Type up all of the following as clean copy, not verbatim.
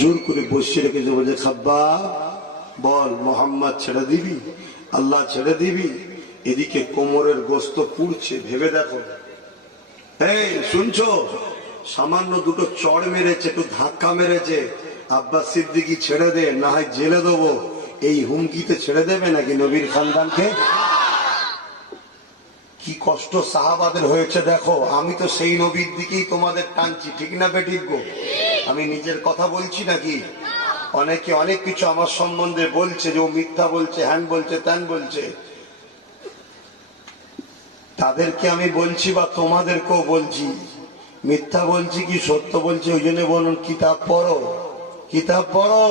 জোর করে বসিয়ে রেখেছে, বলছে খাব্বা বল মোহাম্মদ ছেড়ে দিবি, আল্লাহ ছেড়ে দিবি। এদিকে কোমরের গোস্ত পুড়ছে, ভেবে দেখো। এই শুনছো, সামান্য দুটো চড় মেরেছে, একটু ধাক্কা মেরেছে, আব্বাস সিদ্দিকী ছেড়ে দে না হয় জেলে দেবো, এই হুমকিতে ছেড়ে দেবে নাকি নবীর খানদানকে? কি কষ্ট সাহাবাদের হয়েছে দেখো। আমি তো সেই নবীর দিকেই তোমাদের টানছি, ঠিক না বেঠিক গো? আমি নিজের কথা বলছি নাকি? অনেকে অনেক কিছু আমার সম্বন্ধে বলছে যে ও মিথ্যা বলছে, হ্যান বলছে, ত্যান বলছে। তাদেরকে আমি বলছি বা তোমাদেরকেও বলছি, মিথ্যা বলছি কি সত্য বলছি, ওই জন্য বলুন কিতাব পড়ো, কিতাব পড়ো।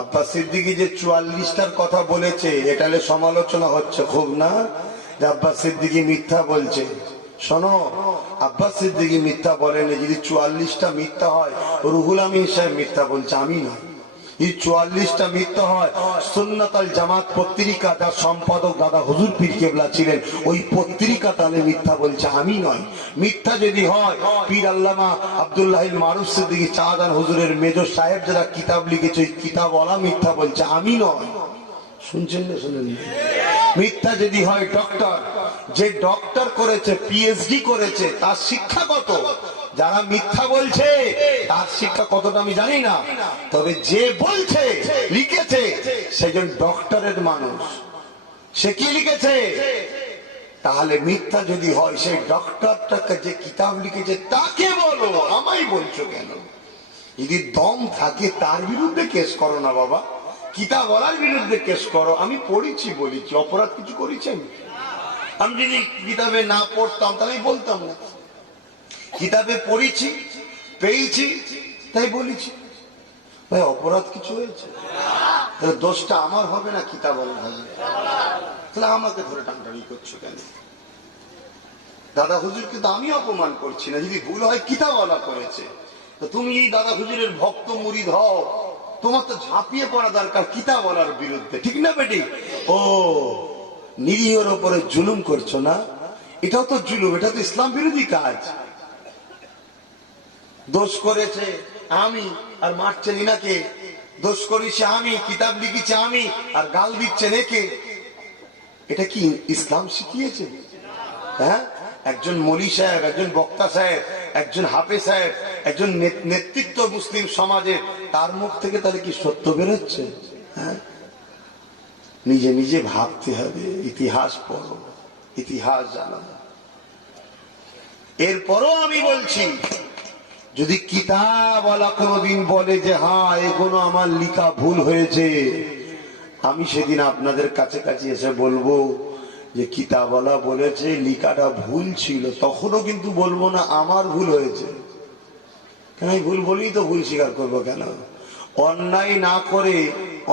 আব্বাস সিদ্দিকী যে 44টার কথা বলেছে, এটা সমালোচনা হচ্ছে খুব না, যে আব্বাস সিদ্দিকী মিথ্যা বলছে। শোনো, আব্বাস সিদ্দিকী মিথ্যা বলেনি। যদি 44টা মিথ্যা হয়, রুহুল আমিন সাহেব মিথ্যা বলছে, আমি না। এই 44টা মিথ্যা হয়, সুন্নাত আল জামাত পত্রিকা যার সম্পাদক দাদা হুজুর পীর কেবলা ছিলেন, ওই পত্রিকা তাহলে মিথ্যা বলছে, আমি নয়। মিথ্যা যদি হয়, পীর আল্লামা আব্দুল্লাহ মারুফ সিদ্দিকী শাহজাহান হুজুরের মেজর সাহেব যারা কিতাব লিখেছে, ওই কিতাবওয়ালা মিথ্যা বলছে, আমি নয়। শুনছেন না শুনেন? মিথ্যা যদি হয় ডক্টর, যে ডক্টর করেছে, পিএইচডি করেছে, তার শিক্ষা কত? যারা মিথ্যা বলছে তার শিক্ষা কতটা আমি জানি না, তবে যে বলছে লিখেছে সেজন ডক্টরের মানুষ, সে কি লিখেছে? তাহলে মিথ্যা যদি হয়, সেই ডক্টরটাকে যে কিতাব লিখেছে তাকে বলো, আমায় বলছো কেন? যদি দম থাকে তার বিরুদ্ধে কেস করো না বাবা, কিতাব বলার বিরুদ্ধে কেস করো। আমি পড়েছি বলেছি, অপরাধ কিছু করেছি আমি? আমি যদি কিতাবে না পড়তাম তাহলে বলতাম না। কিতাবে পড়েছি, পেয়েছি, তাই বলেছি। ভাই অপরাধ কিছু হয়েছে? তাহলে দোষটা আমার হবে না কিতাব বলার হবে? তাহলে আমাকে ধরে টানটানি করছো কেন? দাদা হুজুর কিন্তু আমি অপমান করছি না। যদি ভুল হয় কিতাবওয়ালা করেছে, তো তুমি এই দাদা হুজুরের ভক্ত মুরিদ হও, তোমার তো ঝাঁপিয়ে পড়া দরকার কিতাবওয়ালার বিরুদ্ধে, ঠিক না বেটি? ও নিরীহের ওপরে জুলুম করছো না, এটাও তো জুলুম, এটা তো ইসলাম বিরোধী কাজ। দোষ করেছে আমি আর মারছেন ইনাকে, দোষ করেছে আমি, কিতাব লিখেছি আমি আর গাল দিচ্ছেন একে। এটা কি ইসলাম শিখিয়েছে? হ্যাঁ, একজন মলি সাহেব, একজন বক্তা সাহেব, একজন হাফেজ সাহেব, একজন নেতৃত্ব মুসলিম সমাজে, তার মুখ থেকে তাহলে কি সত্য বেরোচ্ছে? হ্যাঁ, নিজে নিজে ভাবতে হবে, ইতিহাস পড়ো, ইতিহাস জানো। এরপরও আমি বলছি, যদি কিতাবওয়ালা কোনোদিন বলে যে হ্যাঁ এগুলো আমার লিখা ভুল হয়েছে, আমি সেদিন আপনাদের কাছে কাছে এসে বলবো যে কিতাবওয়ালা বলেছে লিখাটা ভুল ছিল, তখনও কিন্তু বলবো না আমার ভুল হয়েছে। কেন ভুল বলি তো ভুল স্বীকার করবো কেন? অন্যায় না করে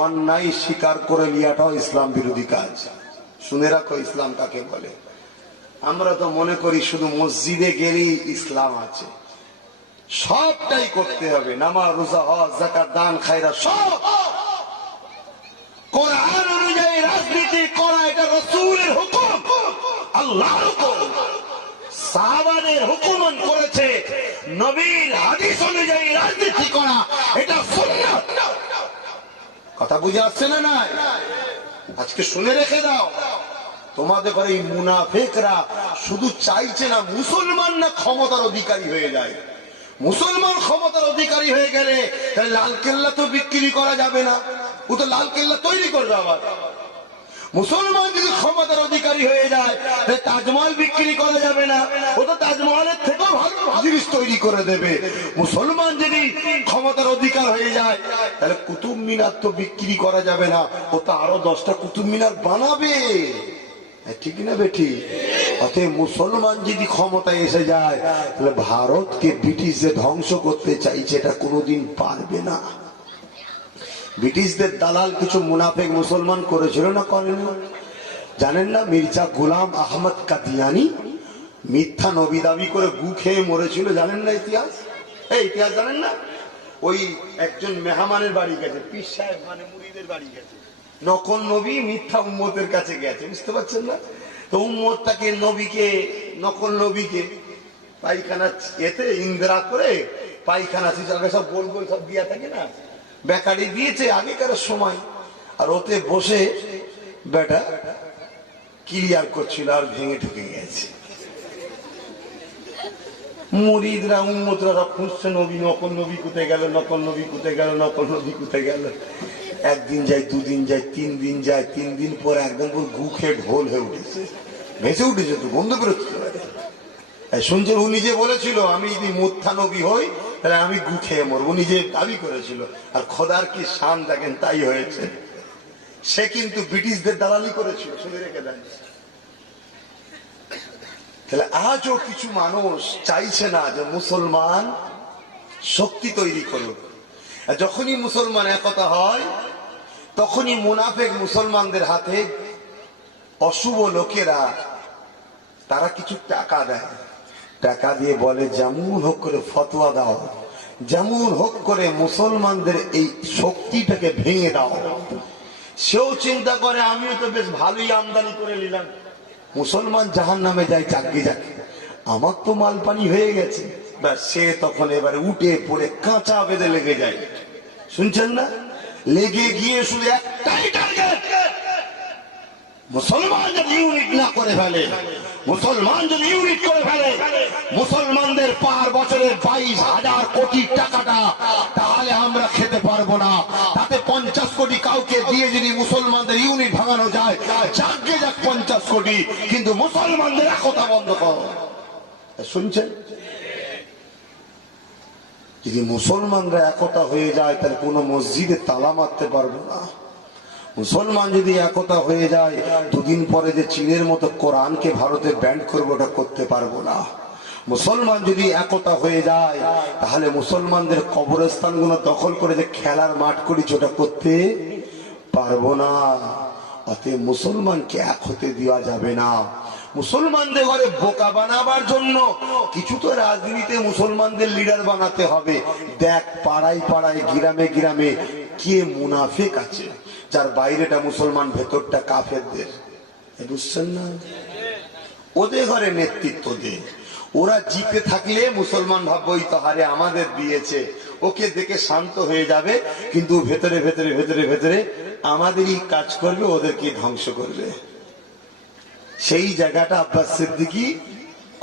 অন্যায় স্বীকার করে নেওয়াটাও ইসলাম বিরোধী কাজ। শুনে রাখো ইসলাম কাকে বলে। আমরা তো মনে করি শুধু মসজিদে গেলেই ইসলাম আছে, সবটাই করতে হবে, নামাজ, রোজা, হজ, যাকাত, দান, খায়রাত সব। কোরআন অনুযায়ী রাজনীতি করা এটা রাসূলের হুকুম, আল্লাহর হুকুম, সাহাবাদের হুকুম করেছে। নবীর হাদিস অনুযায়ী রাজনীতি করা এটা সুন্নাত। কথা বুঝে আসছে না? না, আজকে শুনে রেখে দাও। তোমাদের ঘরে এই মুনাফিকরা শুধু চাইছে না মুসলমান না ক্ষমতার অধিকারী হয়ে যায়। মুসলমান ক্ষমতার অধিকারী হয়ে গেলে তাহলে লালকেল্লা তো বিক্রি করা যাবে না, ও তো লালকেল্লা তৈরি করবে। আবার মুসলমান যদি ক্ষমতার অধিকারী হয়ে যায় তাহলে তাজমহল বিক্রি করা যাবে না, ও তো তাজমহলের থেকেও ভালো জিনিস তৈরি করে দেবে। মুসলমান যদি ক্ষমতার অধিকার হয়ে যায় তাহলে কুতুব মিনার তো বিক্রি করা যাবে না, ও তো আরো 10টা কুতুব মিনার বানাবে, ঠিক না বেটি? অতএব মুসলমান যদি ক্ষমতায় এসে যায় তাহলে ভারতকে ব্রিটিশদের ধ্বংস করতে চাইছে, এটা কোনোদিন পারবে না। ব্রিটিশদের দালাল কিছু মুনাফিক মুসলমান করেছিল না, করেন? জানেন না মির্জা গোলাম আহমদ কাদিয়ানি মিথ্যা নবী দাবি করে গু খেয়ে মরেছিল, জানেন না ইতিহাস? এই ইতিহাস জানেন না? ওই একজন মেহমানের বাড়ি গেছে, পীর সাহেব মানে মুরিদের বাড়ি গেছে, নকল নবী মিথ্যা উম্মতের কাছে গেছে, বুঝতে পারছেন না? তো উম্মত তাকে নবীকে, নকল নবীকে পায়খানা এতে ইন্দিরা করে পায়খানা আগে সব গোল গোল সব দিয়া থাকে না, বেকারি দিয়েছে আগেকার সময়, আর ওতে বসে বেটা ক্লিয়ার করছিল আর ভেঙে ঠেকে গেছে। মুরিদরা উম্মতরা খুঁজছে নবী, নকল নবী কোথায় গেল, নকল নবী কোথায় গেল, নকল নবী কোথায় গেল। একদিন যায়, দুদিন যায়, 3 দিন যায়, 3 দিন পর একদম পুরো গু খেয়ে ঢোল হয়ে উঠেছে, ভেসে উঠেছে, তো বন্ধ করে শুনছেন। ও নিজে বলেছিল আমি যদি মুথা নবী হই তাহলে আমি গু খেয়ে মরবো, নিজে দাবি করেছিল। আর খোদার কি শান দেখেন, তাই হয়েছে। সে কিন্তু ব্রিটিশদের দালালি করেছিল, শুনে রেখে দেন। তাহলে আজও কিছু মানুষ চাইছে না যে মুসলমান শক্তি তৈরি করুক। আর যখনই মুসলমান একতা হয় তখনই মুনাফেক মুসলমানদের হাতে অশুভ লোকেরা তারা কিছু টাকা দেয়, টাকা দিয়ে বলে যেমন হোক করে ফতোয়া দাও, যেমন হোক করে মুসলমানদের এই শক্তিটাকে ভেঙে দাও। সেও চিন্তা করে আমিও তো বেশ ভালোই আমদানি করে নিলাম, মুসলমান জাহান্নামে যায় চাকরি যাক, আমার তো মাল পানি হয়ে গেছে। ব্যাস সে তখন এবারে উঠে পড়ে কাঁচা বেঁধে লেগে যায়। শুনছেন না? লেগে গিয়ে শুধু একটাই টার্গেট, মুসলমান যদি ইউনিট না করে ফেলে, মুসলমান যদি ইউনিট করে ফেলে, মুসলমানদের পার বছরের 22,000 কোটি টাকাটা তাহলে আমরা খেতে পারবো না। তাতে 50 কোটি কাউকে দিয়ে যদি মুসলমানদের ইউনিট ভাঙানো যায়, যাকে যাক 50 কোটি, কিন্তু মুসলমানদের একতা বন্ধ করো। শুনছেন? যদি মুসলমানরা একতা হয়ে যায় তাহলে কোন মসজিদে তালা মারতে পারবে না। মুসলমান যদি একতা হয়ে যায়, দুদিন পরে যে চীনের মতো কোরআনকে ভারতে ব্যান্ড করবো, ওটা করতে পারবো না। মুসলমান যদি একতা হয়ে যায় তাহলে মুসলমানদের কবরস্থানগুলো দখল করে যে খেলার মাঠ করেছে ওটা করতে পারবো না। অতএব মুসলমানকে এক হতে দেওয়া যাবে না। মুসলমানদের ঘরে বোকা বানাবার জন্য কিছু তো রাজনীতিতে মুসলমানদের লিডার বানাতে হবে। দেখ পাড়ায় পাড়ায়, গ্রামে গ্রামে কে মুনাফিক আছে, যার বাইরেটা মুসলমান ভেতরটা কাফেরদের। বুঝছেন না? ওদের ঘরে নেতৃত্ব দে। ওরা জিতে থাকলে মুসলমান ভাববো তো হারে আমাদের দিয়েছে, ওকে দেখে শান্ত হয়ে যাবে, কিন্তু ভেতরে ভেতরে ভেতরে ভেতরে আমাদেরই কাজ করবে, ওদেরকে ধ্বংস করবে। সেই জায়গাটা আব্বাস সিদ্দিকী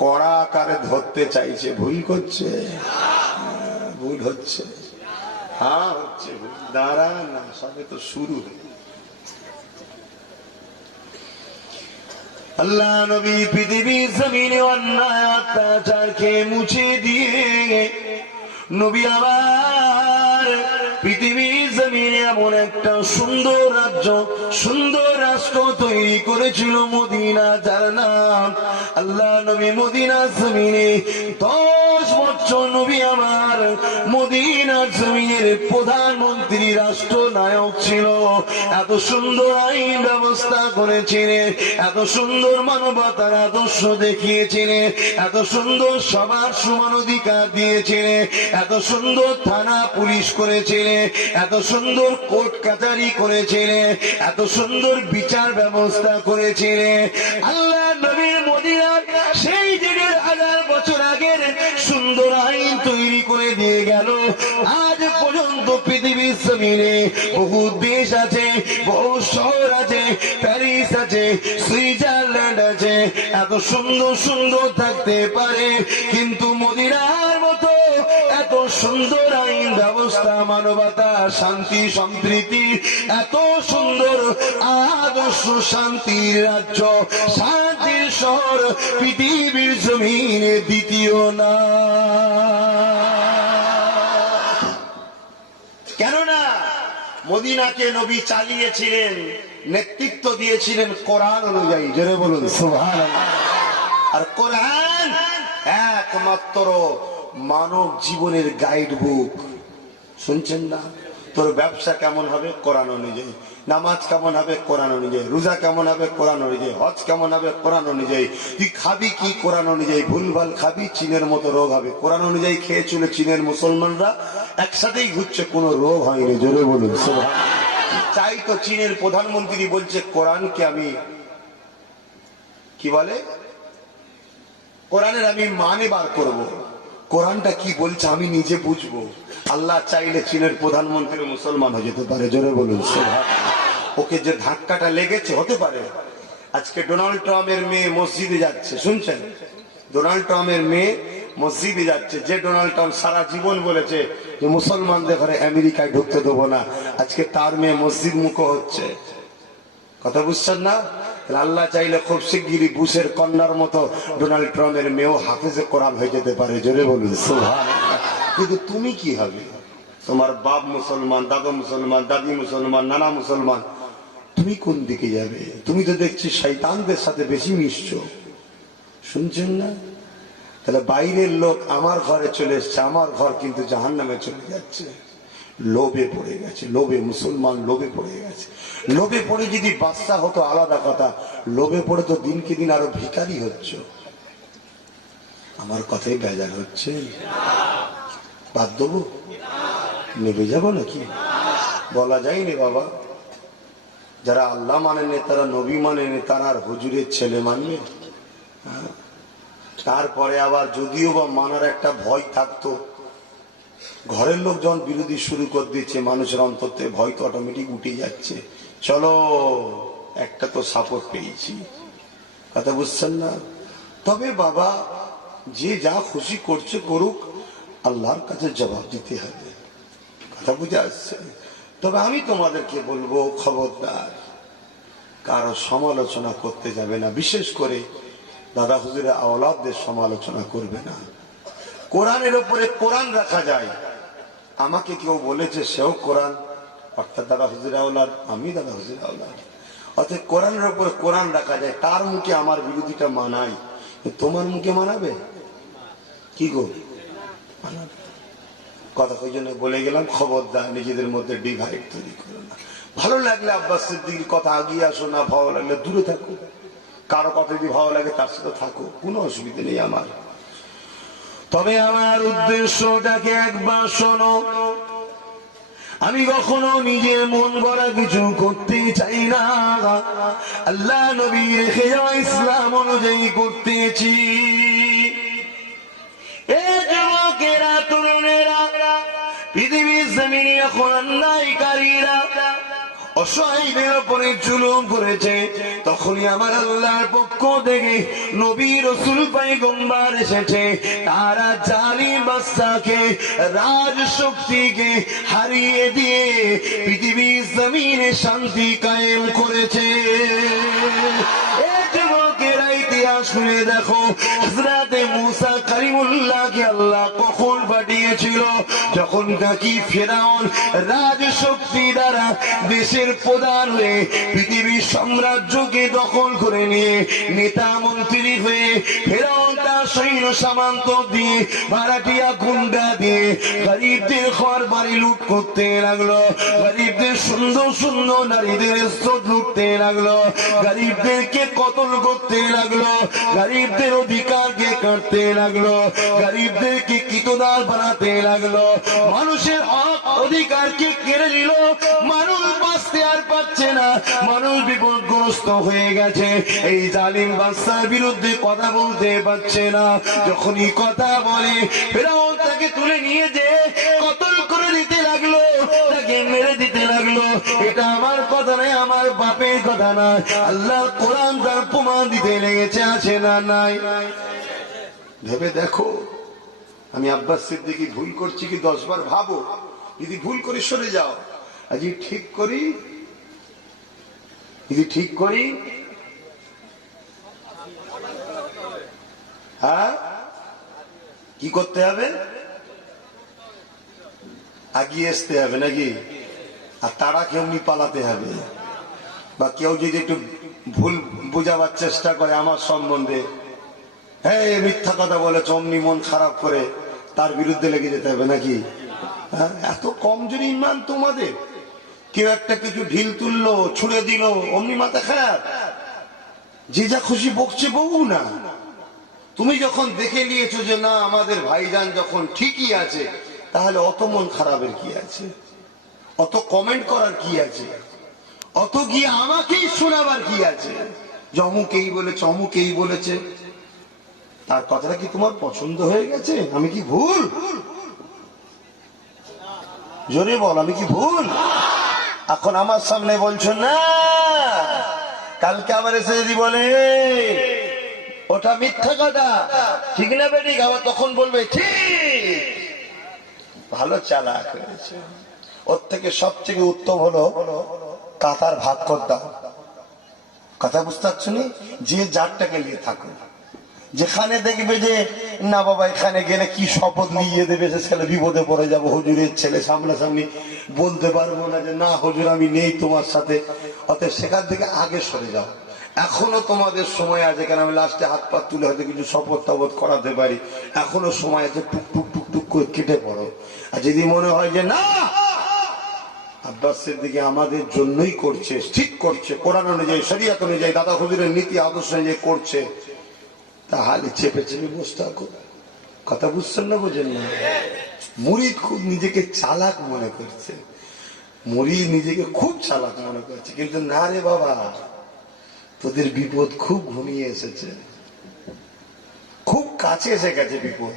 কড়া আকারে ধরতে চাইছে। ভুল করছে, ভুল হচ্ছে, হ্যাঁ হচ্ছে, দাঁড়া না, সবে তো শুরু। আল্লাহ নবী পৃথিবীর জমিনে অন্যায় অত্যাচারকে মুছে দিয়ে নবী আমার পৃথিবীর জমিনে এমন একটা সুন্দর রাজ্য, সুন্দর রাষ্ট্র তৈরি করেছিল মদিনা, যার নাম আল্লাহ নবী মদিনার জমিনে 10 বছর নবী আমার মদিনার জমিনের প্রধানমন্ত্রী, রাষ্ট্রনায়ক ছিল। এত সুন্দর আইন ব্যবস্থা করেছিলেন, এত সুন্দর মানবতার আদর্শ দেখিয়েছিলেন, এত সুন্দর সবার সমান অধিকার দিয়েছিলেন, এত সুন্দর থানা পুলিশ করেছিলেন, এত সুন্দর কোর্ট কাচারি করেছিলেন, এত সুন্দর বিচার ব্যবস্থা করেছিলেন। আল্লাহ নবীর মদিনার সেই দিনের 1000 বছর আগের সুন্দর আইন তৈরি করে দিয়ে গেল। আজ পর্যন্ত পৃথিবীর জমিনে বহু দেশ আছে, বহু শহর আছে, প্যারিস আছে, সুইজারল্যান্ড আছে, এত সুন্দর সুন্দর থাকতে পারে, কিন্তু মদিনার মতো এত সুন্দর আইন ব্যবস্থা, মানবতা, শান্তি, সম্প্রীতি, এত সুন্দর আদর্শ, শান্তির রাজ্য, শান্তির শহর পৃথিবীর জমিনে দ্বিতীয় না। কেননা মদিনাকে নবী চালিয়েছিলেন, নেতৃত্ব দিয়েছিলেন কোরআন অনুযায়ী। জোরে বলুন সুবহানাল্লাহ। আর কোরআন একমাত্র মানব জীবনের গাইড বুক। শুনছেন না? তোর ব্যবসা কেমন হবে? কোরআন অনুযায়ী। নামাজ কেমন হবে? কোরআন অনুযায়ী। রোজা কেমন হবে? কোরআন অনুযায়ী। হজ কেমন হবে? কোরআন অনুযায়ী। তুই খাবি কি? কোরআন অনুযায়ী। ভুলভাল খাবি, চীনের মতো রোগ হবে। কোরআন অনুযায়ী খেয়ে চলে চীনের মুসলমানরা একসাথেই ঘুরছে, কোনো রোগ হয়নি। জোরে বলুন সুবহানাল্লাহ। চাই তো চীনের প্রধানমন্ত্রী বলছে কোরআনকে আমি কি বলে, কোরআনের আমি মানে বার করব। কোরআনটা কি বলছে আমি নিজে বুঝবো। আল্লাহ চাইলে চীনের প্রধানমন্ত্রী মুসলমান হয়ে যেতে পারে, জোরে বলুন সুবহানাল্লাহ। ওকে যে ধাক্কাটা লেগেছে হতে পারে। আজকে ডোনাল্ড ট্রাম্পের মেয়ে মসজিদে যাচ্ছে, শুনছেন? ডোনাল্ড ট্রাম্পের মেয়ে মসজিদে যাচ্ছে, যে ডোনাল্ড ট্রাম্প সারা জীবন বলেছে যে মুসলমানদের ঘরে আমেরিকায় ঢুকতে দেবো না, আজকে তার মেয়ে মসজিদ মুখো হচ্ছে। কথা বুঝছেন না? আল্লাহ চাইলে খুব শিগগিরই বুশের কন্যার মতো ডোনাল্ড ট্রাম্পের মেয়েও হাফেজে কোরআন হয়ে যেতে পারে, জোরে বলুন সুবহানাল্লাহ। কিন্তু তুমি কি হবে? তোমার বাপ মুসলমান, দাদা মুসলমান, দাদি মুসলমান, নানা মুসলমান, তুমি কোন দিকে যাবে? তুমি তো দেখছি শয়তানদের সাথে বেশি মিশছো, শুনছেন না? তাহলে বাইরের লোক আমার ঘরে চলে এসছে, আমার ঘর কিন্তু জাহান্নামে চলে যাচ্ছে। লোভে পড়ে গেছে, লোভে মুসলমান লোভে পড়ে গেছে। লোভে পড়ে যদি বাদশা হতো আলাদা কথা, লোভে পড়ে তো দিনকে দিন আরো ভিখারি হচ্ছে। আমার কথাই বেজার হচ্ছে, বাদ দেবো, নেবে যাবো নাকি? বলা যায়নি বাবা। যারা আল্লাহ মানেনি, তারা নবী মানেনি, তারা আর হুজুরের ছেলে মানবে? তারপরে আবার যদিও বা মানার একটা ভয় থাকতো, ঘরের লোক যখন বিরোধী শুরু করে দিচ্ছে, মানুষের অন্তরে ভয় তো অটোমেটিক উঠে যাচ্ছে। চলো একটা তো সাপোর্ট পেয়েছি, কথা বুঝছেন না? তবে বাবা যে যা খুশি করছে করুক, আল্লাহর কাছে জবাব দিতে হবে, কথা বুঝে আসছে? তবে আমি তোমাদেরকে বলবো, খবরদার কারো সমালোচনা করতে যাবে না, বিশেষ করে দাদা হুজুরের আওলাদদের সমালোচনা করবে না। কোরআনের উপরে কোরআন রাখা যায়। আমাকে কেউ বলেছে সেও কোরআন, অর্থাৎ দাদা হুজুরের আওলাদ, আমি দাদা হুজুরের আওলাদ, অর্থাৎ কোরআনের উপরে কোরআন রাখা যায়। তার মুখে আমার বিরোধিতা মানাই, তোমার মুখে মানাবে কি গো? মানাবে। কথা ওই জন্য বলে গেলাম, খবরদার নিজেদের মধ্যে ডিভাইড তৈরি করো না। ভালো লাগলে আব্বাস সিদ্দিকীর কথা আগিয়ে আসো, না ভালো লাগলে দূরে থাকো। কারো কথা যদি ভালো লাগে তার সাথে থাকো, কোনো অসুবিধা নেই আমার। তবে আমার উদ্দেশ্যটাকে একবার শোনো। আমি কখনো নিজের মন গড়া কিছু করতে চাই না, আল্লাহ নবী রেখে যাওয়া ইসলাম অনুযায়ী করতেছি। এ যুবকেরা, তরুণেরা, পৃথিবীর জমিনে এখন অন্যায়কারীরা অসহায়দের উপরে জুলুম করেছে, তখনই আমার আল্লাহর পক্ষ থেকে নবী রাসূল পয়গম্বর এসেছে। তারা জালিম বাদশাকে, রাজশক্তিকে হারিয়ে দিয়ে পৃথিবীর জমিনে শান্তি কায়েম করেছে। ইতিহাস শুনে দেখো, হযরতে মুসা কালিমুল্লাহকে আল্লাহ কখন পাঠিয়েছিল? যখন নাকি ফেরাউন রাজশক্তি দ্বারা দেশের প্রধান হয়ে পৃথিবীর সাম্রাজ্যকে দখল করে নিয়ে নেতা মন্ত্রী হয়ে ফেরাউন তার সৈন্য সামন্ত দিয়ে, ভাড়াটিয়া গুন্ডা দিয়ে গরিবদের ঘর বাড়ি লুট করতে লাগলো, গরিবদের সুন্দর সুন্দর নারীদের ইজ্জত লুটতে লাগলো, গরিবদেরকে কতল করতে লাগলো, গরিবদের অধিকারকে কাটতে লাগলো, গরিবদেরকে কীটদার বানাতে লাগলো, মানুষের হক অধিকারকে কেড়ে নিল। মানুষ বাঁচতে আর পারছে না, মানুষ বিপদগ্রস্ত হয়ে গেছে। এই জালিম বাদশার বিরুদ্ধে কথা বলতে পারছে না। যখনই কথা বলে, ফেরাউন তাকে তুলে নিয়ে যে কতল করে দিতে লাগলো, তাকে মেরে দিতে লাগলো। এটা আমার কথা নয়, আমার বাপের কথা না, আল্লাহর কোরআন তার প্রমাণ দিতে লেগেছে, আছে না নাই? ভেবে দেখো, আমি আব্বাস সিদ্দিকী ভুল করছি কি 10 বার ভাবো। যদি ভুল করি সরে যাও, আজ ঠিক করি, যদি ঠিক করি, হ্যাঁ কি করতে হবে? আগিয়ে আসতে হবে নাকি? আর তারা কেমনি পালাতে হবে? বা কেউ যদি একটু ভুল বোঝাবার চেষ্টা করে আমার সম্বন্ধে, হ্যাঁ মিথ্যা কথা বলে অমনি মন খারাপ করে, তার বিরুদ্ধে লেগে যেতে হবে নাকি? এত কমজোরি ইমান তোমাদের? কেউ একটা কিছু ঢিল তুললো, ছুড়ে দিল, অমনি মাথা খারাপ, যে যা খুশি বকছে বউ না। তুমি যখন দেখে নিয়েছো যে না আমাদের ভাইজান যখন ঠিকই আছে, তাহলে অত মন খারাপের কি আছে? অত কমেন্ট করার কি আছে? অত গিয়ে আমাকেই শোনাবার কি আছে? অমুকেই বলেছে, অমুকেই বলেছে। তার কথাটা কি তোমার পছন্দ হয়ে গেছে? আমি কি ভুল? জোরে বল, আমি কি ভুল? এখন আমার সামনে বলছো না, কালকে আবার এসে যদি বলে ওটা মিথ্যা কথা, ঠিক না বেঠিক, আবার তখন বলবে ঠিক। ভালো চালাক হয়েছে। ওর থেকে সবথেকে উত্তম হলো কাতার ভাগ কর দাও। কথা বুঝতে পারছো নি? যে যারটাকে নিয়ে থাকো, যেখানে দেখবে যে না বাবা এখানে গেলে কি শপথ নিয়ে দেবে, সে ছেলে বিপদে পড়ে যাবো, হুজুরের ছেলে সামনাসামনি বলতে পারবো না যে না হুজুর আমি নেই তোমার সাথে, অতএব সেখান থেকে আগে সরে যাও। এখনো তোমাদের সময় আছে, কেন আমি লাস্টে হাত পা তুলে হয়তো কিছু শপথ টপথ করাতে পারি, এখনো সময় আছে, টুক টুক টুক টুক করে কেটে পড়ো। আর যদি মনে হয় যে না আব্বাস সিদ্দিকী আমাদের জন্যই করছে, ঠিক করছে, কোরআন অনুযায়ী শরিয়ত অনুযায়ী দাদা হুজুরের নীতি আদর্শ অনুযায়ী করছে, তাহলে চেপে চেপে বসে থাকো। কথা বুঝছেন না, বোঝেন না? মুরিদ খুব নিজেকে চালাক মনে করছে, মুরিদ নিজেকে খুব চালাক মনে করছে, কিন্তু না রে বাবা, তোদের বিপদ খুব ঘনিয়ে এসেছে, খুব কাছে এসে গেছে বিপদ।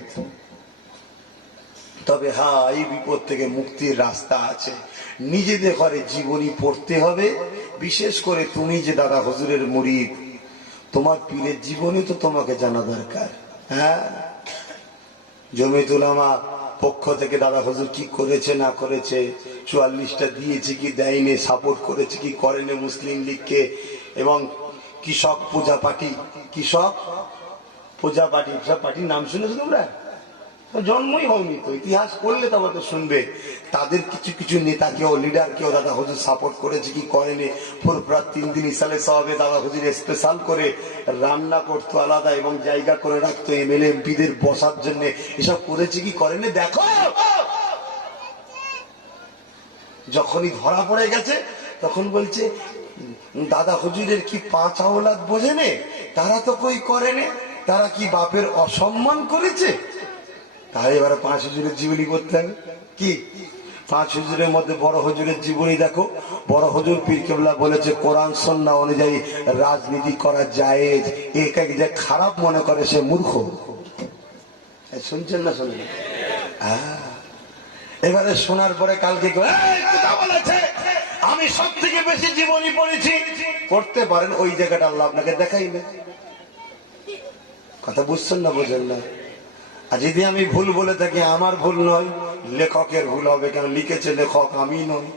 তবে হ্যাঁ, এই বিপদ থেকে মুক্তির রাস্তা আছে। নিজেদের ঘরে জীবনী পড়তে হবে, বিশেষ করে তুমি যে দাদা হুজুরের মুরিদ, তোমার পীরের জীবনী তো তোমাকে জানা দরকার। হ্যাঁ, জমিয়তুল উলামা পক্ষ থেকে দাদা হুজুর কি করেছে না করেছে, 44টা দিয়েছে কি দেয়নি, সাপোর্ট করেছে কি করেনি মুসলিম লীগকে, এবং কৃষক পূজা পার্টি, কৃষক পূজা পার্টি, সব পার্টির নাম শুনেছো তোমরা? জন্মই হয়নি তো, ইতিহাস করলে তবে তো শুনবে। তাদের কিছু কিছু নেতাকেও, লিডারকেও দাদা হুজুর সাপোর্ট করেছে কি করেনি। পুরোপুরা 3 দিন ইসালে সাহাবে দাদা হুজুর স্পেশাল করে রান্না করতো আলাদা, এবং জায়গা করে রাখতো এমএলএ এমপিদের বসার জন্য, এসব করেছে কি করেনি দেখো। যখনই ধরা পড়ে গেছে তখন বলছে দাদা হুজুরের কি 5 আওলাদ বোঝেনে, তারা তো কই করেনি, তারা কি বাপের অসম্মান করেছে। তাহলে এবারে 5 হুজুরের জীবনী করতে হবে। কি 5 হুজুরের মধ্যে বড় হুজুরের জীবনী দেখো। বড় হুজুর পীর কেবলা বলেছে কোরআন সুন্নাহ অনুযায়ী রাজনীতি করা জায়েজ, একে যে খারাপ মনে করে সে মূর্খ। শুনছেন না? শুনলেন? এবারে শোনার পরে কালকে বলেছে আমি সব থেকে বেশি জীবনী পড়েছি, পড়তে পারেন, ওই জায়গাটা আল্লাহ আপনাকে দেখাইবে। কথা বুঝছেন না, বোঝেন না? আর যদি আমি ভুল বলে থাকি, আমার ভুল নয়, লেখকের ভুল হবে, কেন লিখেছে লেখক, আমি নই,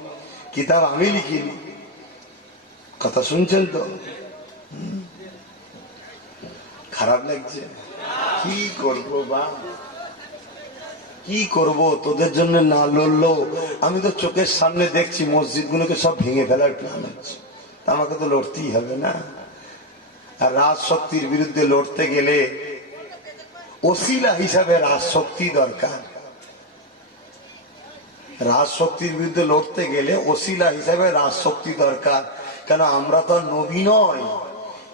কিতাব আমি লিখিনি। কথা শুনছেন তো? খারাপ লাগছে? কি করব বা কি করব, তোদের জন্য না লড়লো। আমি তো চোখের সামনে দেখছি মসজিদ গুলোকে সব ভেঙে ফেলার প্ল্যান হচ্ছে, আমাকে তো লড়তেই হবে না। আর রাজশক্তির বিরুদ্ধে লড়তে গেলে ওসিলা হিসাবে রাজশক্তি দরকার। রাজশক্তির বিরুদ্ধে লড়তে গেলে ওসিলা হিসাবে রাজশক্তি দরকার। কেন আমরা তো নবী নয়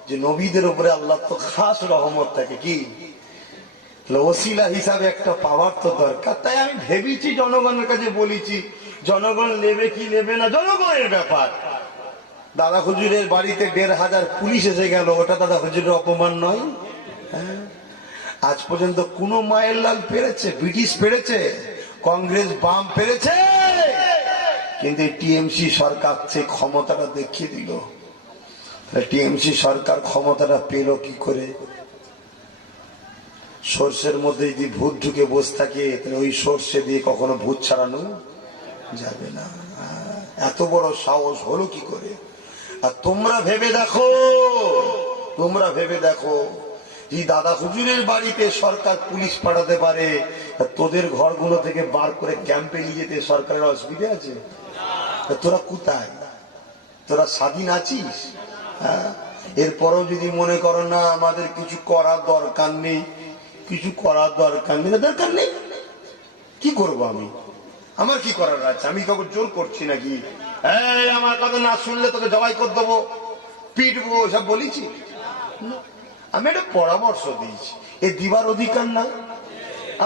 যে নবীদের উপরে আল্লাহ তো খাস রহমত থাকে, কি ওসিলা হিসাবে একটা পাওয়ার তো দরকার। তাই আমি ভেবেছি, জনগণের কাছে বলেছি, জনগণ নেবে কি নেবে না জনগণের ব্যাপার। দাদা হুজুরের বাড়িতে 1500 পুলিশ এসে গেল, ওটা দাদা হুজুরের অপমান নয়? হ্যাঁ, আজ পর্যন্ত কোন মায়ের লাল পেরেছে? ব্রিটিশ পেরেছে, কংগ্রেস বাম পেরেছে, কিন্তু টিএমসি সরকার সে ক্ষমতাটা দেখিয়ে দিল। টিএমসি সরকার ক্ষমতাটা পেল কি করে? সর্ষের মধ্যে যদি ভূত ঢুকে বসে থাকে, তাহলে ওই সর্ষে দিয়ে কখনো ভূত ছাড়ানো যাবে না। এত বড় সাহস হলো কি করে? আর তোমরা ভেবে দেখো, তোমরা ভেবে দেখো, এই দাদা হুজুরের বাড়িতে সরকার পুলিশ পাঠাতে পারে, তোদের ঘরগুলো থেকে বার করে ক্যাম্পে নিয়ে যেতে সরকারের অসুবিধা আছে? তোরা কোথায়? তোরা স্বাধীন আছিস? হ্যাঁ, এরপরও যদি মনে করো না আমাদের কিছু করার দরকার নেই, কিছু করার দরকার নেই, দরকার নেই, কি করবো আমি? আমার কি করার আছে? আমি তোকে জোর করছি নাকি? আমার কথা না শুনলে তোকে জবাই করে দেবো, পিটবো, সব বলেছি? আমি একটা পরামর্শ দিয়েছি, এ দিবার অধিকার না?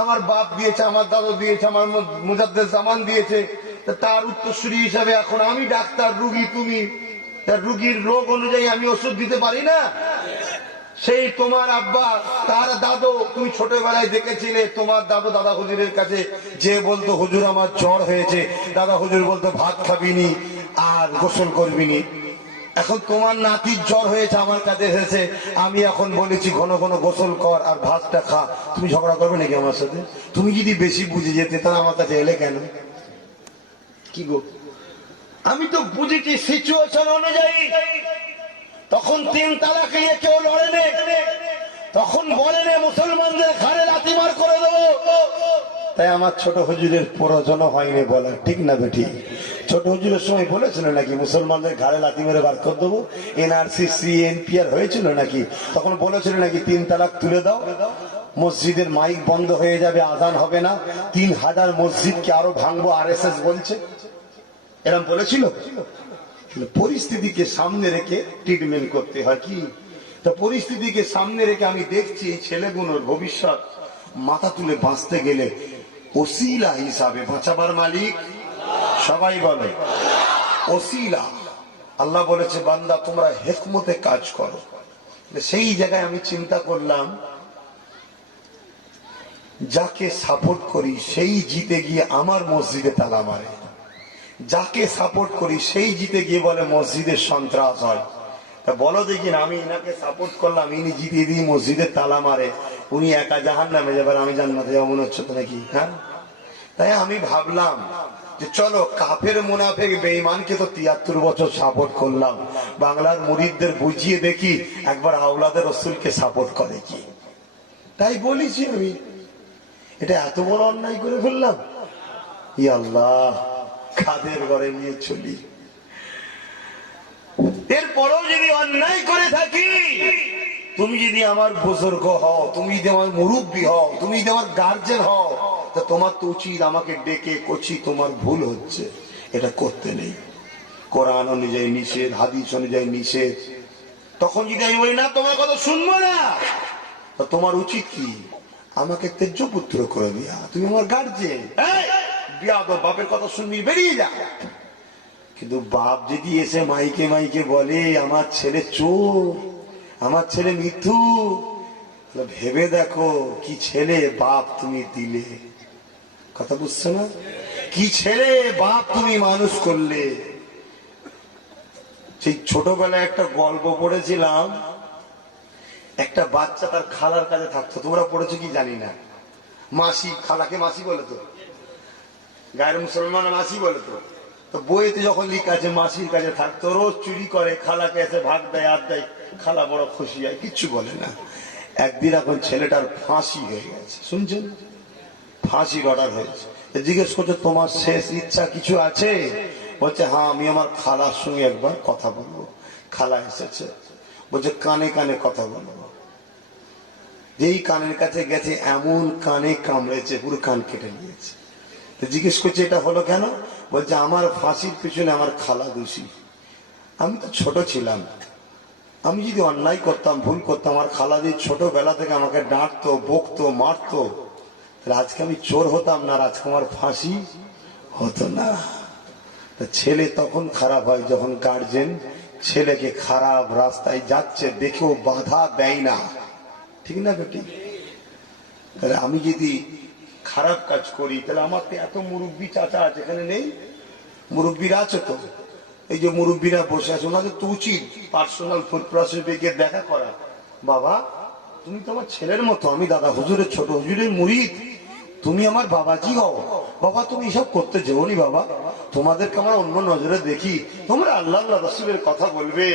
আমার বাপ দিয়েছে, আমার দাদু দিয়েছে, আমার মুজাদ্দেদ জামান দিয়েছে, তার উত্তরসূরি হিসাবে এখন আমি ডাক্তার, রুগী তুমি, তার রুগীর রোগ অনুযায়ী আমি ওষুধ দিতে পারি না? সেই তোমার আব্বা তার দাদু, তুমি ছোটবেলায় দেখেছিলে তোমার দাদু দাদা হুজুরের কাছে যে বলতো হুজুর আমার জ্বর হয়েছে, দাদা হুজুর বলতো ভাত খাবিনি আর গোসল করবিনি। এখন তোমার নাতির জ্বর হয়েছে, আমার কাছে এসেছে, আমি এখন বলেছি ঘন ঘন গোসল কর আর ভাতটা খা, তুমি ঝগড়া করবে নাকি আমার সাথে? তুমি যদি বেশি বুঝে যেতে তাহলে আমার কাছে এলে কেন? কি গো, আমি তো বুঝেছি সিচুয়েশন অনুযায়ী। তখন 3 তালাক নিয়ে কেউ লড়ে নে, তখন বলে নে মুসলমানদের ঘাড়ে লাথি মার করে দেবো। তাই আমার ছোট হুজুরের প্রয়োজন হয়নি বলা, ঠিক না বেটি? ছোট হুজুরের সময় বলেছিল নাকি মুসলমানদের ঘাড়ে লাথি মেরে বার করে দেবো? এনআরসি সিএনপিআর হয়েছিল নাকি? তখন বলেছিল নাকি 3 তালাক তুলে দাও, মসজিদের মাইক বন্ধ হয়ে যাবে, আজান হবে না, 3000 মসজিদকে আরো ভাঙবো আরএসএস বলছে, এরকম বলেছিল? পরিস্থিতিকে সামনে রেখে ট্রিটমেন্ট করতে হয় কি? তো পরিস্থিতিকে সামনে রেখে আমি দেখছি এই ছেলেগুলোর ভবিষ্যৎ মাথা তুলে বাঁচতে গেলে ওসিলা হিসাবে বাঁচাবার মালিক সবাই বলে ওসিলা। আল্লাহ বলেছে বান্দা তোমরা হিকমতে কাজ করো। সেই জায়গায় আমি চিন্তা করলাম যাকে সাপোর্ট করি সেই জিতে গিয়ে আমার মসজিদে তালা মারে, যাকে সাপোর্ট করি সেই জিতে গিয়ে বলে মসজিদের সন্ত্রাস হয়। তা বলো দেখি না, আমি ইনাকে সাপোর্ট করলাম, ইনি জিতিয়ে দিয়ে মসজিদের তালা মারে, উনি একা জাহান্নামে যাবেন, আমি জান্নাতে যাবো মনে হচ্ছে তো নাকি? হ্যাঁ, তাই আমি ভাবলাম যে চলো কাফের মুনাফিক বেঈমানকে তো 73 বছর সাপোর্ট করলাম, বাংলার মুরিদদের বুঝিয়ে দেখি একবার আওলাদের রাসূলকে সাপোর্ট করে কি। তাই বলেছি আমি, এটা এত বড় অন্যায় করে ফেললাম। ই আল্লাহ, কাদের ঘরে নিয়ে চলি। এরপরও যদি অন্যায় করে থাকি, তুমি যদি আমার বুজুর্গ হও, তুমি যদি আমার মুরব্বী হও, তুমি যদি আমার গার্জেন হও, তা তোমার তো উচিত আমাকে ডেকে কচি তোমার ভুল হচ্ছে, এটা করতে নেই। কোরআন অনুযায়ী নিষেধ, হাদিস অনুযায়ী নিষেধ। তখন যদি আমি বলি না তোমার কথা শুনবো না, তা তোমার উচিত কি আমাকে তেজ্য পুত্র করে দিয়া, তুমি আমার গার্জেন, বিয়াদব, বাপের কথা শুনবি, বেরিয়ে যা। কিন্তু বাপ যদি এসে মাইকে মাইকে বলে আমার ছেলে চোর, আমার ছেলে মিথ্যু, ভেবে দেখো কি ছেলে বাপ তুমি দিলে। কথা বুঝছো না? কি ছেলে বাপ তুমি মানুষ করলে। সেই ছোটবেলায় একটা গল্প পড়েছিলাম, একটা বাচ্চা তার খালার কাছে থাকতো, তোমরা পড়েছো কি জানি না। মাসি, খালাকে মাসি বলে তো, গায়ের মুসলমান মাসি বলে তো। তো বইতে যখন লিখা আছে মাসির কাছে থাকতো, রোজ চুরি করে, খালাকে এসে ভাগ দেয় আর দেয়, খালা বড় খুশি হয়, কিচ্ছু বলে না। একদিন এখন ছেলেটার ফাঁসি হয়ে গেছে, শুনছেন? ফাঁসির অর্ডার হয়েছে। জিজ্ঞেস করছে তোমার শেষ ইচ্ছা কিছু আছে? বলছে হ্যাঁ, আমি আমার খালার সঙ্গে একবার কথা বলবো। খালা এসেছে, বলছে কানে কানে কথা বলবো। যেই কানের কাছে গেছে এমন কানে কামড়েছে, পুরো কান কেটে নিয়েছে। জিজ্ঞেস করছে এটা হলো কেন? বলছে আমার ফাঁসির পিছনে আমার খালা দোষী। আমি তো ছোট ছিলাম, আমি যদি অন্যায় করতাম, ভুল করতাম, আমার খালা যদি ছোটবেলা থেকে আমাকে ডাঁটতো, বকতো, মারতো, তাহলে আজকে আমি চোর হতাম না, আজকে আমার ফাঁসি হতো না। ছেলে তখন খারাপ হয় যখন গার্জেন ছেলেকে খারাপ রাস্তায় যাচ্ছে দেখেও বাধা দেয় না, ঠিক না বেটি? তাহলে আমি যদি খারাপ কাজ করি, তাহলে আমার তো এত মুরব্বী চাচা আছে, এখানে নেই? মুরব্বীরা আছে তো, এই যে মুরব্বীরা বসে আছে, ওনাদের তো উচিত পার্সোনাল গিয়ে দেখা করা। বাবা তুমি তো আমার ছেলের মতো, আমি দাদা হুজুরের ছোট হুজুরের মুরিদ, তুমি আমার বাবাজি হও। বাবা তুমি এসব করতে যেওনি বাবা, তোমাদেরকে আমরা অন্য নজরে দেখি, তোমরা আল্লাহ আল্লাহ রাসূলের কথা বলবে,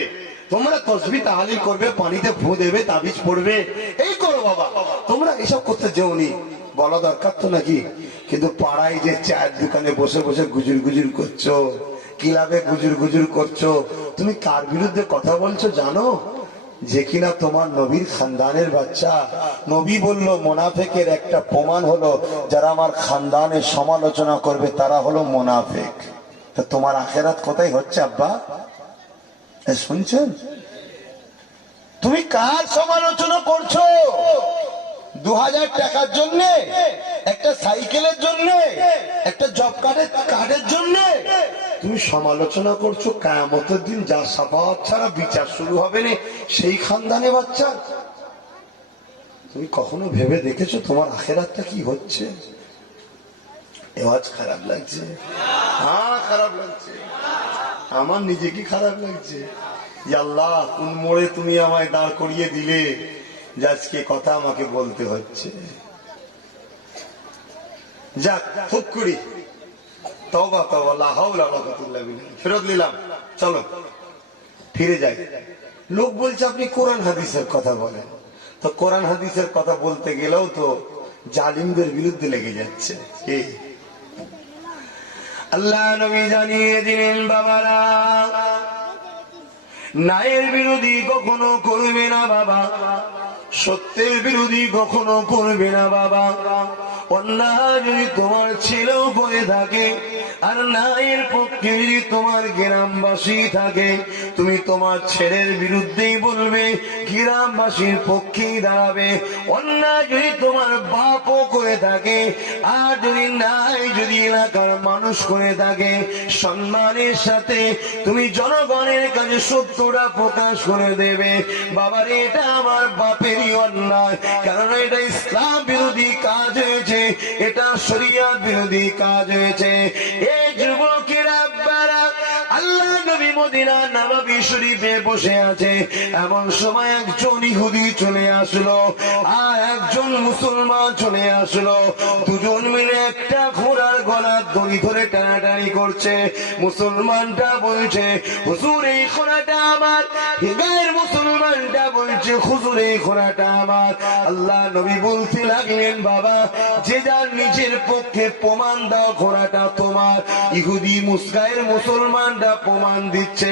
তোমরা তসবিহ তাহলিল করবে, পানিতে ফু দেবে, তাবিজ পড়বে, এই করো বাবা, তোমরা এসব করতে যেওনি। বলা দরকার তো নাকি? কিন্তু পাড়ায় যে চায়ের দোকানে বসে বসে গুজুর গুজুর করছো, ক্লাবে গুজুর গুজুর করছো, তুমি কার বিরুদ্ধে কথা বলছো জানো? যে কিনা তোমার নবীর খানদানের বাচ্চা। নবী বলল মোনাফেকের একটা প্রমাণ হলো যারা আমার খানদানের সমালোচনা করবে তারা হলো মোনাফেক। তা তোমার আখেরাত কোথায় হচ্ছে আব্বা? শুনছেন? তুমি কার সমালোচনা করছো? 2000 টাকার জন্য, একটা সাইকেলের জন্য, একটা জব কার্ডের জন্য তুমি সমালোচনা করছো। কিয়ামতের দিন যা শাফাআত ছাড়া বিচার শুরু হবে না, সেই খানদানে বাচ্চা তুমি কখনো ভেবে দেখেছো তোমার আখেরাতটা কি হচ্ছে? এওয়াজ খারাপ লাগছে? হ্যাঁ খারাপ লাগছে, আমার নিজেকে খারাপ লাগছে। আল্লাহ কোন মোড়ে তুমি আমায় দাঁড় করিয়ে দিলে যে আজকে কথা আমাকে বলতে হচ্ছে। যাক, খুব করি তওবা তওবা, লা হাওলা ওয়ালা কুওয়াতা ইল্লা বিল্লাহ, ফেরত নিলাম, চলো ফিরে যাই। লোক বলছে আপনি কোরআন হাদিসের কথা বলেন, তো কোরআন হাদিসের কথা বলতে গেলেও তো জালিমদের বিরুদ্ধে লেগে যাচ্ছে। কি আল্লাহ নবী জানিয়ে দিলেন, বাবারা ন্যায়ের বিরোধী কখনো করবে না বাবা, সত্যের বিরোধী কখনো করবে না বাবা। অন্যায় যদি তোমার ছেলেও করে থাকে আর ন্যায়ের পক্ষে যদি তোমার গ্রামবাসী থাকে, তুমি তোমার ছেলের বিরুদ্ধেই বলবে, গ্রামবাসীর পক্ষেই দাঁড়াবে। অন্যায় যদি তোমার বাপও করে থাকে আর যদি ন্যায় যদি এলাকার মানুষ করে থাকে, সম্মানের সাথে তুমি জনগণের কাছে সত্যটা প্রকাশ করে দেবে। বাবার এটা আমার বাপেরই অন্যায়, কারণ এটা ইসলাম বিরোধী কাজ হয়েছে, এটা শরিয়ত বিরোধী কাজ হয়েছে। এই যুবকেরা আব্বারা, আল্লাহ নবী মদিনা নববী শরীফে বসে আছে, এমন সময় একজন ইহুদি চলে আসলো আর একজন মুসলমান চলে আসলো। দুজন মিলে একটা ঘোড়ার গলার দড়ি ধরে টানাটানি করছে। মুসলমানটা বলছে, হুজুর এই ঘোড়াটা আমার। গায়ের মুসলমানটা বলছে, হুজুর এই ঘোড়াটা আমার। আল্লাহ নবী বলতে লাগলেন, বাবা যে যার নিজের পক্ষে প্রমাণ দাও, ঘোড়াটা তোমার। ইহুদি মুসগায়ের মুসলমানরা প্রমাণ দিচ্ছে,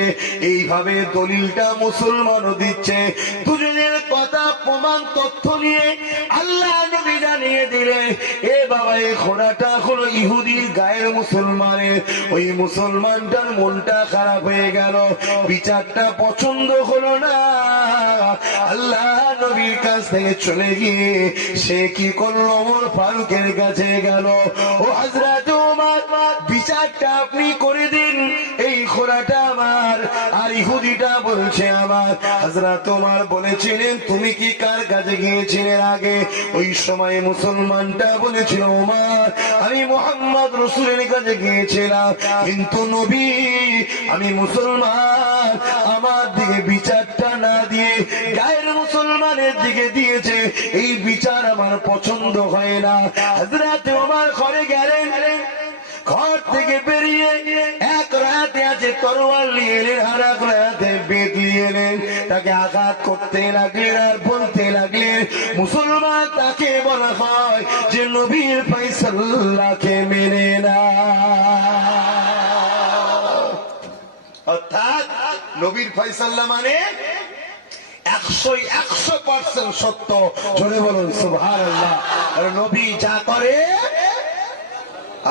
এইভাবে দলিলটা মুসলমানও দিচ্ছে। দুজনের কথা প্রমাণ তথ্য নিয়ে আল্লাহ নবী জানিয়ে দিলে, এ বাবা এই ঘোড়াটা হলো ইহুদির গায়ের মুসলমানের। ওই মুসলমানটার মনটা খারাপ হয়ে গেল, বিচারটা পছন্দ হলো না। আল্লাহ নবীর কাছ থেকে চলে গিয়ে সে কি করলো, ওমর ফারুকের কাছে গেল। ও হযরত ওমর, বিচারটা আপনি করে দিন, এই ঘোড়াটা আমার আর ইহুদিটা বলছে আমার। হযরত ওমর বলেছিলেন, তুমি কি কার কাছে গিয়েছিলেন আগে? ওই সময় মুসলমানটা বলেছিল, ওমর আমি মুহাম্মদ রাসূলের কাছে গিয়েছিলাম, কিন্তু নবী আমি মুসলমান, আমার দিকে বিচারটা না দিয়ে গায়ের মুসলমানের দিকে দিয়েছে, এই বিচার আমার পছন্দ হয় না। হযরত ওমর ঘরে গেলেন, ঘর থেকে বেরিয়ে এক রাতে আছে তরোয়াল নিয়ে এলেন, আর এক রাতে বেদ নিয়ে এলেন, তাকে আঘাত করতে লাগলেন আর বলতে লাগলেন, মুসলমান তাকে বলা হয় যে নবীর ফয়সালাকে মেনে না। অর্থাৎ নবীর ফয়সালা মানে 100% সত্য। জোরে বলুন সুবহানাল্লাহ। আর নবী যা করে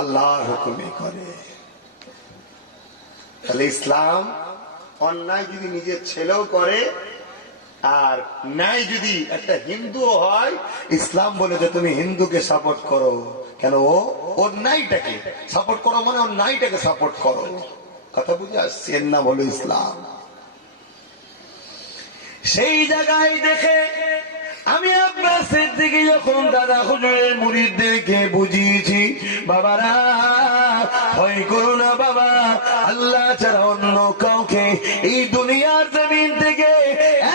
আল্লাহর হুকুমে করে। তাহলে ইসলাম অন্যায় যদি নিজের ছেলেও করে আর ন্যায় যদি একটা হিন্দু হয়, ইসলাম বলে যে তুমি হিন্দুকে সাপোর্ট করো। কেন? ও অন্যায়টাকে সাপোর্ট করো মানে অন্যায়টাকে সাপোর্ট করো। কথা বুঝে আসছে? এর নাম হলো ইসলাম। সেই জায়গায় দেখে আমি আপনার সিদ্দিকী যখন দাদা হুজুরের মুরিদদেরকে বুঝিয়েছি, বাবারা ভয় করো না বাবা, আল্লাহ ছাড়া অন্য কাউকে এই দুনিয়ার জমিন থেকে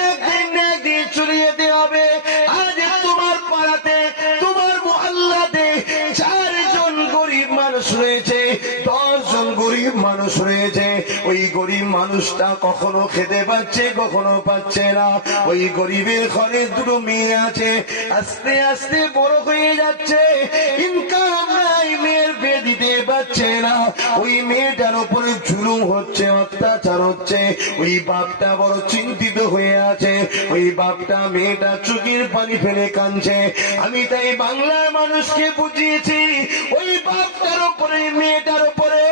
একদিন না একদিন চলে যেতে হবে। আজ তোমার পাড়াতে, তোমার মুহাল্লাতে 4 জন গরিব মানুষ রয়েছে, 10 জন গরিব মানুষ রয়েছে। ওই গরিব মানুষটা কখনো খেতে পাচ্ছে, কখনো পাচ্ছে না। ওই গরিবের ঘরে 2 মেয়ে আছে, আস্তে আস্তে বড় হয়ে যাচ্ছে, ইনকাম নাই, মেয়ের বিয়ে দিতে পারছে না। ওই মেয়েটার উপরে জুলুম হচ্ছে, অত্যাচার হচ্ছে। ওই বাপটা বড় চিন্তিত হয়ে আছে। ওই বাপটা মেয়েটা চোখের পানি ফেলে কাঁদছে। আমি তাই বাংলার মানুষকে বুঝিয়েছি, ওই বাপটার উপরে, মেয়েটার উপরে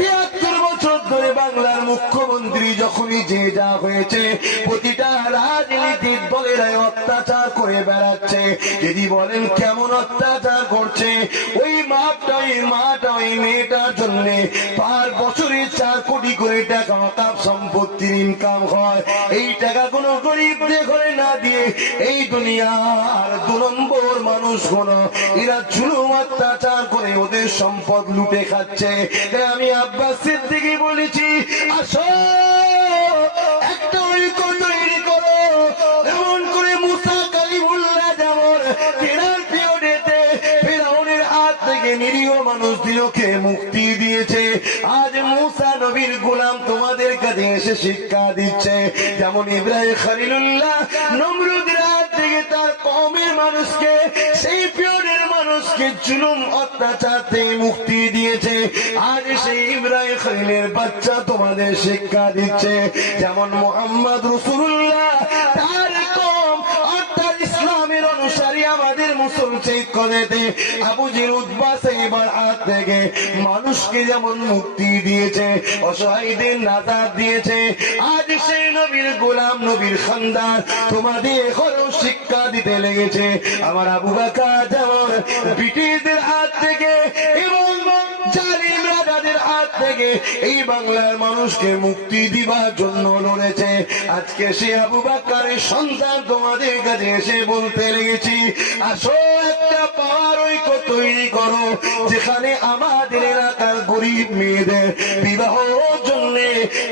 73 বছর ধরে বাংলার মুখ্যমন্ত্রী যখন নিজে যা হয়েছে প্রতিটা রাজনীতির দলেরাই অত্যাচার করে বেড়াচ্ছে। যদি বলেন কেমন অত্যাচার করছে, ওই মাটা ওই মেয়েটার জন্য পার বছরে 4 কোটি করে টাকা অকাপ সম্পত্তির ইনকাম হয়। এই টাকা কোনো গরিবদের ঘরে না দিয়ে এই দুনিয়ার 2 নম্বর মানুষ গুলো এরা জুলুম অত্যাচার করে ওদের সম্পদ লুটে খাচ্ছে। তাই আমি আব্বাস সিদ্দিকী বলেছি, আসো একটা ঐক্য তৈরি করো, এমন করে মুসা কালিমুল্লাহ যেমন কেনার পিরিয়ডেতে ফিরআউনের হাত থেকে নিরীহ মানুষদিনকে মুক্তি দিয়েছে, আজ মুসা নবীর গোলাম তোমাদের কাছে এসে শিক্ষা দিচ্ছে। যেমন ইব্রাহিম খলিলুল্লাহ নমরুদের হাত থেকে তার কওমের মানুষকে, সেই পিরিয়ডের মানুষকে জুলুম অত্যাচার থেকে মুক্তি দিয়েছে, আজ সেই ইব্রাহিম খলিলের বাচ্চা তোমাদের শিক্ষা দিচ্ছে। যেমন মুহাম্মদ রাসূলুল্লাহ তার কওম অর্থাৎ ইসলামের অনুসারী আমাদের মুসলমান করেতে আবু জেহেল উতবা সাইবার হাত থেকে মানুষকে যেমন মুক্তি দিয়েছে, অসহায়দের নাজাত দিয়েছে, আজ সেই নবীর গোলাম নবীর খানদান তোমাদের এখনো শিক্ষা দিতে লেগেছে। আমার আবু বকর যেমন ব্রিটিশদের হাত থেকে এবং জালিম রাজাদের হাত থেকে এই বাংলার মানুষকে মুক্তি দিবার জন্য লড়েছে, আজকে সে আবু বকরের সন্তান তোমাদের কাছে এসে বলতে লেগেছি, আসো একটা পাওয়ার ঐক্য তৈরি করো, যেখানে আমাদের এলাকার গরিব মেয়েদের বিবাহ জন্য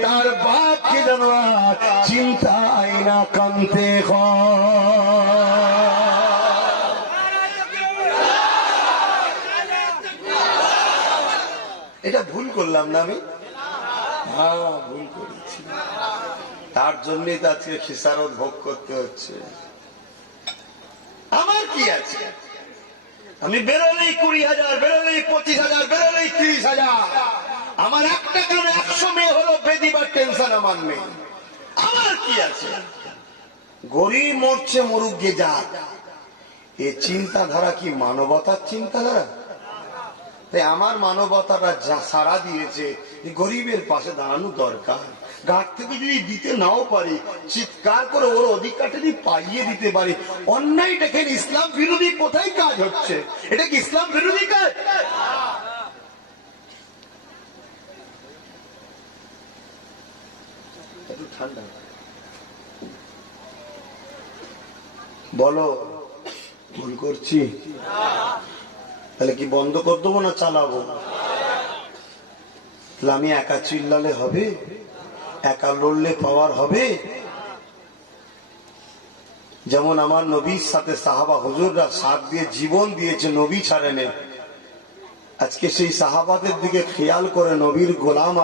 তার বাপকে যেন আর চিন্তায় না কানতে হয়। এটা ভুল করলাম না আমি? হ্যাঁ, ভুল করেছি। তার জন্যই তো আজকে খিসারত ভোগ করতে হচ্ছে। আমার কি আছে? আমি বেরোলেই 20,000, বেরোলেই 25,000, বেরোলেই 30,000। আমার একটা কারণে 100 মেয়ে হলো বেদিবার টেনশন আমার নেই। আমার কি আছে? গরিব মরছে, মরুক গে যাক। এ চিন্তাধারা কি মানবতার চিন্তাধারা? তাই আমার মানবতাটা যা সারা দিয়েছে, গরিবের পাশে দাঁড়ানো দরকার। গাছ থেকে যদি দিতে নাও পারি, চিৎকার করে ওর অধিকারটা যদি পাইয়ে দিতে পারি। অন্যায় দেখেন ইসলাম বিরোধী কোথায় কাজ হচ্ছে? এটা কি ইসলাম বিরোধী কাজ? একটু ঠান্ডা বলো, ভুল করছি? তাহলে কি বন্ধ করে দেবো না চালাবো? তাহলে আমি একা চিল্লালে হবে? একা লড়লে পাওয়ার হবে? যেমন আমার নবীর সাথে সাহাবা হুজুররা সাথ দিয়ে জীবন দিয়েছে, নবী ছাড়েনে। আজকে সেই সাহাবাদের দিকে খেয়াল করে নবীর গোলাম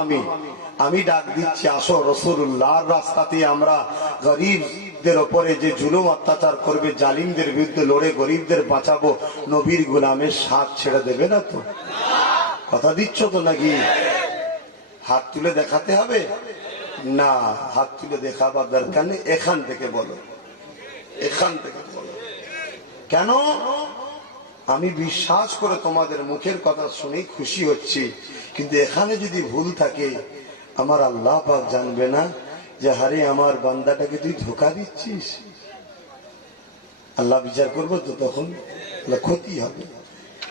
আমি ডাক দিচ্ছি, আসো রাসূলুল্লাহর রাস্তাতে আমরা গরিবদের উপরে যে জুলুম অত্যাচার করবে, জালিমদের বিরুদ্ধে লড়ে গরিবদের বাঁচাবো, নবীর গোলামের সাথ ছেড়ে দেবে না তো? কথা দিচ্ছ তো নাকি? হাত তুলে দেখাতে হবে না? হাত তুলে দেখাবার দরকার নেই, এখান থেকে বলো, এখান থেকে বলো। কেন? আমি বিশ্বাস করে তোমাদের মুখের কথা শুনেই খুশি হচ্ছি, কিন্তু এখানে যদি ভুল থাকে আমার আল্লাহ পাক জানবে না যে হারে আমার বান্দাটাকে তুই ধোঁকা দিচ্ছিস? আল্লাহ বিচার করবো তো, তখন ক্ষতি হবে।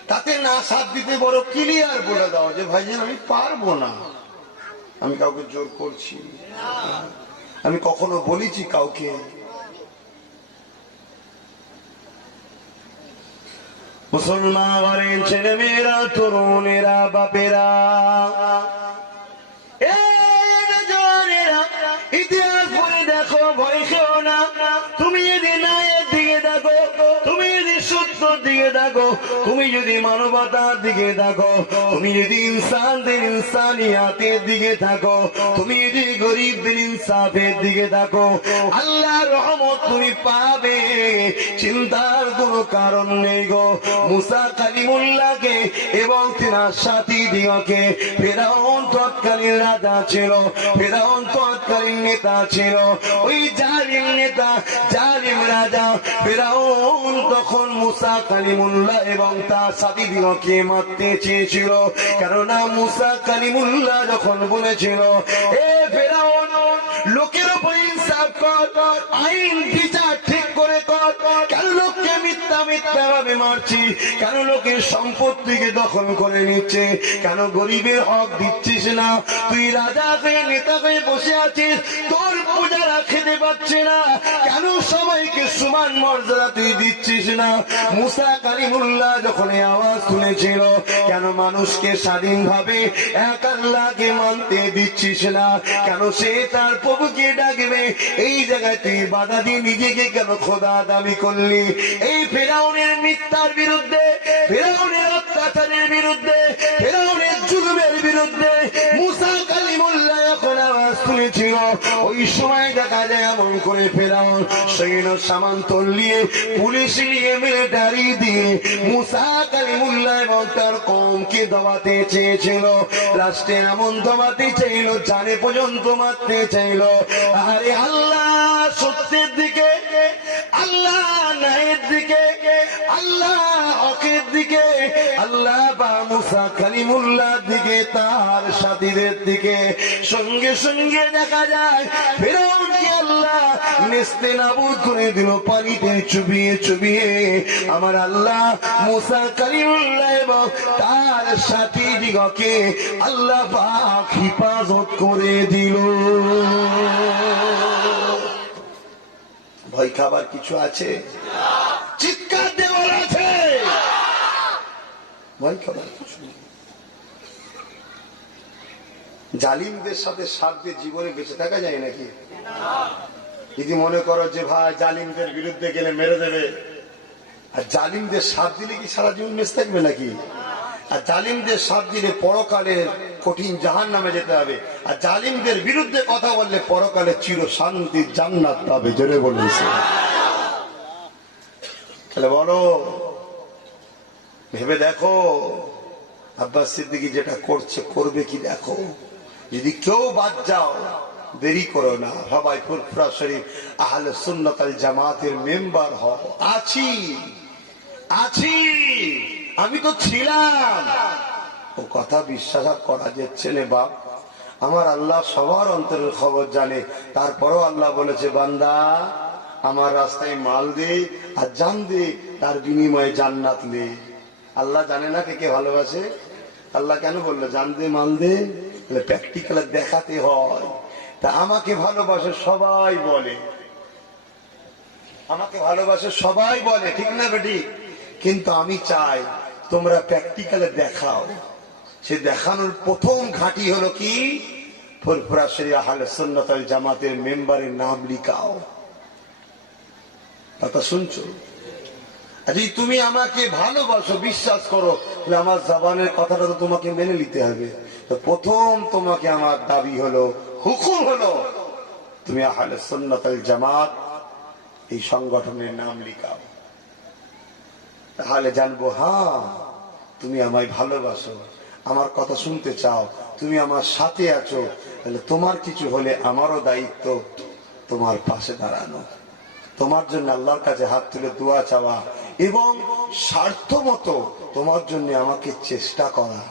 তাতে না সাথ দিতে বড় ক্লিয়ার বলে দাও যে ভাইজান আমি পারবো না, আমি কাউকে জোর করছি। আমি কখনো বলেছি কাউকে মুসলমান ঘরের ছেলে মেয়েরা, তরুণেরা, বাপেরা, ইতিহাস পড়ে দেখো, ভয় খেও না। তুমি যদি ন্যায়ের দিকে দেখো, তুমি যদি সত্যর দিকে দেখো, তুমি যদি মানবতার দিকে দেখো, তুমি যদি ইনসানদের ইনসানিয়াতের দিকে থাকো, তুমি যদি গরিবদের ইনসাফের দিকে থাকো, আল্লাহর রহমত তুমি পাবে, চিন্তার কোনো কারণ নেই গো। মুসা কালিমুল্লাহকে এবং তিনার সাথী দিগকে ফেরাউন তৎকালীন রাজা ছিল, ফেরাউন তৎকালীন নেতা ছিল, ওই জালিম নেতা জালিম রাজা ফেরাউন তখন মুসা কালিমুল্লাহ এবং তার সাথী দিগকে মারতে চেয়েছিল। কেননা মুসা কালিমুল্লাহ যখন বলেছিল, এ ফেরাউন লোকের উপর ইনসাফ কর, আইন বিচার ঠিক করে কর। কেন লোককে মিথ্যা মিথ্যা ভাবে মারছি? কেন লোকের সম্পত্তিকে দখল করে নিচ্ছে? কেন গরিবের হক দিচ্ছিস না? তুই রাজা হয়ে নেতা হয়ে বসে আছিস, তোর পূজারা খেতে পাচ্ছে না, কেন সবাইকে সমান মর্যাদা তুই দিচ্ছিস না? মুসা কালিমুল্লাহ যখন এই আওয়াজ শুনেছিল, কেন মানুষকে স্বাধীনভাবে এক আল্লাহকে মানতে দিচ্ছিস না? কেন সে তার প্রভুকে ডাকবে, এই জায়গায় তুই বাধা দিয়ে নিজেকে কেন খোদা দাবি করলি? এই ফেরাউনের মিথ্যার বিরুদ্ধে, ফেরাউনের অত্যাচারের বিরুদ্ধে, ফেরাউনের জুলুমের বিরুদ্ধে মুসা কালিমুল্লাহ যখন আওয়াজ শুনেছিল, ওই সময় দেখা যায় এমন করে ফেরাউন সৈন্য সামান তল্লিয়ে, পুলিশ নিয়ে, মিলিটারি দিয়ে মুসা কালিমুল্লাহ এবং তার কওমকে দমাতে চেয়েছিল। রাষ্ট্রে এমন দমাতে চাইল, জানে পর্যন্ত মারতে চাইল। আরে আল্লাহ সত্যের দিকে, আল্লাহ ন্যায়ের দিকে, আল্লাহ হকের দিকে, আল্লাহ বা মুসা কালিমুল্লাহর দিকে, তার সাথীদের দিকে। সঙ্গে সঙ্গে দেখা যায় ফেরাউনকে আল্লাহ নেস্তেনাবুদ করে দিল, পানিতে চুবিয়ে চুবিয়ে। আমার আল্লাহ মুসা কালিমুল্লাহ এবং তার সাথী দিগকে আল্লাহ পাক হিফাজত করে দিল। ভয় খাবার কিছু আছে? চিৎকার দেওয়ার আছে? ভয় খাবার কিছু নেই। জালিমদের সাথে সাথ দিয়ে জীবনে বেঁচে থাকা যায় নাকি? যদি মনে করো যে ভাই জালিমদের বিরুদ্ধে গেলে মেরে দেবে, আর জালিমদের সাথ দিলে কি সারা জীবন বেঁচে থাকবে নাকি? আর জালিমদের সাথ দিলে পরকালে কঠিন জাহান্নামে যেতে হবে, আর জালিমদের বিরুদ্ধে কথা বললে পরকালে চির শান্তির জান্নাত পাবে। জোরে বলেছে। তাহলে বলো, ভেবে দেখো আব্বাস সিদ্দিকী যেটা করছে, করবে কি দেখো। যদি কেউ বাদ যাও, দেরি করো না, সবাই ফুরফুরা শরীফ আহলে সুন্নাত ওয়াল জামাতের মেম্বার হও। আছি আছি, আমি তো ছিলাম। ও কথা বিশ্বাস করা যাচ্ছে না বাপ। আমার আল্লাহ সবার অন্তরের খবর জানে। তারপরও আল্লাহ বলেছে, বান্দা আমার রাস্তায় মাল দে আর জান দে, তার বিনিময়ে জান্নাত নে। আল্লাহ জানে না কে কে ভালোবাসে? আল্লাহ কেন বললো জান দে মাল দে? প্র্যাকটিক্যাল দেখাতে হয়। তা আমাকে ভালোবাসে সবাই বলে, আমাকে ভালোবাসে সবাই বলে, ঠিক না বেটি? কিন্তু আমি চাই তোমরা প্র্যাকটিক্যালে দেখাও। সে দেখানোর প্রথম ঘাঁটি হলো কি? ফুরফুরা শরীফ আহলে সুন্নাত ওয়াল জামাতের মেম্বারের নাম লিখাও। কথা শুনছো? যদি তুমি আমাকে ভালোবাসো, বিশ্বাস করো, তাহলে আমার জবানের কথাটা তো তোমাকে মেনে নিতে হবে। তো প্রথম তোমাকে আমার দাবি হলো, হুকুম হলো, তুমি আহলে সুন্নাত ওয়াল জামাত এই সংগঠনের নাম লিখাও। তাহলে জানবো, হ্যাঁ তুমি আমায় ভালোবাসো, আমার কথা শুনতে চাও, তুমি আমার সাথে আছো। তাহলে তোমার কিছু হলে আমারও দায়িত্ব তোমার পাশে দাঁড়ানো, তোমার জন্য আল্লাহর কাছে হাত তুলে দোয়া চাওয়া, এবং স্বার্থ মতো তোমার জন্য আমাকে চেষ্টা করা।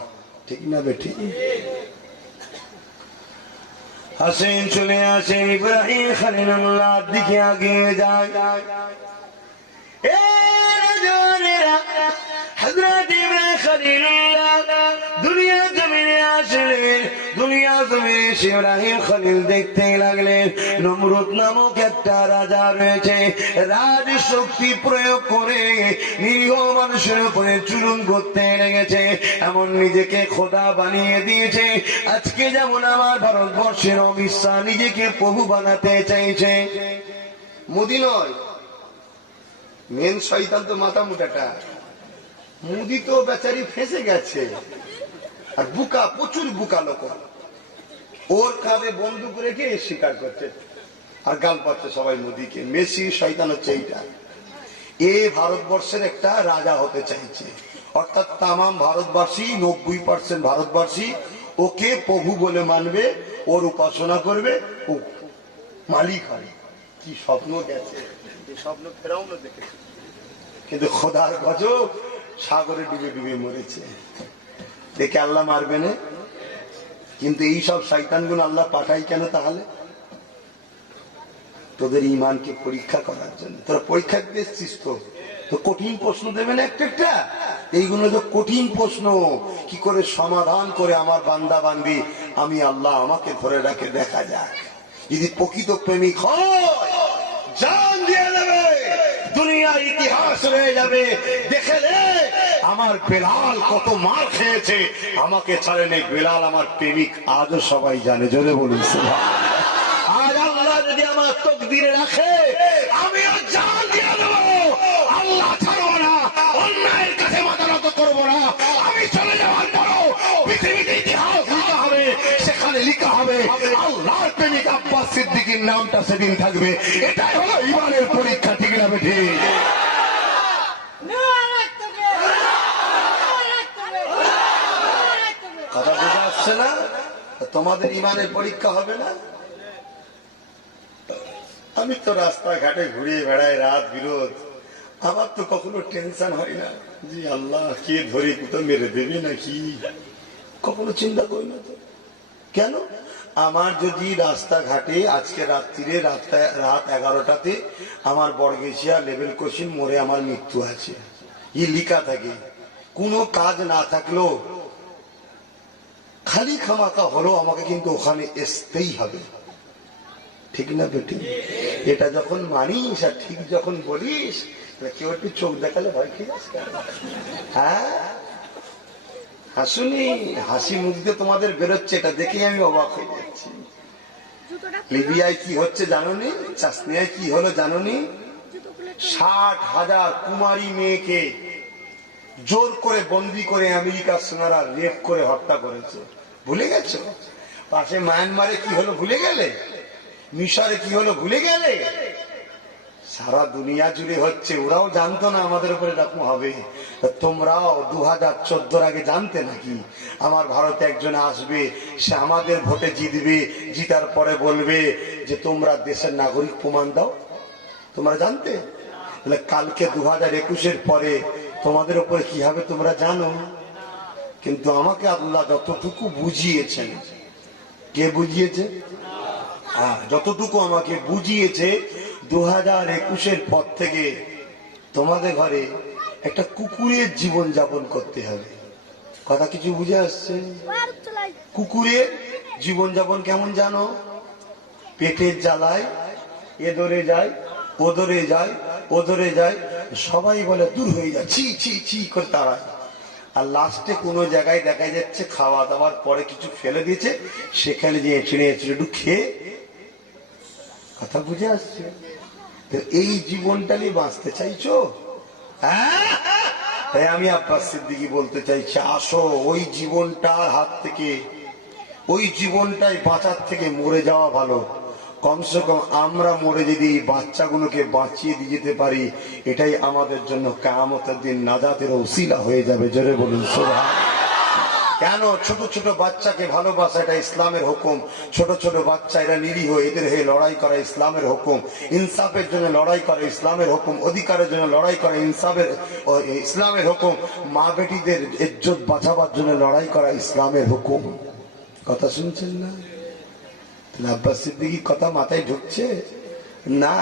ঠিক না বেটি? হাসেন চলে আসে, ইব্রাহিম খলিলুল্লাহর দিকে এগিয়ে যায়। হযরত ইব্রাহিম খলিলুল্লাহ দুনিয়া জমিনে আসলেন। দুনিয়া জমিনে ইব্রাহিম খলিল দেখতে লাগলেন নমরুদ নামক একটা রাজা রয়েছে, রাজ শক্তি প্রয়োগ করে নিরীহ মানুষের উপরে জুলুম করতে লেগেছে, এমন নিজেকে খোদা বানিয়ে দিয়েছে। আজকে যেমন আমার ভারতবর্ষের অবিশ্বাস নিজেকে প্রভু বানাতে চাইছে। মোদি নয়, মেন শয়তান তো মাথা মুটাটা। মুদি তো বেচারি ফেঁসে গেছে, আর বুকা, প্রচুর বুকা লোক, ওর কাঁধে বন্দুক রেখে স্বীকার করছে আর গাল পাচ্ছে সবাই মোদিকে। মেসি শয়তান হচ্ছে এইটা। এ ভারতবর্ষের একটা রাজা হতে চাইছে, অর্থাৎ তামাম ভারতবাসী, 90% ভারতবাসী ওকে প্রভু বলে মানবে, ওর উপাসনা করবে, ও মালিক হবে। কি স্বপ্ন গেছে, স্বপ্ন ফেরাউন দেখেছে, কিন্তু খোদার গজব, সাগরে ডুবে ডুবে মরেছে। দেখে আল্লাহ মারবে না? কিন্তু এই সব শয়তানগুলো আল্লাহ পাঠাই কেন তাহলে? তোদের ইমানকে পরীক্ষা করার জন্য। তোরা পরীক্ষা দিতে এসছিস তো, তো কঠিন প্রশ্ন দেবে না একটা একটা। এইগুলো তো কঠিন প্রশ্ন, কি করে সমাধান করে আমার বান্দা বান্দি আমি আল্লাহ আমাকে ধরে রাখে দেখা যাক। যদি প্রকৃত প্রেমিক হয় জান দিয়ে দেবে, দুনিয়ার ইতিহাস রয়ে যাবে। দেখে রে আমার বেলাল কত মার খেয়েছে, আমাকে ছাড়েন এই বেলাল আমার প্রেমিক, আজও সবাই জানে। জোরে বলুন সুবহানাল্লাহ। আজ আল্লাহ যদি আমার তকদিরে রাখে আমিও জান দিয়ে দেবো, আল্লাহ ছাড়বো না, অন্যায়ের কাছে মাথা নত করবো না। আমি চলে যাওয়ার পরও পৃথিবীতে ইতিহাস লিখা হবে, সেখানে লিখা হবে আল্লাহর প্রেমিক আব্বাস সিদ্দিকীর নামটা সেদিন থাকবে। এটাই হলো ইমানের পরীক্ষা, ঠিক না বেঠি? কথা বোঝা আসছে না? তোমাদের ইমানের পরীক্ষা হবে না? আমি তো রাস্তাঘাটে ঘুরে বেড়াই রাত বিরোধ, আমার তো কখনো টেনশন হয় না জি আল্লাহ কে ধরে কোথাও মেরে দেবে নাকি, কখনো চিন্তা করি না। তো কেন? আমার যদি রাস্তাঘাটে আজকে রাত্রিরে রাত 11টাতে আমার বড়গেছিয়া লেভেল কোশ্চিন মোড়ে আমার মৃত্যু আছে, ই লিখা থাকে, কোনো কাজ না থাকলেও খালি খামাকা হলো আমাকে কিন্তু ওখানে আসতেই হবে, ঠিক না বেটি? এটা যখন মানিস আর ঠিক যখন বলিস, কেউ একটু চোখ দেখালে ভয় খেয়ে যাস। হ্যাঁ হাসুনি, হাসি মুখ দিয়ে তোমাদের বেরোচ্ছে, এটা দেখেই আমি অবাক হয়ে যাচ্ছি। লিবিয়ায় কি হচ্ছে জানোনি? চাসনিয়ায় কি হলো জানোনি? 60,000 কুমারী মেয়েকে জোর করে বন্দি করে আমেরিকার সেনারা রেপ করে হত্যা করেছে, ভুলে গেছো? পাশে মায়ানমারে কি হলো ভুলে গেলে? মিশরে কি হলো ভুলে গেলে? সারা দুনিয়া জুড়ে হচ্ছে, ওরাও জানতো না আমাদের উপরে এরকম হবে। তোমরাও 2014 আগে জানতে নাকি আমার ভারতে একজন আসবে, সে আমাদের ভোটে জিতবে, জিতার পরে বলবে যে তোমরা দেশের নাগরিক প্রমাণ দাও? তোমরা জানতে? তাহলে কালকে 2021-এর পরে তোমাদের উপরে কি হবে তোমরা জানো? কিন্তু আমাকে আল্লাহ যতটুকু বুঝিয়েছেন, কে বুঝিয়েছে? যতটুকু আমাকে বুঝিয়েছে 2021-এর পর থেকে তোমাদের ঘরে একটা কুকুরের জীবন যাপন করতে হবে। কথা কিছু বুঝে আসছে? কুকুরের জীবন যাপন কেমন জানো? পেটের জ্বালায় এদরে যায়, ওদরে যায়, ওদরে যায়, সবাই বলে দূর হয়ে যায়, ছি ছি ছি করে তাড়ায়। আর লাস্টে কোনো জায়গায় দেখা যাচ্ছে খাওয়া দাওয়ার পরে কিছু ফেলে দিয়েছে, সেখানে যে এঁচড়ে এঁচড়ে একটু খেয়ে। কথা বুঝে আসছে? এই জীবনটা নিয়ে বাঁচতে চাইছো? তাই আমি আব্বাস সিদ্দিকী বলতে চাইছি, আসো ওই জীবনটার হাত থেকে, ওই জীবনটাই বাঁচার থেকে মরে যাওয়া ভালো। কমসে কম আমরা মরে যদি এই বাচ্চাগুলোকে বাঁচিয়ে দিয়ে যেতে পারি, এটাই আমাদের জন্য কিয়ামতের দিন নাজাতের উসিলা হয়ে যাবে। জোরে বলুন সুবহানাল্লাহ। কেন? ছোট ছোট বাচ্চাকে ভালোবাসা এটা ইসলামের হুকুম। ছোট ছোট বাচ্চা এরা নিরীহ, এদের হয়ে লড়াই করা ইসলামের হুকুম। ইনসাফের জন্য লড়াই করা ইসলামের হুকুম। অধিকারের জন্য লড়াই করা ইসলামের হুকুম। মা বেটিদের ইজ্জত বাঁচাবার জন্য লড়াই করা ইসলামের হুকুম। কথা শুনছেন না? আব্বাস সিদ্দিকী কথা মাথায় ঢুকছে না?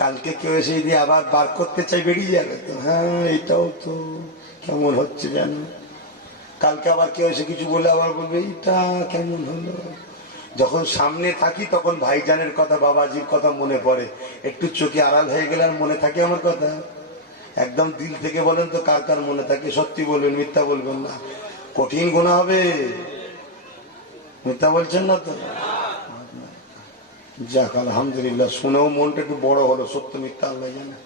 কালকে কেউ এসে দিয়ে আবার বার করতে চাই, বেরিয়ে যাবে তো। হ্যাঁ এটাও তো কেমন হচ্ছে জানো? কালকে আবার কেউ এসে কিছু বলে আবার বলবে এটা কেমন হলো। যখন সামনে থাকি তখন ভাইজানের কথা, বাবাজির কথা মনে পড়ে। একটু চোখে আড়াল হয়ে গেলে আর মনে থাকে আমার কথা? একদম দিল থেকে বলেন তো কার কার মনে থাকে? সত্যি বলবেন, মিথ্যা বলবেন না। কঠিন গুনাহ হবে, মিথ্যা বলছেন না তো? যাক আলহামদুলিল্লাহ, শুনেও মনটা একটু বড় হলো। সত্য মিথ্যা আল্লাহ জানে,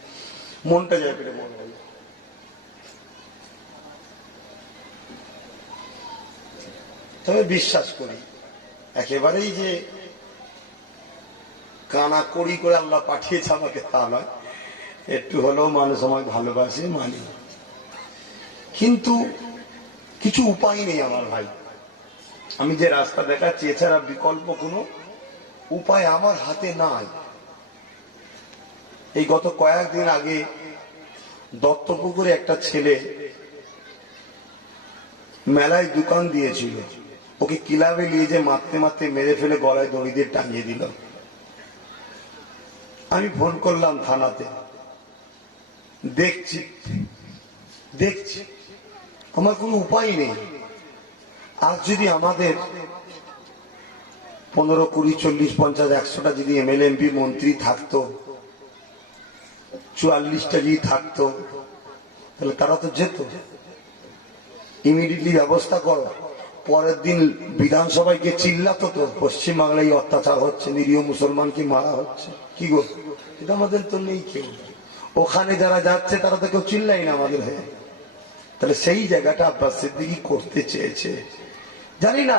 মনটা যায় পেটে বড় হলো। তবে বিশ্বাস করি একেবারেই যে কানা কড়ি করে আল্লাহ পাঠিয়েছে আমাকে তা নয়। একটু হলেও মানুষ আমায় ভালোবাসে, মানি। কিন্তু কিছু উপায় নেই আমার ভাই। আমি যে রাস্তা দেখাচ্ছি এছাড়া বিকল্প কোনো উপায় আমার হাতে নাই। এই গত কয়েকদিন আগে দত্তপুকুরে একটা ছেলে মেলায় দোকান দিয়েছিল, ওকে ক্লাবে নিয়ে যে মারতে মারতে মেরে ফেলে গলায় দড়ি দিয়ে টাঙিয়ে দিল। আমি ফোন করলাম থানাতে, দেখছি দেখছি আমার কোনো উপায় নেই। আজ যদি আমাদের 15, 20, 40, 50, 100টা যদি এমএলএ এমপি মন্ত্রী থাকতো, 44টা যদি থাকতো, তাহলে তারা তো যেত। ইমিডিয়েটলি ব্যবস্থা করো। পরের দিন বিধানসভায় গিয়ে চিল্লাতো তো, পশ্চিমবাংলায় অত্যাচার হচ্ছে, নিরীহ মুসলমানকে মারা হচ্ছে। কি গো, এটা আমাদের তো নেই কেউ। ওখানে যারা যাচ্ছে তারা তো কেউ চিল্লাই না আমাদের হয়ে। তাহলে সেই জায়গাটা আব্বাস সিদ্দিকী করতে চেয়েছে। জানি না,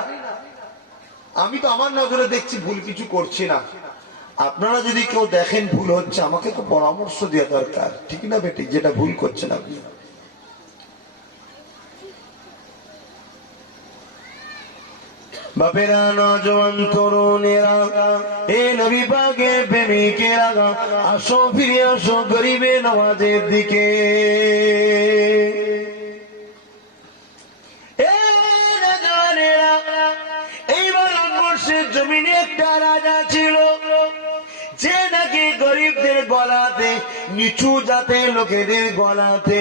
আমি তো আমার নজরে দেখছি ভুল কিছু করছি না। আপনারা যদি কেউ দেখেন ভুল হচ্ছে, আমাকে তো পরামর্শ দেওয়া দরকার, ঠিক না বেটি? যেটা ভুল করছেন আপনি। বাপেরা, নজওয়ান তরুণেরা, এ নবী পাকের প্রেমিকেরা, আসো ফিরে আসো গরিবে নওয়াজের দিকে। এই ভারতবর্ষের জমিনে একটা রাজা ছিল, যে নাকি গরিবদের গলাতে, নিচু জাতের লোকেদের গলাতে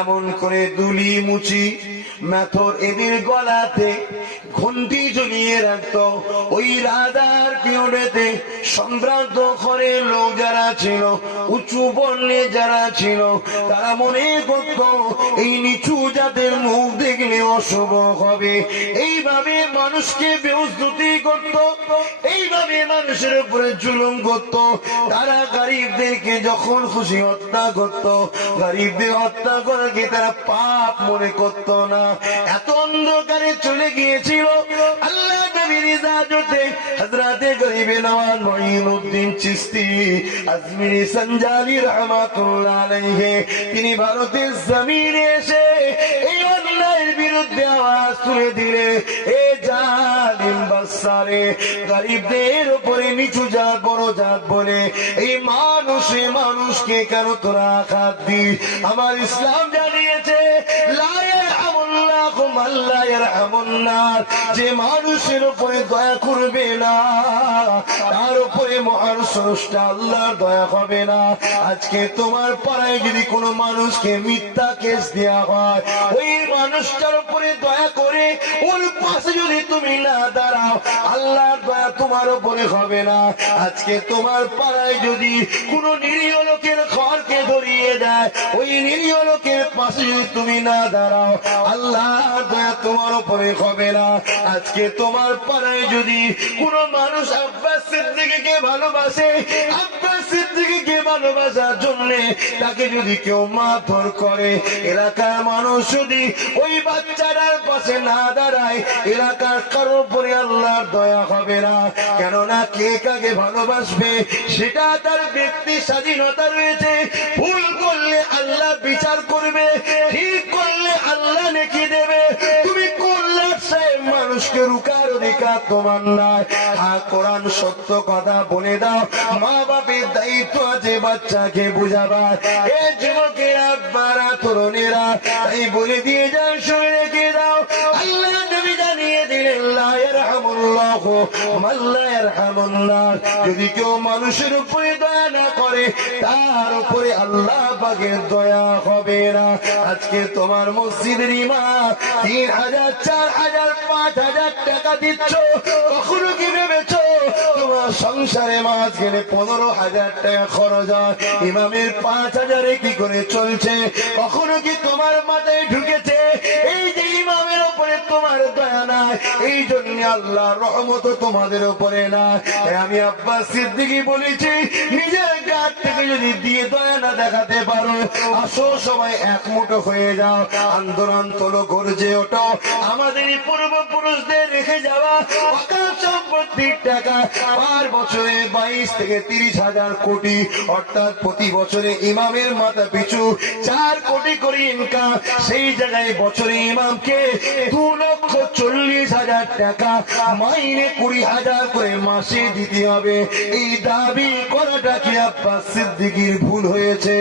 এমন করে দুলি মুচি মেথর এদের গলাতে ঘন্টি ঝুলিয়ে রাখত। ওই রাজার পিয়নেতে সম্ভ্রান্ত ঘরের লোক যারা ছিল, উঁচু বর্ণে যারা ছিল, তারা মনে করত এই নিচু জাতের মুখ দেখলে অশুভ হবে। এইভাবে মানুষকে বেউজ্জতি করত, এইভাবে মানুষের উপরে জুলুম করত। তারা গরিবদেরকে যখন খুশি হত্যা করত, গরিবদের হত্যা করাকে তারা পাপ মনে করত না। এত অন্ধকারে চলে গিয়েছিল আল্লাহ নবীর ইজাজতে হযরতে গরিবে নওয়াজ মুঈনুদ্দিন চিশতি আজমিরি সঞ্জারি রাহমাতুল্লাহ আলাইহি, তিনি ভারতের জমিনে এসে এই অন্যায়ের বিরুদ্ধে আওয়াজ তুলে দিলে, এ জালিম বাদশারে, গরিবদের উপরে নিচু জাত বড় জাত বলে এই মানুষকে কেন তোরা আঘাত দিস? আমার ইসলাম জানিয়েছে লা ইয়ারহামুল্লাহু মান লা ইয়ারহামুন নাস, যে মানুষের উপরে দয়া করবে না তার উপরে মহান স্রষ্টা আল্লাহর দয়া হবে না। আজকে তোমার পাড়ায় যদি কোনো মানুষকে মিথ্যা কেস দেওয়া হয়, ওই মানুষটার উপরে দয়া করে ওর পাশে যদি তুমি না দাঁড়াও, আল্লাহর দয়া তোমার উপরে হবে না। আজকে তোমার পাড়ায় যদি কোনো নিরীহ লোকের ঘরকে ধরিয়ে দেয়, ওই নিরীহ লোকের পাশে যদি তুমি না দাঁড়াও, আল্লাহর দয়া তোমার উপরে হবে না। আজকে তোমার পাড়ায় যদি কোনো মানুষ আব্বাস সিদ্দিকীকে ভালোবাসে, আব্বাস সিদ্দিকীকে ভালোবাসার জন্য তাকে যদি কেউ মারধর করে, এলাকার মানুষ যদি ওই বাচ্চাটার পাশে না দাঁড়ায়, এলাকার কারোর উপরে আল্লাহর দয়া হবে না। কেননা কে কাকে ভালোবাসবে সেটা তার ব্যক্তি স্বাধীনতা রয়েছে। ভুল করলে আল্লাহ বিচার করবে, ঠিক করলে আল্লাহ নেকি দেবে। তুমি কল্যাণ সাহেব মানুষকে রুকার অধিকার তোমার নাই। আর কোরআন সত্য কথা বলে দাও, মা বাপের দায়িত্ব আছে বাচ্চাকে বুঝাবার। এ যুবকেরা, বারা তরুণেরা, তাই বলে দিয়ে যাও, শুনে রেখে দাও, আল্লাহ নবী জানিয়ে দিলেন লা ইয়ারহামুল্লাহু মান লা ইয়ারহামুন নাস, যদি কেউ মানুষের উপরে দয়া না করে তার উপরে আল্লাহ পাকের দয়া হবে না। আজকে তোমার মসজিদের ইমাম 3000, 4000, 5000 টাকা দিচ্ছ, কখনো কি ভেবেছ তোমার সংসারে মাস গেলে 15,000 টাকা খরচ হয়, ইমামের 5000-এ কি করে চলছে? কখনো কি তোমার মাথায় ঢুকেছে এই যে ইমামের উপরে তোমার দয়া নাই, এই জন্য আল্লাহর রহমত তোমাদের উপরে না? আমি আব্বাস সিদ্দিকী বলেছি, নিজের গাছ থেকে যদি দিয়ে দয়া না দেখাতে পারো, আসো সবাই এক মুঠো হয়ে যাও, আন্দোলন তোলো, গর্জে ওঠো। আমাদের পূর্বপুরুষদের রেখে যাওয়া অকাল সম্পত্তির টাকা পার বছরে 22 থেকে 30,000 কোটি, অর্থাৎ প্রতি বছরে ইমামের মাথা পিছু 4 কোটি করে ইনকাম। সেই জায়গায় বছরে ইমামকে 2,40,000 টাকা, মাইনে 20,000 করে মাসে দিতে হবে। এই দাবি করাটা কি আব্বাস সিদ্দিকীর ভুল হয়েছে?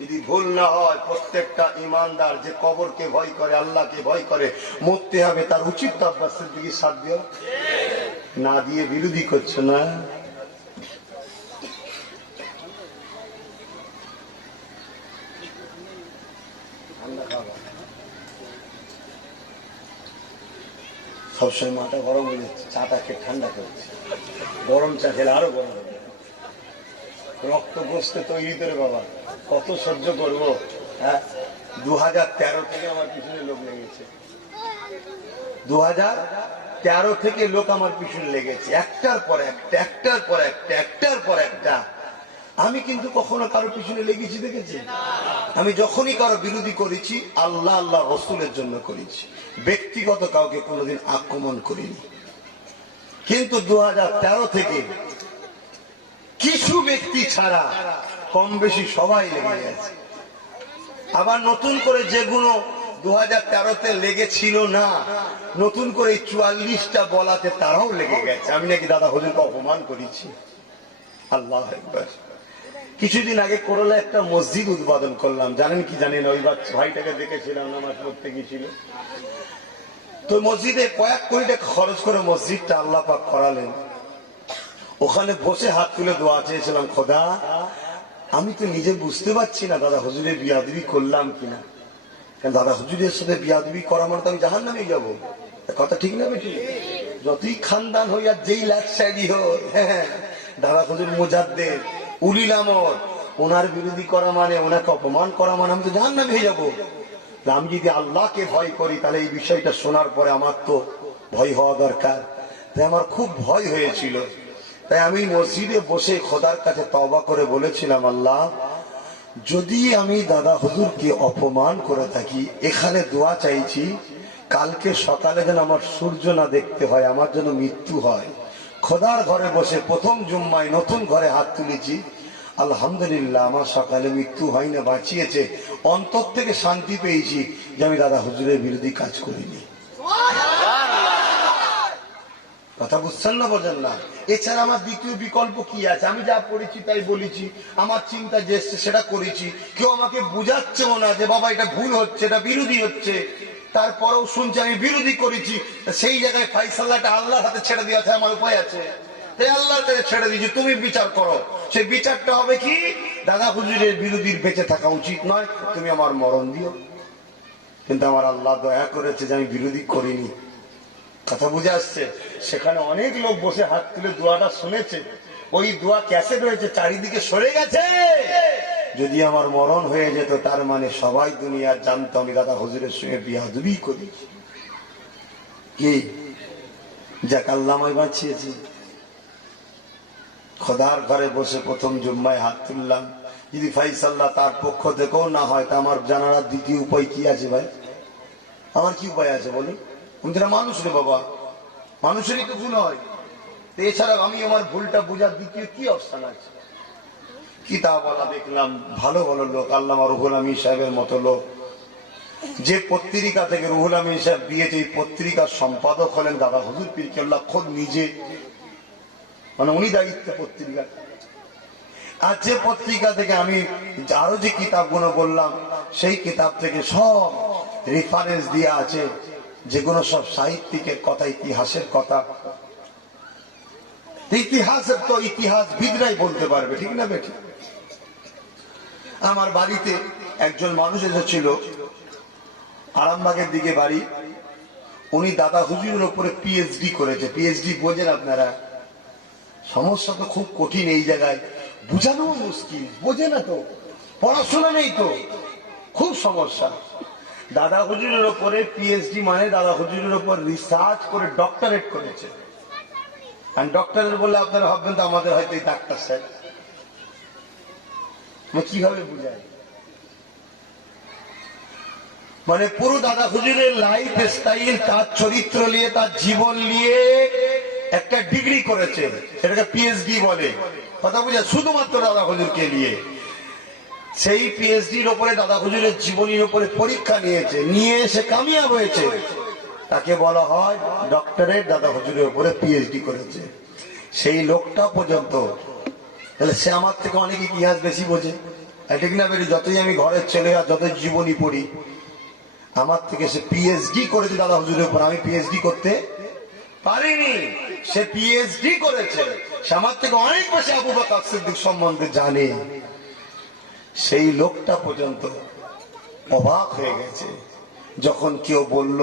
যদি ভুল না হয়, প্রত্যেকটা ইমানদার যে কবরকে ভয় করে, আল্লাহকে ভয় করে, মরতে হবে, তার উচিত তো আব্বাস সিদ্দিকীর সাথ দেওয়া। না দিয়ে বিরোধী করছে না। সবসময় মাথা গরম হয়ে যাচ্ছে, চাটা খেয়ে ঠান্ডা করছে, গরম চা খেলে আরো গরম হবে, রক্ত বসতে তৈরি করে বাবা, কত সহ্য করবো। হ্যাঁ, 2013 থেকে আমার পিছনে লোক লেগেছে, 2013 থেকে লোক আমার পিছনে লেগেছে, একটার পর একটা, একটার পর একটা, একটার পর একটা। আমি কিন্তু কখনো কারো পিছনে লেগেছি দেখেছি? আমি যখনই কারো বিরোধী করেছি আল্লাহ আল্লাহ রসুলের জন্য করেছি, ব্যক্তিগত কাউকে কোনোদিন আক্রমণ করিনি। কিন্তু 2013 থেকে কিছু ব্যক্তি ছাড়া কম বেশি সবাই লেগে গেছে। আবার নতুন করে যেগুলো 2013-তে লেগেছিল না, নতুন করে 44টা বলাতে তারাও লেগে গেছে। আমি নাকি দাদা হুজুরকে অপমান করেছি। আল্লাহ আকবার। কিছুদিন আগে করলা একটা মসজিদ উদ্বোধন করলাম, জানেন কি জানেন? ওই ভাইটাকে দেখেছিলাম, নামাজ পড়তে গিয়েছিল। তো মসজিদে কয়েক কোটি টাকা খরচ করে মসজিদটা আল্লাহ পাক করালেন। ওখানে বসে হাত তুলে দোয়া চেয়েছিলাম, খোদা আমি তো নিজে বুঝতে পারছি না দাদা হুজুরের বিয়াদবি করলাম কিনা, কারণ দাদা হুজুরের সাথে বিয়াদবি করা মানে তো আমি জাহান্নামে যাবো। কথা ঠিক না বেটি? যতই খানদান হই আর যেই লাকসাইডি হোক, হ্যাঁ, দাদা হুজুর মুজাদ্দেদ উলিল আমর, ওনার বিরোধী করা মানে, ওনাকে অপমান করা মানে আমি তো জাহান্নামে হয়ে যাবো। আমি যদি আল্লাহকে ভয় করি তাহলে এই বিষয়টা শোনার পরে আমার তো ভয় হওয়া দরকার। তাই আমার খুব ভয় হয়েছিল। তাই আমি মসজিদে বসে খোদার কাছে তওবা করে বলেছিলাম, আল্লাহ যদি আমি দাদা হুজুরকে অপমান করে থাকি, এখানে দোয়া চাইছি কালকে সকালে যেন আমার সূর্য না দেখতে হয়, আমার যেন মৃত্যু হয়। খোদার ঘরে বসে প্রথম জুম্মায় নতুন ঘরে হাত তুলেছি, আলহামদুলিল্লাহ আমার সকালে মৃত্যু হয় না, বাঁচিয়েছে। অন্তর থেকে শান্তি পেয়েছি যে আমি দাদা হুজুরের বিরোধী কাজ করিনি। কথা বুঝছেন না, বোঝেন না? এছাড়া আমার দ্বিতীয় বিকল্প কি আছে? আমি যা পড়েছি তাই বলেছি, আমার চিন্তা যে এসছে সেটা করেছি। কেউ আমাকে বুঝাচ্ছেও না যে বাবা এটা ভুল হচ্ছে, এটা বিরোধী হচ্ছে, তারপরেও শুনছি আমি বিরোধী করেছি। সেই জায়গায় ফাইসালাটা আল্লাহর হাতে ছেড়ে দিয়ে আছে, আমার উপায় আছে, তাই আল্লাহর কাছে ছেড়ে দিয়েছি, তুমি বিচার করো। সেই বিচারটা হবে কি? দাদা হুজুরের বিরোধীর বেঁচে থাকা উচিত নয়, তুমি আমার মরণ দিও। কিন্তু আমার আল্লাহ দয়া করেছে যে আমি বিরোধী করিনি। কথা বুঝে আসছে? সেখানে অনেক লোক বসে হাত তুলে দোয়াটা শুনেছে, ওই দোয়া ক্যাসেট হয়েছে, চারিদিকে সরে গেছে। যদি আমার মরণ হয়ে যেত তার মানে সবাই দুনিয়ার জানতো আমি দাদা হুজুরের সঙ্গে বিয়াদবি করি। কি যাক, আল্লাহ আমায় বাঁচিয়েছি। খোদার ঘরে বসে প্রথম জুম্মায় হাত তুললাম। যদি ফাইসাল্লাহ তার পক্ষ থেকেও না হয় তা আমার জানার দ্বিতীয় উপায় কি আছে ভাই? আমার কি উপায় আছে বলুন? আমি যারা মানুষ রে বাবা, মানুষেরই তো ভুল হয়। এছাড়া আমি আমার ভুলটা বোঝার দ্বিতীয় কি অবস্থান আছে? কিতাবওয়ালা দেখলাম, ভালো ভালো লোক, আল্লামা রুহুল আমিন সাহেবের মতো লোক, যে পত্রিকা থেকে রুহুল আমিন সাহেব দিয়েছে, এই পত্রিকার সম্পাদক হলেন দাদা হুজুর পীর কেবলা খোদ নিজে, মানে উনি দায়িত্ব পত্রিকা। আর যে পত্রিকা থেকে আমি আরো যে কিতাবগুলো বললাম, সেই কিতাব থেকে সব রেফারেন্স দিয়ে আছে, যেগুলো সব সাহিত্যিকের কথা, ইতিহাসের কথা। ইতিহাসের তো ইতিহাসবিদরাই বলতে পারবে, ঠিক না বেটি? আমার বাড়িতে একজন মানুষ এসেছিল, আরামবাগের দিকে বাড়ি। উনি দাদা হুজুরের উপরে পিএইচডি করেছে। পিএইচডি বোঝেন আপনারা? সমস্যা তো খুব কঠিন এই জায়গায়, বুঝানো মুশকিল, বোঝে না তো, পড়াশোনা নেই তো, খুব সমস্যা। দাদা হুজুরের উপরে পিএইচডি মানে দাদা হুজুরের উপর রিসার্চ করে ডক্টরেট করেছে। আর ডক্টরেট বললে আপনারা ভাববেন তো আমাদের হয়তো এই ডাক্তার সাহেব, কিভাবে বুঝায়? মানে পুরো দাদা হুজুরের লাইফ স্টাইল, তার চরিত্র নিয়ে, তার জীবন নিয়ে একটা ডিগ্রি করেছে, সেটাকে পিএইচডি বলে। কথা বুঝা? শুধুমাত্র দাদা হুজুরকে নিয়ে। সেই পিএইচডির উপরে দাদা হুজুরের জীবনীর উপরে পরীক্ষা নিয়েছে, নিয়ে এসে কামিয়াব হয়েছে, তাকে বলা হয় ডক্টরেট। দাদা হুজুরের উপরে পিএইচডি করেছে সেই লোকটা পর্যন্ত। তাহলে সে আমার থেকে অনেক ইতিহাস বেশি বোঝে, ঠিক না বেরি? যতই আমি ঘরের ছেলে আর যতই জীবনী পড়ি, আমার থেকে সে পিএইচডি করেছে দাদা হুজুরের উপর, আমি পিএইচডি করতে পারিনি। সে পিএইচডি করেছে, সে আমার থেকে অনেক বেশি আবু বকর সিদ্দিক সম্বন্ধে জানে। সেই লোকটা পর্যন্ত অবাক হয়ে গেছে যখন কেউ বলল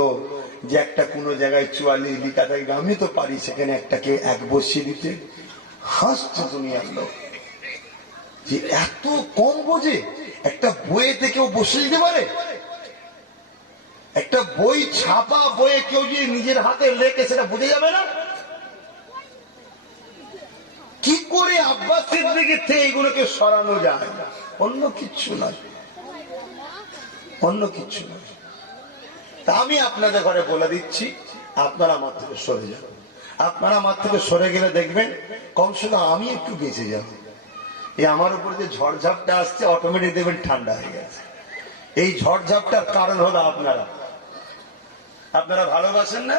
যে একটা কোনো জায়গায় 44 লিখা থাকবে, আমি তো পারি সেখানে একটাকে 1 বসিয়ে দিতে। হাসছে দুনিয়ার লোক যে এত কম বোঝে, একটা বইয়েতে কেউ বসিয়ে দিতে পারে? একটা বই ছাপা বইয়ে কেউ যদি নিজের হাতে লেখে সেটা বোঝা যাবে না? কি করে আব্বাস সিদ্দিকীর থেকে এইগুলোকে সরানো যায়? অন্য কিচ্ছু নয়, অন্য কিচ্ছু নয়। তা আমি আপনাদের ঘরে বলে দিচ্ছি, আপনারা আমার থেকে সরে যান। আপনারা আমার থেকে সরে গেলে দেখবেন কমসে কম আমি একটু বেঁচে যাব। এই আমার উপরে যে ঝড়ঝাপটা আসছে অটোমেটিক দেখবেন ঠান্ডা হয়ে গেছে। এই ঝড়ঝাপটার কারণ হলো আপনারা। আপনারা ভালোবাসেন না,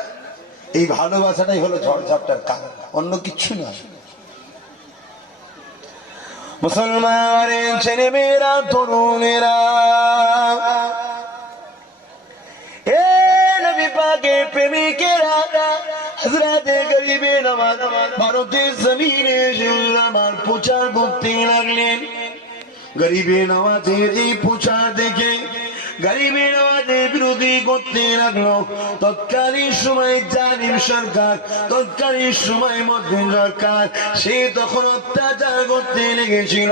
এই ভালোবাসাটাই হলো ঝড়ঝাপটার কারণ, অন্য কিচ্ছু না। মুসলমানের ছেলেমেয়েরা, তরুণেরা, এ নবী পাকের প্রেমিকেরা, হযরতে গরিবে নওয়াজ ভারতের জমিনে আমার প্রচার করতে লাগলেন। গরিবে নওয়াজের এই প্রচার দেখে গরিবে নওয়াজের বিরোধী করতে লাগলো তৎকালীন সময় জালিম সরকার, তৎকালীন সময় মধ্যম সরকার। সে তখন অত্যাচার করতে লেগেছিল,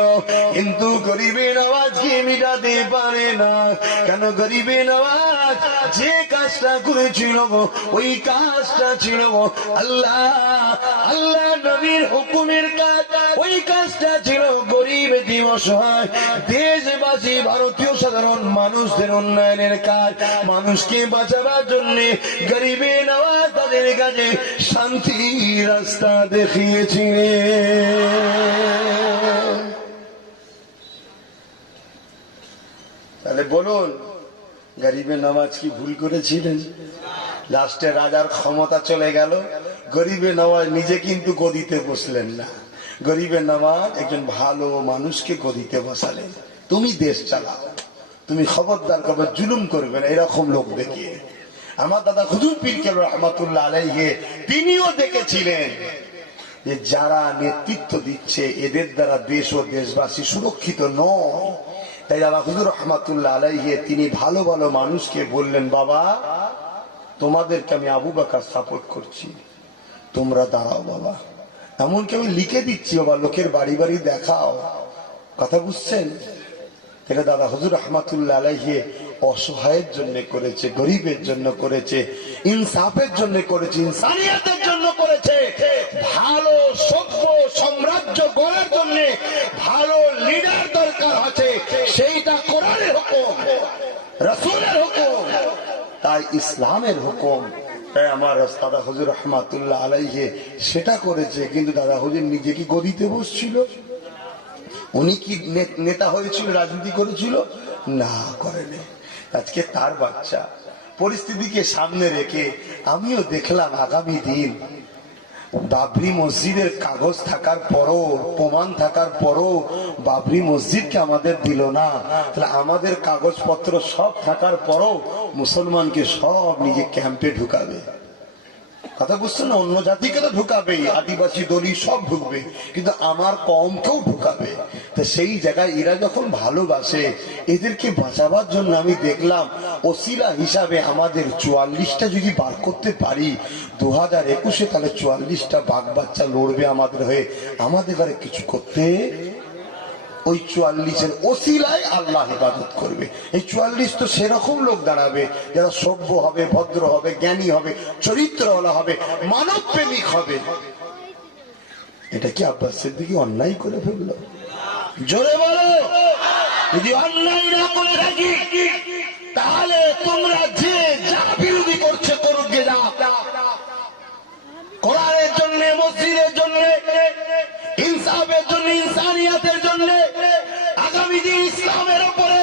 কিন্তু গরিবে নওয়াজকে মিটাতে পারে না। কেন? গরিবে নওয়াজ যে কাজটা করেছিল ওই কাজটা ছিল আল্লাহ নবীর হুকুমের কাজ। ওই কাজটা ছিল গরিব অসহায় দেশবাসী, ভারতীয় সাধারণ মানুষদের উন্নয়নের কাজ। মানুষকে বাঁচাবার জন্য গরিবে নওয়াজ তাদের কাছে শান্তি রাস্তা দেখিয়েছিলেন। তাহলে বলুন, গরিবে নওয়াজ কি ভুল করেছিলেন? লাস্টে রাজার ক্ষমতা চলে গেল, গরিবে নওয়াজ নিজে কিন্তু গদিতে বসলেন না। গরিবে নওয়াজ একজন ভালো মানুষকে গদিতে বসালেন, তুমি দেশ চালাও, তুমি খবরদার কবে জুলুম করবে না, এরকম লোক দেখিয়ে। আমার দাদা হুজুর পীর কেবলা রহমাতুল্লাহ আলাইহি তিনিও দেখেছিলেন যে যারা নেতৃত্ব দিচ্ছে এদের দ্বারা দেশ ও দেশবাসী সুরক্ষিত নয়। তাই দাদা হুজুর রহমাতুল্লাহ আলাইহি তিনি ভালো ভালো মানুষকে বললেন, বাবা তোমাদেরকে আমি আবু বকর সাপোর্ট করছি, তোমরা দাঁড়াও বাবা। এমনকি আমি লিখে দিচ্ছি বাবা, লোকের বাড়ি বাড়ি দেখাও। কথা বুঝছেন? এটা দাদা হুজুর রহমাতুল্লাহ আলাইহি অসহায়ের জন্য করেছে, গরিবের জন্য করেছে, ইনসাফের জন্য করেছে, ইনসানিয়তের জন্য করেছে। ভালো সভ্য সাম্রাজ্য গড়ার জন্য ভালো লিডার দরকার আছে, সেইটা কোরআনের হুকুম, রাসূলের হুকুম, তাই ইসলামের হুকুম। তাই আমার দাদা হুজুর রহমাতুল্লাহ আলাইহি সেটা করেছে। কিন্তু দাদা হুজুর নিজে কি গদিতে বসছিল? উনি কি নেতা হয়েছিল, রাজনীতি করেছিল? না, করেনি। আজকে তার বাচ্চা পরিস্থিতিকে সামনে রেখে আমিও দেখলাম আগামী দিন বাবরি মসজিদের কাগজ থাকার পরও, প্রমাণ থাকার পরও বাবরি মসজিদকে আমাদের দিল না। তাহলে আমাদের কাগজপত্র সব থাকার পরও মুসলমানকে সব নিজে ক্যাম্পে ঢুকাবে। কথা বুঝছেন না? অন্য জাতিকে তো ঢুকাবেই, আদিবাসী দলি সব ঢুকবে, কিন্তু আমার কমকেও ঢুকাবে। তো সেই জায়গায় এরা যখন ভালোবাসে, এদেরকে বাঁচাবার জন্য আমি দেখলাম ওসিলা হিসাবে আমাদের 44টা যদি বার করতে পারি 2021-এ, তাহলে 44টা বাঘ বাচ্চা লড়বে আমাদের হয়ে, আমাদের ঘরে কিছু করতে। ওই 44-এর ওসিলায় আল্লাহ ইবাদত করবে। এই 44 তো সেরকম লোক দাঁড়াবে যারা সভ্য হবে, ভদ্র হবে, জ্ঞানী হবে, চরিত্রওয়ালা হবে, মানব প্রেমিক হবে। এটা কি আব্বাস সিদ্দিকী অন্যায় করে ফেললো? জোরে বলো। যদি অন্যায় না করে থাকি তাহলে তোমরা যে যা বিরোধী করছে করুক গে, যাও। কোরআনের জন্য, মসজিদের জন্য, ইনসাফের জন্য, ইনসানিয়তের জন্য, আগামী দিন ইসলামের উপরে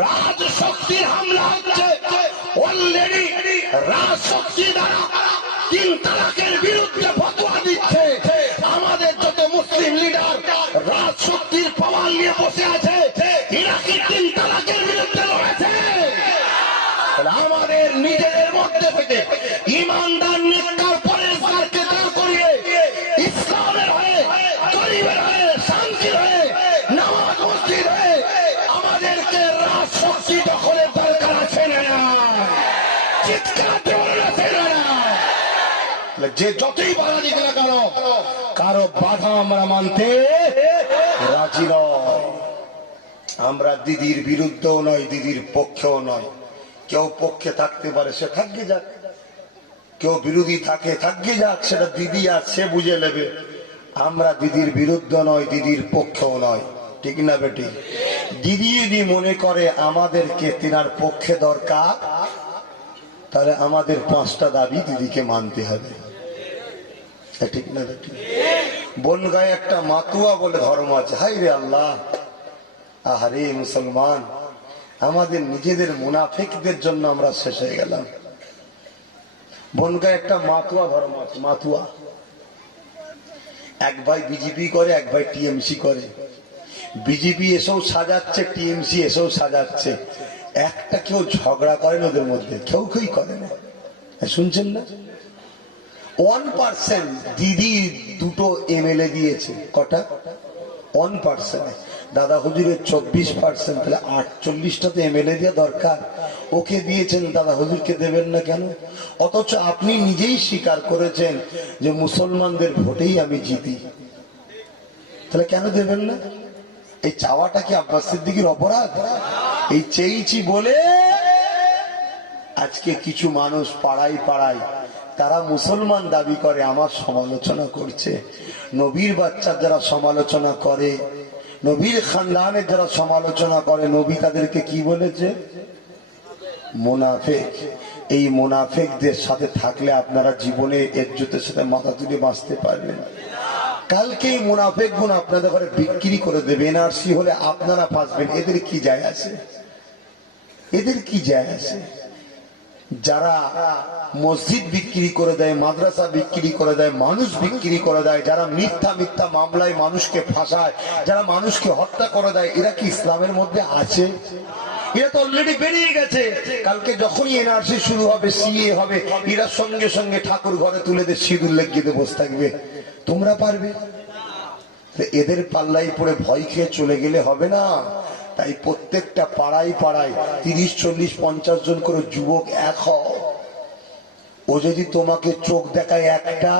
রাজশক্তির হামলা হচ্ছে। অলরেডি রাজশক্তি দ্বারা 3 তালাকের বিরুদ্ধে ফতোয়া দিচ্ছে। আমাদের যত মুসলিম লিডার রাজশক্তির পাওয়ার নিয়ে বসে আছে, এরা কি 3 তালাকের বিরুদ্ধে লড়েছে? আমাদের নিজেদের মধ্যে থেকে ইমানদার নেককার পরেজগারকে দাঁড় করিয়ে ইসলামের হয়ে, গরিবের হয়ে, শান্তির হয়ে, নামাজ মসজিদ হয়ে আমাদেরকে রাজশক্তি দখলের দরকার আছে না? চিৎকার যে যতই বাধা দিক না কেন কারো বাধা আমরা মানতে রাজি নয়। আমরা দিদির বিরুদ্ধেও নয়, দিদির পক্ষেও নয়। কেউ পক্ষে থাকতে পারে, সে থাকবে যাক। কেউ বিরোধী থাকবে যাক, সেটা দিদি আছে বুঝে নেবে। আমরা দিদির বিরুদ্ধে নয়, দিদির পক্ষেও নয়, ঠিক না বেটি? দিদি যদি মনে করে আমাদেরকে তিনার পক্ষে দরকার, তাহলে আমাদের 5টা দাবি দিদিকে মানতে হবে, ঠিক না বেটি? বনগাঁয়ে একটা মাতুয়া বলে ধর্ম আছে। হাই রে আল্লাহ, আহারে মুসলমান, আমাদের নিজেদের মুনাফিকদের জন্য আমরা শেষ হয়ে গেলাম। বনগাঁয়ে একটা মাতুয়া ধর্ম আছে। মাতুয়া এক ভাই বিজেপি করে, এক ভাই টিএমসি করে। বিজেপি এসেও সাজাচ্ছে, টিএমসি এসেও সাজাচ্ছে। একটা কেউ ঝগড়া করেন ওদের মধ্যে, কেউ করে না। শুনছেন না? 1% দিদি 2টো এমএলএ দিয়েছে। কটা? 1%। দাদা হুজুরের 24%, তাহলে 48টা তো এমএলএ দেওয়া দরকার। ওকে দিয়েছেন, দাদা হুজুরকে দেবেন না কেন? অথচ আপনি নিজেই স্বীকার করেছেন যে মুসলমানদের ভোটেই আমি জিতি, তাহলে কেন দেবেন না? এই চাওয়াটা কি আব্বাস সিদ্দিকীর অপরাধ? এই চেয়েছি বলে আজকে কিছু মানুষ পাড়ায় পাড়ায় তারা মুসলমান দাবি করে আমার সমালোচনা করছে। নবীর বাচ্চার যারা সমালোচনা করে, নবীর খানদানের যারা সমালোচনা করে, নবী তাদেরকে কি বলেছে? মুনাফিক। এই মুনাফিকদের সাথে থাকলে আপনারা জীবনে ইজ্জতের সাথে মাথা তুলে বাঁচতে পারবেন। কালকে এই মুনাফিক গুণ আপনাদের ঘরে বিক্রি করে দেবে, এনআরসি হলে আপনারা বাঁচবেন। এদের কি যায় আসে? এদের কি যায় আসে? যারা মসজিদ বিক্রি করে দেয়, মাদ্রাসা বিক্রি করে দেয়, মানুষ বিক্রি করে দেয়, যারা মিথ্যা মিথ্যা মামলায় মানুষকে ফাঁসায়, যারা মানুষকে হত্যা করে দেয়, এরা কি ইসলামের মধ্যে আছে? এরা তো অলরেডি বেরিয়ে গেছে। কালকে যখনই এনআরসি শুরু হবে, সিএ হবে, এরা সঙ্গে সঙ্গে ঠাকুর ঘরে তুলে দিয়ে সিঁদুর লেগে দিয়ে বসে থাকবে। তোমরা পারবে? এদের পাল্লাই পড়ে ভয় খেয়ে চলে গেলে হবে না। তাই প্রত্যেকটা পাড়ায় পাড়ায় 30, 40, 50 জন করে যুবক এক হও। ও যদি তোমাকে চোখ দেখায় একটা,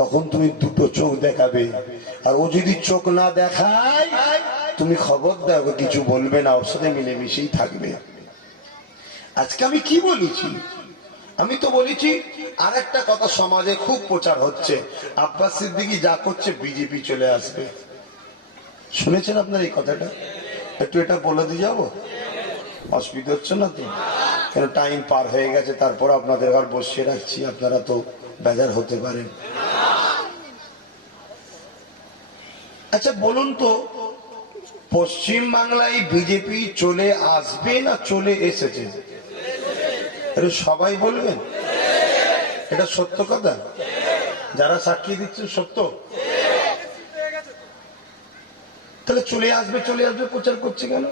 তখন তুমি 2টো চোখ দেখাবে। আর ও যদি চোখ না দেখায়, তুমি খবর দাও, কিছু বলবে না, ওর সাথে মিলেমিশেই থাকবে। আজকে আমি কি বলেছি? আমি তো বলেছি আর একটা কথা সমাজে খুব প্রচার হচ্ছে, আব্বাস সিদ্দিকী যা করছে বিজেপি চলে আসবে। শুনেছেন আপনার এই কথাটা? একটু এটা বলে দিয়ে যাবো, অসুবিধা হচ্ছে না তো? কেন টাইম পার হয়ে গেছে, তারপর আপনাদের ঘর বসিয়ে রাখছি, আপনারা তো বেজার হতে পারেন। আচ্ছা বলুন তো, পশ্চিম বাংলায় বিজেপি চলে আসবে না চলে এসেছে? এটা সবাই বলবেন, এটা সত্য কথা? যারা সাক্ষী দিচ্ছেন সত্য? তাহলে চলে আসবে চলে আসবে প্রচার করছে কেন?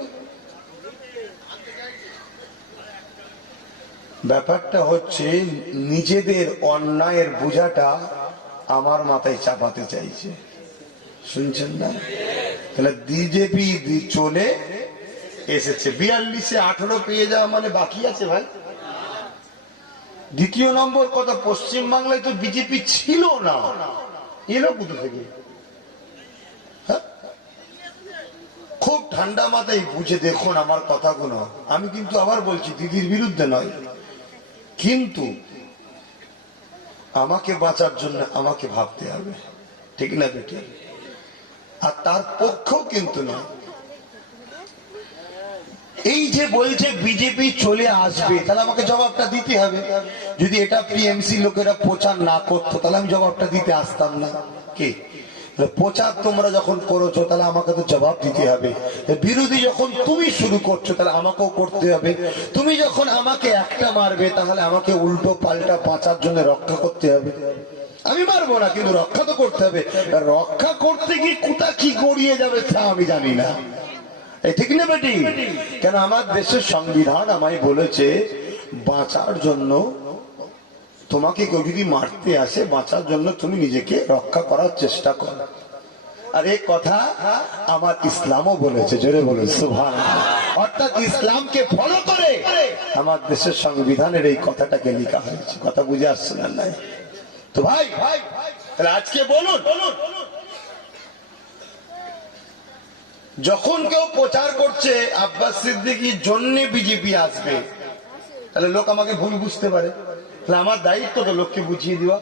ব্যাপারটা হচ্ছে নিজেদের অন্যায়ের বোঝাটা আমার মাথায় চাপাতে চাইছে। শুনছেন না? তাহলে বিজেপি চলে এসেছে, 42-এ 18 পেয়ে যাওয়া মানে বাকি আছে ভাই। দ্বিতীয় নম্বর কথা, পশ্চিম বাংলায় তো বিজেপি ছিল না, এলো কোথা থেকে? খুব ঠান্ডা মাথায় বুঝে দেখুন আমার কথাগুলো। আমি কিন্তু আবার বলছি দিদির বিরুদ্ধে নয়, কিন্তু আমাকে বাঁচার জন্য আমাকে ভাবতে হবে, ঠিক না বেটি? আর তার পক্ষেও কিন্তু নয়। এই যে বলছে বিজেপি চলে আসবে, তাহলে আমাকে জবাবটা দিতে হবে। যদি এটা টিএমসি লোকেরা প্রচার না করতো, তাহলে আমি জবাবটা দিতে আসতাম না। কি প্রচার তোমরা যখন করেছো, তাহলে আমাকে তো জবাব দিতে হবে। বিরোধী যখন তুমি শুরু করছো, তাহলে আমাকেও করতে হবে। তুমি যখন আমাকে একটা মারবে, তাহলে আমাকে উল্টো পাল্টা বাঁচার জন্য রক্ষা করতে হবে। আমি মারবো না, কিন্তু রক্ষা তো করতে হবে। রক্ষা করতে গিয়ে কোথা কি গড়িয়ে যাবে তা আমি জানি না, ঠিক না বেটি? কেন আমার দেশের সংবিধান আমায় বলেছে বাঁচার জন্য তোমাকে কেউ যদি মারতে আসে, বাঁচার জন্য তুমি নিজেকে রক্ষা করার চেষ্টা করো। আর এই কথা আমার ইসলামও বলেছে, জোরে বলে সুবহানাল্লাহ। অর্থাৎ ইসলামকে ফলো করে আমার দেশের সংবিধানের এই কথাটাকে লেখা হয়েছে। কথা বুঝে আসছে না? নাই তো ভাই তাহলে আজকে বলুন, যখন কেউ প্রচার করছে আব্বাস সিদ্দিকীর জন্য বিজেপি আসবে, তাহলে লোক আমাকে ভুল বুঝতে পারে। তাহলে আমার দায়িত্ব তো লোককে বুঝিয়ে দেওয়া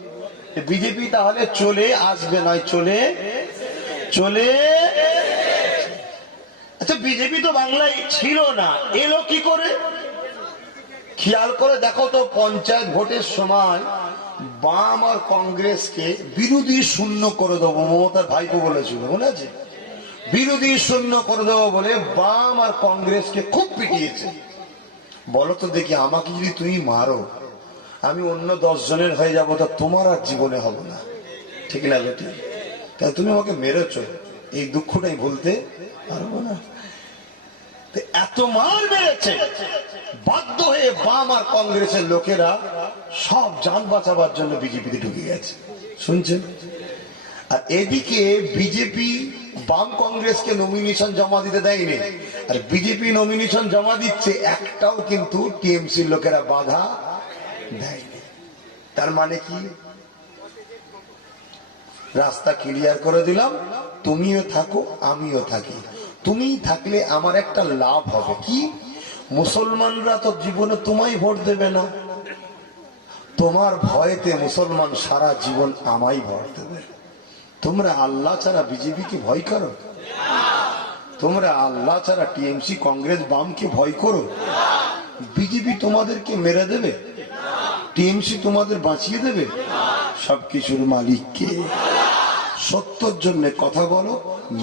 বিজেপি তাহলে চলে আসবে, নয় চলে চলে। আচ্ছা, বিজেপি তো বাংলায় ছিল না, এলো কি করে? খেয়াল করে দেখো তো, পঞ্চায়েত ভোটের সময় বাম আর কংগ্রেসকে বিরোধী শূন্য করে দেবো, মমতার ভাইপো বলেছিল, মনে আছে? বিরোধী শূন্য করে দেবো বলে বাম আর কংগ্রেসকে খুব পিটিয়েছে। বলো তো দেখি, আমাকে যদি তুমি মারো, আমি অন্য 10 জনের হয়ে যাবো, তা তোমার আর জীবনে হবে না, ঠিক না বেটি? তাহলে তুমি আমাকে মেরেছ, এই দুঃখটাই ভুলতে পারবো না। এত মার মেরেছে, বাধ্য হয়ে বাম আর কংগ্রেসের লোকেরা সব যান বাঁচাবার জন্য বিজেপিতে ঢুকে গেছে, শুনছেন? আর এদিকে বিজেপি বাম কংগ্রেসকে নমিনেশন জমা দিতে দেয়নি, আর বিজেপি নমিনেশন জমা দিচ্ছে, একটাও কিন্তু টিএমসির লোকেরা বাধা দেয়নি। তার মানে কি? রাস্তা ক্লিয়ার করে দিলাম, তুমিও থাকো আমিও থাকি। তুমি থাকলে আমার একটা লাভ হবে কি? মুসলমানরা তো জীবনে তোমায় ভোট দেবে না, তোমার ভয়েতে মুসলমান সারা জীবন আমায় ভোট দেবে। তোমরা আল্লাহ ছাড়া বিজেপিকে ভয় করো? তোমরা আল্লাহ ছাড়া টিএমসি কংগ্রেস বামকে ভয় করো? বিজেপি তোমাদেরকে মেরে দেবে? টিএমসি তোমাদের বাঁচিয়ে দেবে? সবকিছুর মালিককে। সত্যর জন্য কথা বলো,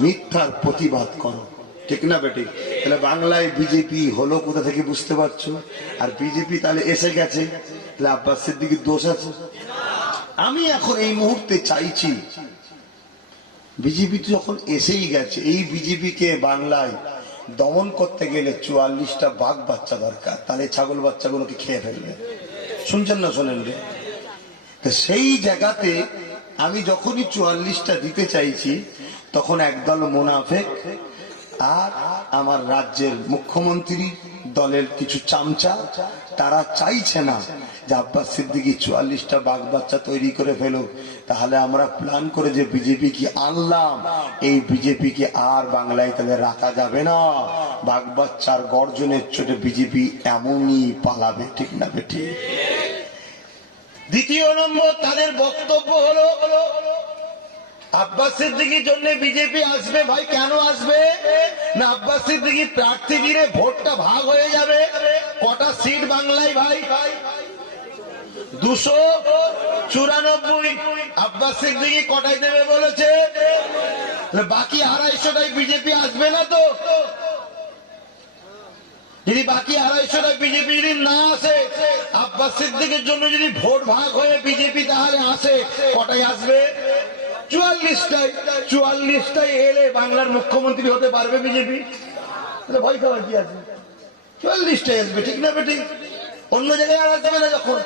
মিথ্যার প্রতিবাদ করো, ঠিক না বেটি? তাহলে বাংলায় বিজেপি হলো কোথা থেকে বুঝতে পারছো? আর বিজেপি তাহলে এসে গেছে, তাহলে আব্বাস সিদ্দিকীর দোষ আছে? আমি এখন এই মুহূর্তে চাইছি, বিজেপি যখন এসেই গেছে, এই বিজেপিকে বাংলায় দমন করতে গেলে 44টা বাঘ বাচ্চা দরকার, তাহলে ছাগল বাচ্চাগুলোকে খেয়ে ফেলবে। শুনছেন না শোনেন রে? সেই জায়গাতে আমি যখনই 44টা দিতে চাইছি, তখন একদল মুনাফেক আর আমার রাজ্যের মুখ্যমন্ত্রী দলের কিছু চামচা, তারা চাইছে না যে আব্বাস সিদ্দিকী 44টা বাঘ বাচ্চা তৈরি করে ফেলো। তাহলে আমরা প্ল্যান করে যে বিজেপি কি আনলাম, এই বিজেপিকে আর বাংলায় তাহলে রাখা যাবে না। বাঘ বাচ্চার গর্জনের চোটে বিজেপি এমনই পালাবে, ঠিক না বেটি? দ্বিতীয় নম্বর, তাদের বক্তব্য হলো আব্বাস সিদ্দিকীর জন্য বিজেপি আসবে। ভাই কেন আসবে? না, আব্বাস সিদ্দিকী প্রার্থী দিলে ভোটটা ভাগ হয়ে যাবে। কটা সিট বাংলায় ভাই? 294। আব্বাস সিদ্দিকী কটাই দেবে বলেছে? বাকি 250টাই বিজেপি আসবে না তো? যদি বাকি 250টাই বিজেপি যদি না আসে, আব্বাস সিদ্দিকীর জন্য যদি ভোট ভাগ হয়ে বিজেপি তাহলে আসে, কটাই আসবে? 44টাই। 44টাই এলে বাংলার মুখ্যমন্ত্রী হতে পারবে বিজেপি? ভয় খাওয়ার কি আছে? 44টাই আসবে, ঠিক না বেটি? অন্য জায়গায় আর আসবে না যখন।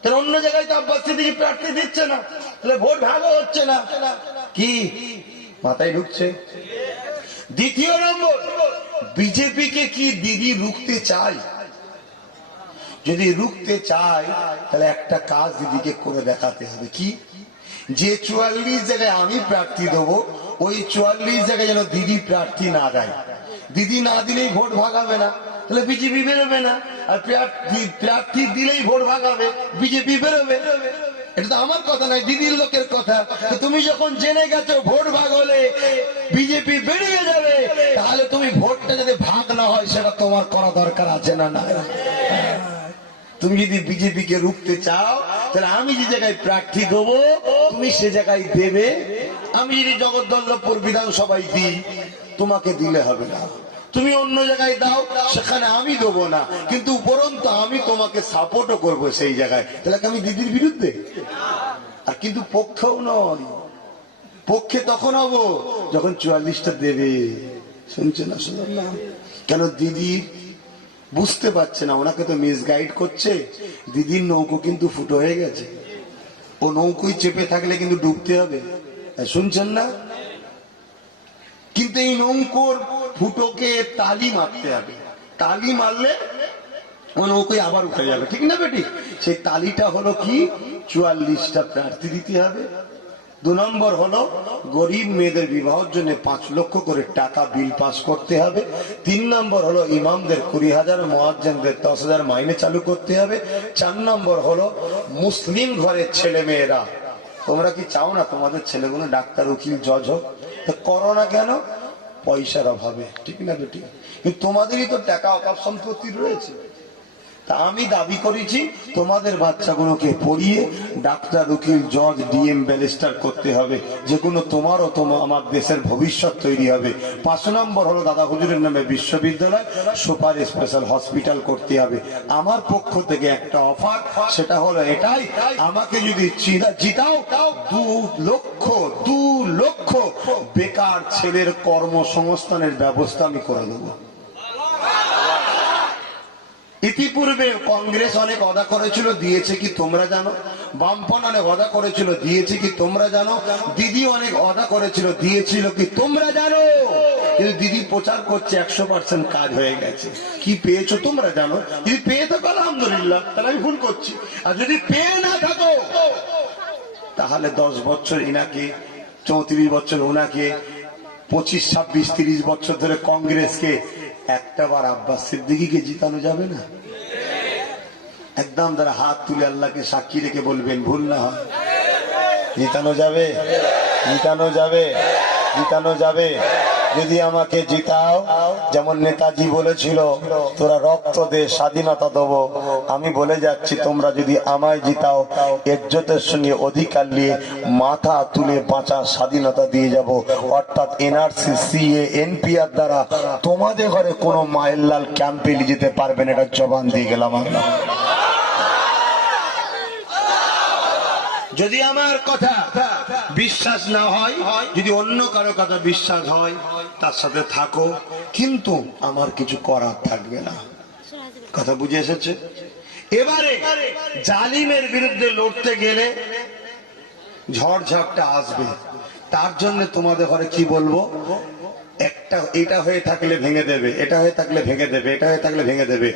তাহলে অন্য জায়গায় তো আব্বাস সিদ্দিকী প্রার্থী দিচ্ছে না, তাহলে ভোট ভাগও হচ্ছে না। কি মাথায় ঢুকছে? দ্বিতীয় নম্বর, বিজেপিকে কি দিদি রুখতে চাই? যদি রুখতে চাই, তাহলে একটা কাজ দিদিকে করে দেখাতে হবে। কি? যে 44 জায়গায় আমি প্রার্থী দেবো, ওই 44 জায়গায় যেন দিদি প্রার্থী না দেয়। দিদি না দিলেই ভোট ভাগাবে না, তাহলে বিজেপি বেরোবে না। আর প্রার্থী দিলেই ভোট ভাগাবে, বিজেপি বেরোবে। এটা তো আমার কথা নয়, দিদির লোকের কথা। তুমি যখন জেনে গেছো ভোট ভাগ হলে বিজেপি বেরিয়ে যাবে, তাহলে তুমি ভোটটা যদি ভাগ না হয়, সেটা তোমার করা দরকার আছে না? না, তুমি যদি বিজেপিকে রুখতে চাও, তাহলে আমি যে জায়গায় প্রার্থী দেবো তুমি সে জায়গায় দেবে। আমি যদি জগৎবল্লভপুর বিধানসভায় দিই, তোমাকে দিলে হবে না। তুমি অন্য জায়গায় দাও, সেখানে আমি দেবো না, কিন্তু উপরন্তু আমি তোমাকে সাপোর্টও করবো সেই জায়গায়। তাহলে আমি দিদির বিরুদ্ধে? আর কিন্তু পক্ষেও নয়, পক্ষে তখন হবো যখন 44টা দেবে। শুনছে না? শুনুন না। কেন? দিদি বুঝতে পারছে না, ওনাকে তো মিসগাইড করছে। দিদির নৌকো কিন্তু ফুটো হয়ে গেছে, ও নৌকোই চেপে থাকলে কিন্তু ডুবতে হবে। শুনছেন না? কিন্তু এই নৌকোর ফুটোকে তালি মারতে হবে, তালি মারলে ও নৌকোয় আবার উঠে যাবে, ঠিক না বেটি? সেই তালিটা হলো কি? 44টা প্রার্থী দিতে হবে। 2 নম্বর হলো গরিব মেয়েদের বিবাহের জন্য 5 লক্ষ করে টাকা বিল পাস করতে হবে। 3 নম্বর হলো ইমামদের 20,000, মুয়াজ্জিনদের 10,000 মাইনে চালু করতে হবে। 4 নম্বর হলো মুসলিম ঘরের ছেলে মেয়েরা, তোমরা কি চাও না তোমাদের ছেলেগুলো ডাক্তার, উকিল, জজ হোক? তো করো না কেন? পয়সার অভাবে, ঠিক না বেটি? কিন্তু তোমাদেরই তো টাকা অভাব সম্পত্তি রয়েছে। তা আমি দাবি করেছি তোমাদের বাচ্চাগুলোকে পড়িয়ে ডাক্তার, উকিল, জজ, ডিএম, ব্যারিস্টার করতে হবে, যেগুলো তোমারও আমার দেশের ভবিষ্যৎ তৈরি হবে। 5 নম্বর হলো দাদা হুজুরের নামে বিশ্ববিদ্যালয়, সুপার স্পেশাল হসপিটাল করতে হবে। আমার পক্ষ থেকে একটা অফার, সেটা হলো এটাই, আমাকে যদি জিতাও 2 লক্ষ বেকার ছেলের কর্মসংস্থানের ব্যবস্থা আমি করে দেবো। ইতিপূর্বে কংগ্রেস অনেক ওয়াদা করেছিল, দিয়েছে কি তোমরা জানো? বামপন্থ অনেক ওয়াদা করেছিল, দিয়েছে কি তোমরা জানো? দিদি অনেক ওয়াদা করেছিল, দিয়েছিল কি তোমরা জানো? কিন্তু দিদি প্রচার করছে 100% কাজ হয়ে গেছে। কি পেয়েছো তোমরা জানো? যদি পেয়ে থাকো আলহামদুলিল্লাহ, তাহলে আমি ভুল করছি। আর যদি পেয়ে না থাকো তাহলে 10 বছর ইনাকে, 34 বছর ওনাকে, 25, 26, 30 বছর ধরে কংগ্রেসকে একটা বার আব্বাস সিদ্দিকীকে জিতানো যাবে না? একদম তারা হাত তুলে আল্লাহকে সাক্ষী রেখে বলবেন, ভুল না হয়। জিতানো যাবে, জিতানো যাবে, জিতানো যাবে। যদি আমাকে জিতাও, যেমন নেতাজি বলেছিল তোরা রক্ত দে স্বাধীনতা দেবো, আমি বলে যাচ্ছি তোমরা যদি আমায় জিতাও ইজ্জতের সঙ্গে অধিকার নিয়ে মাথা তুলে বাঁচার স্বাধীনতা দিয়ে যাব। অর্থাৎ এনআরসি, সিএ, এনপিআর দ্বারা তোমাদের ঘরে কোনো মায়ের লাল ক্যাম্পে নিয়ে যেতে পারবেন, এটা জবান দিয়ে গেলাম আমরা। যদি আমার কথা বিশ্বাস না হয়, যদি অন্য কারো কথা বিশ্বাস হয়, তার সাথে থাকো, কিন্তু আমার কিছু করার থাকবে না। কথা বুঝে এসেছে? এবারে জালিমের বিরুদ্ধে লড়তে গেলে ঝড় ঝাপটা আসবে। তার জন্য তোমাদের ঘরে কি বলবো, একটা এটা হয়ে থাকলে ভেঙে দেবে, এটা হয়ে থাকলে ভেঙে দেবে, এটা হয়ে থাকলে ভেঙে দেবে।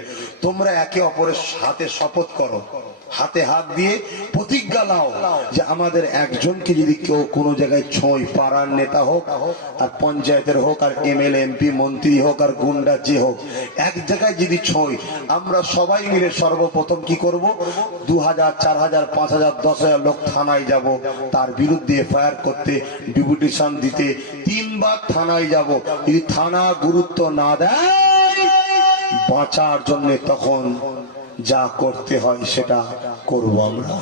তোমরা একে অপরের হাতে শপথ করো, হাতে হাত দিয়ে প্রতিজ্ঞা নাও যে আমাদের একজনকে যদি কেউ কোনো জায়গায় ছোঁয়, পাড়ার নেতা হোক আর পঞ্চায়েতের হোক আর এমএলএ, এমপি, মন্ত্রী হোক আর গুন্ডা যে হোক, এক জায়গায় যদি ছোঁয়, আমরা সবাই মিলে সর্বপ্রথম কি করব, 2000, 4000, 5000, 10,000 লোক থানায় যাব, তার বিরুদ্ধে এফআইআর করতে, ডেপুটেশন দিতে 3 বার থানায় যাব। যদি থানা গুরুত্ব না দেয়, বাঁচার জন্য তখন যা করতে হয় সেটা করব আমরা,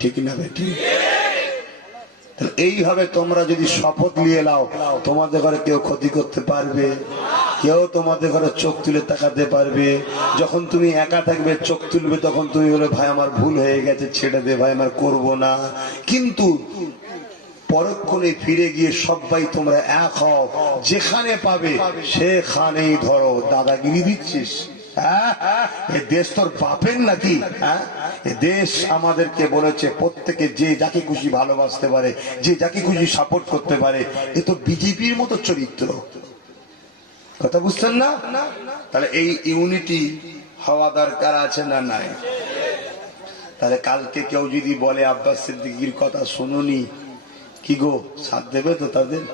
ঠিক না বেটি? এইভাবে তোমরা যদি শপথ নিয়ে নাও, তোমাদের ঘরে কেউ ক্ষতি করতে পারবে, কেউ তোমাদের ঘরে চোখ তুলে তাকাতে পারবে। যখন তুমি একা থাকবে, চোখ তুলবে, তখন তুমি বলে ভাই আমার ভুল হয়ে গেছে, ছেড়ে দে ভাই, আমার করবো না। কিন্তু পরক্ষণে ফিরে গিয়ে সবাই তোমরা এক হও, যেখানে পাবে সেখানেই ধরো। দাদাগিরি দিচ্ছিস? দেশ তোর বাপের নাকি? দেশ আমাদেরকে বলেছে প্রত্যেকে যে যাকে খুশি ভালোবাসতে পারে, যে যাকে খুশি সাপোর্ট করতে পারে। এ তো বিজেপির মতো চরিত্র। কথা বুঝছেন না? তাহলে এই ইউনিটি হওয়া দরকার আছে না নাই? তাহলে কালকে কেউ যদি বলে আব্বাস সিদ্দিকীর কথা শুনুনি, কি গো সাথ দেবে তো তাদের?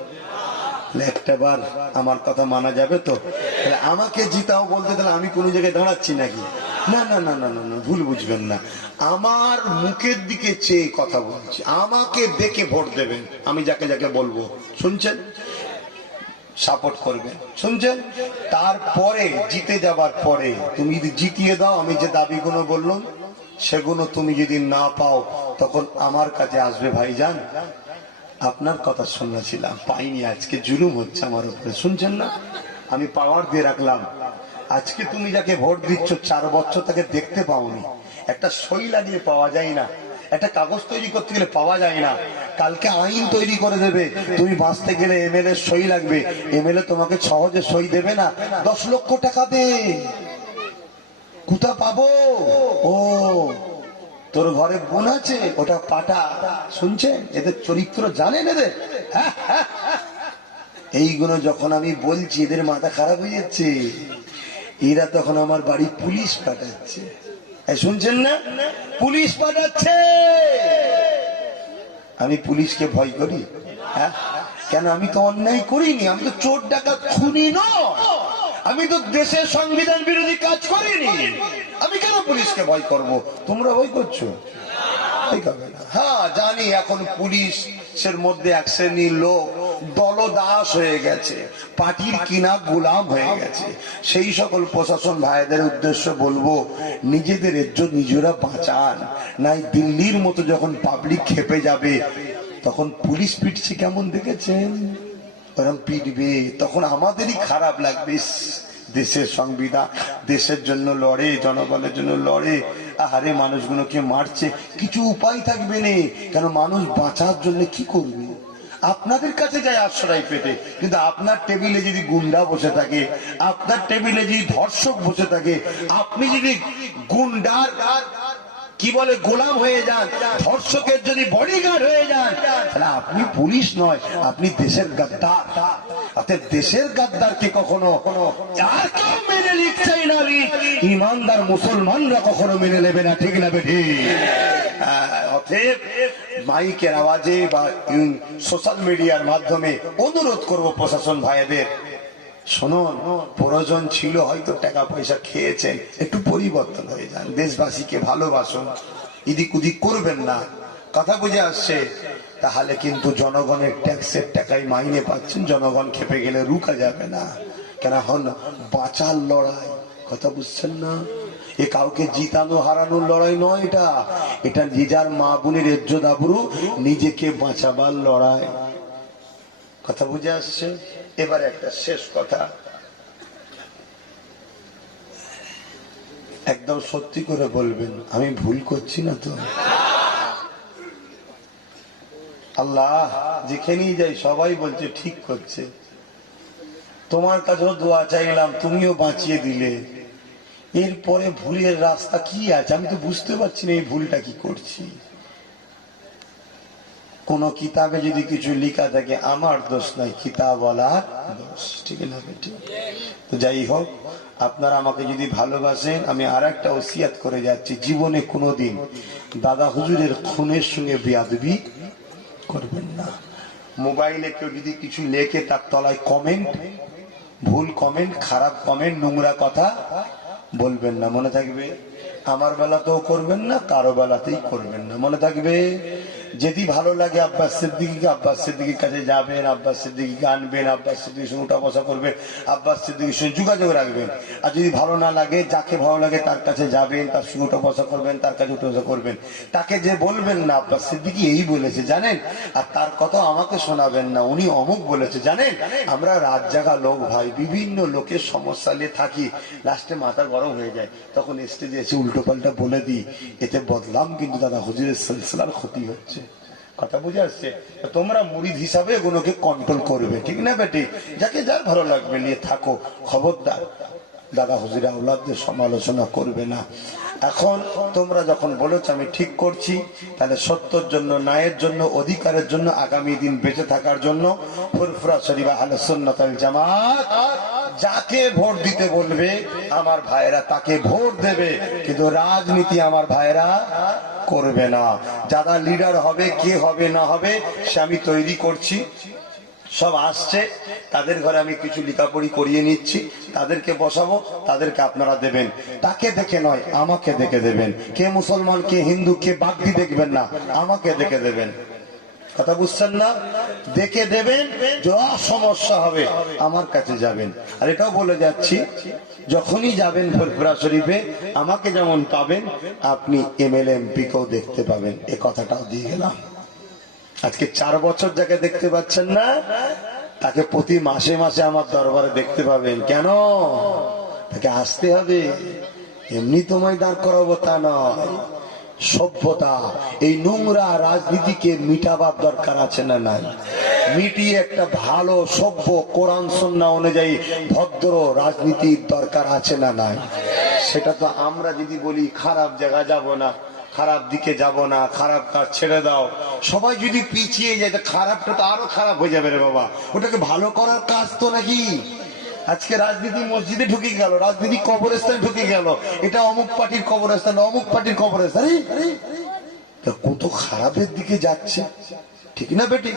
একটা বার আমার কথা মানা যাবে তো? তাহলে আমাকে জিতাও বলতে তাহলে আমি কোন জায়গায় দাঁড়াচ্ছি নাকি? না না না না না, ভুল বুঝবেন না। আমার মুখের দিকে চেয়ে কথা বলছি, আমাকে দেখে ভোট দেবেন। আমি যাকে যাকে বলবো শুনছেন, সাপোর্ট করবেন, শুনছেন? তারপরে জিতে যাবার পরে তুমি যদি জিতিয়ে দাও, আমি যে দাবিগুলো বললাম সেগুলো তুমি যদি না পাও, তখন আমার কাছে আসবে, ভাইজান আপনার কথা শুনেছিলাম, পাইনি, আজকে জুলুম হচ্ছে আমার উপরে, শুনছেন না? আমি পাওয়ার দিয়ে রাখলাম। আজকে তুমি যাকে ভোট দিচ্ছ 4 বছর তাকে দেখতে পাওনি, একটা সই লাগিয়ে পাওয়া যায় না, একটা কাগজ তৈরি করতে গেলে পাওয়া যায় না। কালকে আইন তৈরি করে দেবে, তুমি বাঁচতে গেলে এমএলএ সই লাগবে, এমএলএ তোমাকে সহজে সই দেবে না, 10 লক্ষ টাকা দে। কোথা পাবো? ও তোর ঘরে বোন আছে, ওটা পাটা, শুনছেন? এদের চরিত্র জানেন এদের। এইগুলো যখন আমি বলছি এদের মাথা খারাপ হয়ে যাচ্ছে, এরা তখন আমার বাড়ি পুলিশ পাঠাচ্ছে, শুনছেন না? পুলিশ পাঠাচ্ছে। আমি পুলিশকে ভয় করি? হ্যাঁ, কেন? আমি তো অন্যায় করিনি, আমি তো চোর ডাকাত খুনি নয়, আমি তো দেশের সংবিধান বিরোধী কাজ করিনি, আমি কেন পুলিশকে ভয় করব? তোমরা ভয় করছো? হ্যাঁ জানি, এখন পুলিশের মধ্যে এক শ্রেণীর লোক দলদাস হয়ে গেছে, পার্টির কিনা গোলাম হয়ে গেছে। সেই সকল প্রশাসন ভাইদের উদ্দেশ্য বলবো, নিজেদের ইজ্জত নিজেরা বাঁচান, নাই দিল্লির মতো যখন পাবলিক খেপে যাবে তখন পুলিশ পিটছে কেমন দেখেছেন, ওরকম পিটবে, তখন আমাদেরই খারাপ লাগবে। দেশের সংবিধান, দেশের জন্য লড়ে, জনগণের জন্য লড়ে, আহারে মানুষগুলোকে মারছে, কিছু উপায় থাকবে না, কেন মানুষ বাঁচার জন্য কি করবে? আপনাদের কাছে যায় আশ্রয় পেতে, কিন্তু আপনার টেবিলে যদি গুন্ডা বসে থাকে, আপনার টেবিলে যদি ধর্ষক বসে থাকে, আপনি যদি গুন্ডার কি বলে গোলাম হয়ে যান, ধর্ষকের যদি বডিগার্ড হয়ে যান, তাহলে আপনি পুলিশ নয়, আপনি দেশের গাদ্দার। অর্থাৎ দেশের গাদ্দারকে কখনো আর কেউ মেনে নিচ্ছে না, ইমানদার মুসলমানরা কখনো মেনে নেবে না, ঠিক না বেঠি? অতএব মাইকের আওয়াজে বা সোশ্যাল মিডিয়ার মাধ্যমে অনুরোধ করব প্রশাসন ভাইদের, শুনুন, প্রয়োজন ছিল হয়তো টাকা পয়সা খেয়েছেন, একটু পরিবর্তন হয়ে যান, দেশবাসীকে ভালোবাসুন, এদিক ওদিক করবেন না, কথা বুঝে আসছে? তাহলে কিন্তু জনগণের ট্যাক্সের টাকায় মাইনে পাচ্ছেন, জনগণ খেপে গেলে রুকা যাবে না, কেন হন বাঁচার লড়াই, কথা বুঝছেন না? এ কাউকে জিতানো হারানোর লড়াই নয়, এটা নিজের মা বোনের ইজ্জত আবরু নিজেকে বাঁচাবার লড়াই, কথা বুঝে আসছে? এবার একটা শেষ কথা, একদম সত্যি করে বলবেন, আমি ভুল করছি না তো? আল্লাহ যেখানেই যাই সবাই বলছে ঠিক করছে, তোমার কাছেও দোয়া চাইলাম, তুমিও বাঁচিয়ে দিলে, এরপরে ভুলের রাস্তা কি আছে আমি তো বুঝতে পারছি না, এই ভুলটা কি করছি। কোন কিতাবে যদি কিছু লেখা থাকে আমার দোষ নাই, কিতাবওয়ালার দোষ, ঠিক না? তো যাই হোক, আপনারা আমাকে যদি ভালোবাসেন, আমি আর একটা ওসিয়াত করে যাচ্ছি, জীবনে কোনোদিন দাদা হুজুরের খুনের সঙ্গে বেয়াদবি করবেন না। মোবাইলে কেউ যদি কিছু লেখে তার তলায় কমেন্ট, ভুল কমেন্ট, খারাপ কমেন্ট, নোংরা কথা বলবেন না, মনে থাকবে? আমার বেলাতেও করবেন না, কারো বেলাতেই করবেন না, মনে থাকবে? যদি ভালো লাগে আব্বাস সিদ্দিকীকে, আব্বাস সিদ্দিকীর কাছে যাবেন, আব্বাস সিদ্দিকীকে আনবেন, আব্বাস সিদ্দিকীর সঙ্গে উঠা বসা করবেন, আব্বাস সিদ্দিকীর সঙ্গে যোগাযোগ রাখবেন। আর যদি ভালো না লাগে, যাকে ভালো লাগে তার কাছে যাবেন, তার সঙ্গে উঠা বসা করবেন, তার কাছে উঠা বসা করবেন। তাকে যে বলবেন না আব্বাস সিদ্দিকী এই বলেছে জানেন, আর তার কথা আমাকে শোনাবেন না, উনি অমুক বলেছে জানেন। আমরা রাত জাগা লোক ভাই, বিভিন্ন লোকের সমস্যা নিয়ে থাকি, লাস্টে মাথা গরম হয়ে যায়, তখন স্টেজে এসে উল্টো পাল্টা বলে দিই, এতে বদলাম কিন্তু দাদা হুজুরের সিলসিলার ক্ষতি হচ্ছে, কথা বুঝে আসছে? তোমরা মুরিদ হিসাবে এগুলোকে কন্ট্রোল করবে, ঠিক না বেটি? যাকে যার ভালো লাগবে নিয়ে থাকো, খবরদার দাদা হুজুরের আওলাদদের সমালোচনা করবে না। এখন তোমরা যখন বলেছো আমি ঠিক করছি, তাহলে সত্যের জন্য, ন্যায়ের জন্য, অধিকারের জন্য, আগামী দিন বেঁচে থাকার জন্য ফুরফুরা শরীফ আহলে সুন্নাত ওয়াল জামাত যাকে ভোট দিতে বলবে আমার ভাইরা তাকে ভোট দেবে, কিন্তু রাজনীতি আমার ভাইরা করবে না। যারা লিডার হবে, কে হবে না হবে সে আমি তৈরি করছি, সব আসছে, তাদের ঘরে আমি কিছু লেখাপড়ি করিয়ে নিচ্ছি, তাদেরকে বসাবো, তাদেরকে আপনারা দেবেন, তাকে দেখে নয় আমাকে দেখে দেবেন। কে মুসলমান, কে হিন্দু, কে বাগদি দেখবেন না, আমাকে দেখে দেবেন, কথা বুঝছেন না? দেখে দেবেন, যা সমস্যা হবে আমার কাছে যাবেন। আর এটাও বলে যাচ্ছি, যখনই যাবেন ফুরফুরা শরীফে আমাকে যেমন পাবেন, আপনি এমএলএ এমপি কেও দেখতে পাবেন, এ কথাটাও দিয়ে গেলাম। আজকে 4 বছর যাকে দেখতে পাচ্ছেন না, তাকে প্রতি মাসে মাসে আমার দরবারে দেখতে পাবেন। কেন? তাকে আসতে হবে, এমনি তোমায় দাঁড় করাবো তা নয়। সভ্যতা, এই নোংরা রাজনীতিকে মিটাবার দরকার আছে না নাই? মিটিয়ে একটা ভালো সভ্য কোরআন সুন্নাহ অনুযায়ী ভদ্র রাজনীতির দরকার আছে না নাই? সেটা তো আমরা যদি বলি খারাপ জায়গা যাব না, খারাপ দিকে যাব না, খারাপ কাজ ছেড়ে দাও, সবাই যদি পিছিয়ে যায় তো খারাপটা তো আরো খারাপ হয়ে যাবে রে বাবা। ওটাকে ভালো করার কাজ তো নাকি? আজকে রাজনীতি মসজিদে ঢুকে গেল, রাজনীতি কবরস্থানে ঢুকে গেল, এটা অমুক পার্টির কবরস্থান, অমুক পার্টির কবরস্থান। তা কত খারাপের দিকে যাচ্ছে, ঠিক না বেটি?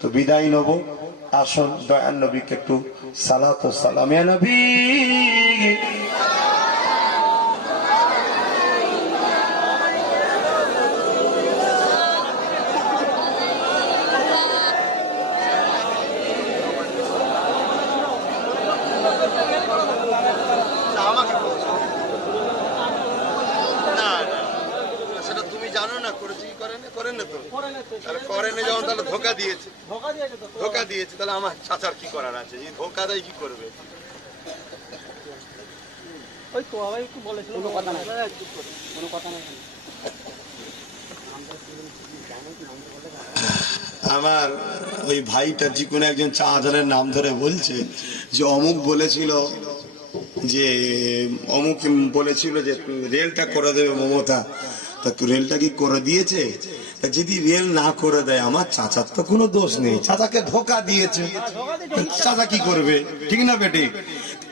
তো বিদায় নেব, আসুন দয়ার নবীকে একটু সালাত ও সালাম ইয়া নবী। ধোকা দিয়েছে তাহলে আমার চাচার কি করার আছে? ধোকা দেয় কি করবে? আমার ওই ভাইটা যে কোনো একজন চা আজানের নাম ধরে বলছে যে অমুক বলেছিল, যে অমুক বলেছিল যে রেলটা করে দেবে মমতা, তা রেলটা কি করে দিয়েছে? যদি রেল না করে দেয় আমার চাচার তো কোনো দোষ নেই, চাচাকে ধোকা দিয়েছে, চাচা কি করবে, ঠিক না বেটি?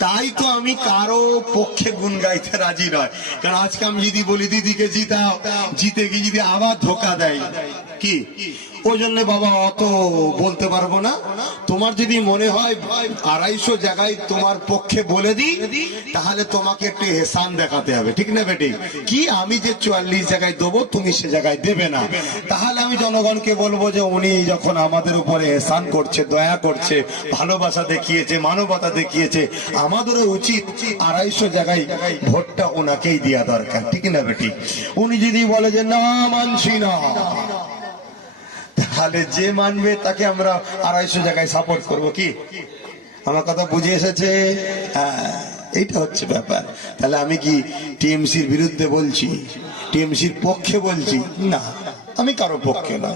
তাই তো আমি কারো পক্ষে গুণ গাইতে রাজি নয়, কারণ আজকে আমি যদি বলি দিদিকে জিতাও, জিতে গিয়ে যদি আবার ধোকা দেয় কি, ওই জন্য বাবা অত বলতে পারবো না। তোমার যদি মনে হয় 250 জায়গায় তোমার পক্ষে বলে দিই, তাহলে তোমাকে একটু এহসান দেখাতে হবে, ঠিক না বেটি? কি আমি যে 44 জায়গায় দেবো তুমি সে জায়গায় দেবে না, তাহলে আমি জনগণকে বলবো যে উনি যখন আমাদের উপরে এহসান করছে, দয়া করছে, ভালোবাসা দেখিয়েছে, মানবতা দেখিয়েছে, আমাদেরও উচিত 250 জায়গায় ভোটটা ওনাকেই দেওয়া দরকার, ঠিক না বেটি? উনি যদি বলে যে না মানছি না, তাহলে যে মানবে তাকে আমরা 250 জায়গায় সাপোর্ট করব। কি আমার কথা বুঝে এসেছে? হ্যাঁ, এইটা হচ্ছে ব্যাপার। তাহলে আমি কি টিএমসির বিরুদ্ধে বলছি, টিএমসির পক্ষে বলছি? না, আমি কারো পক্ষে না।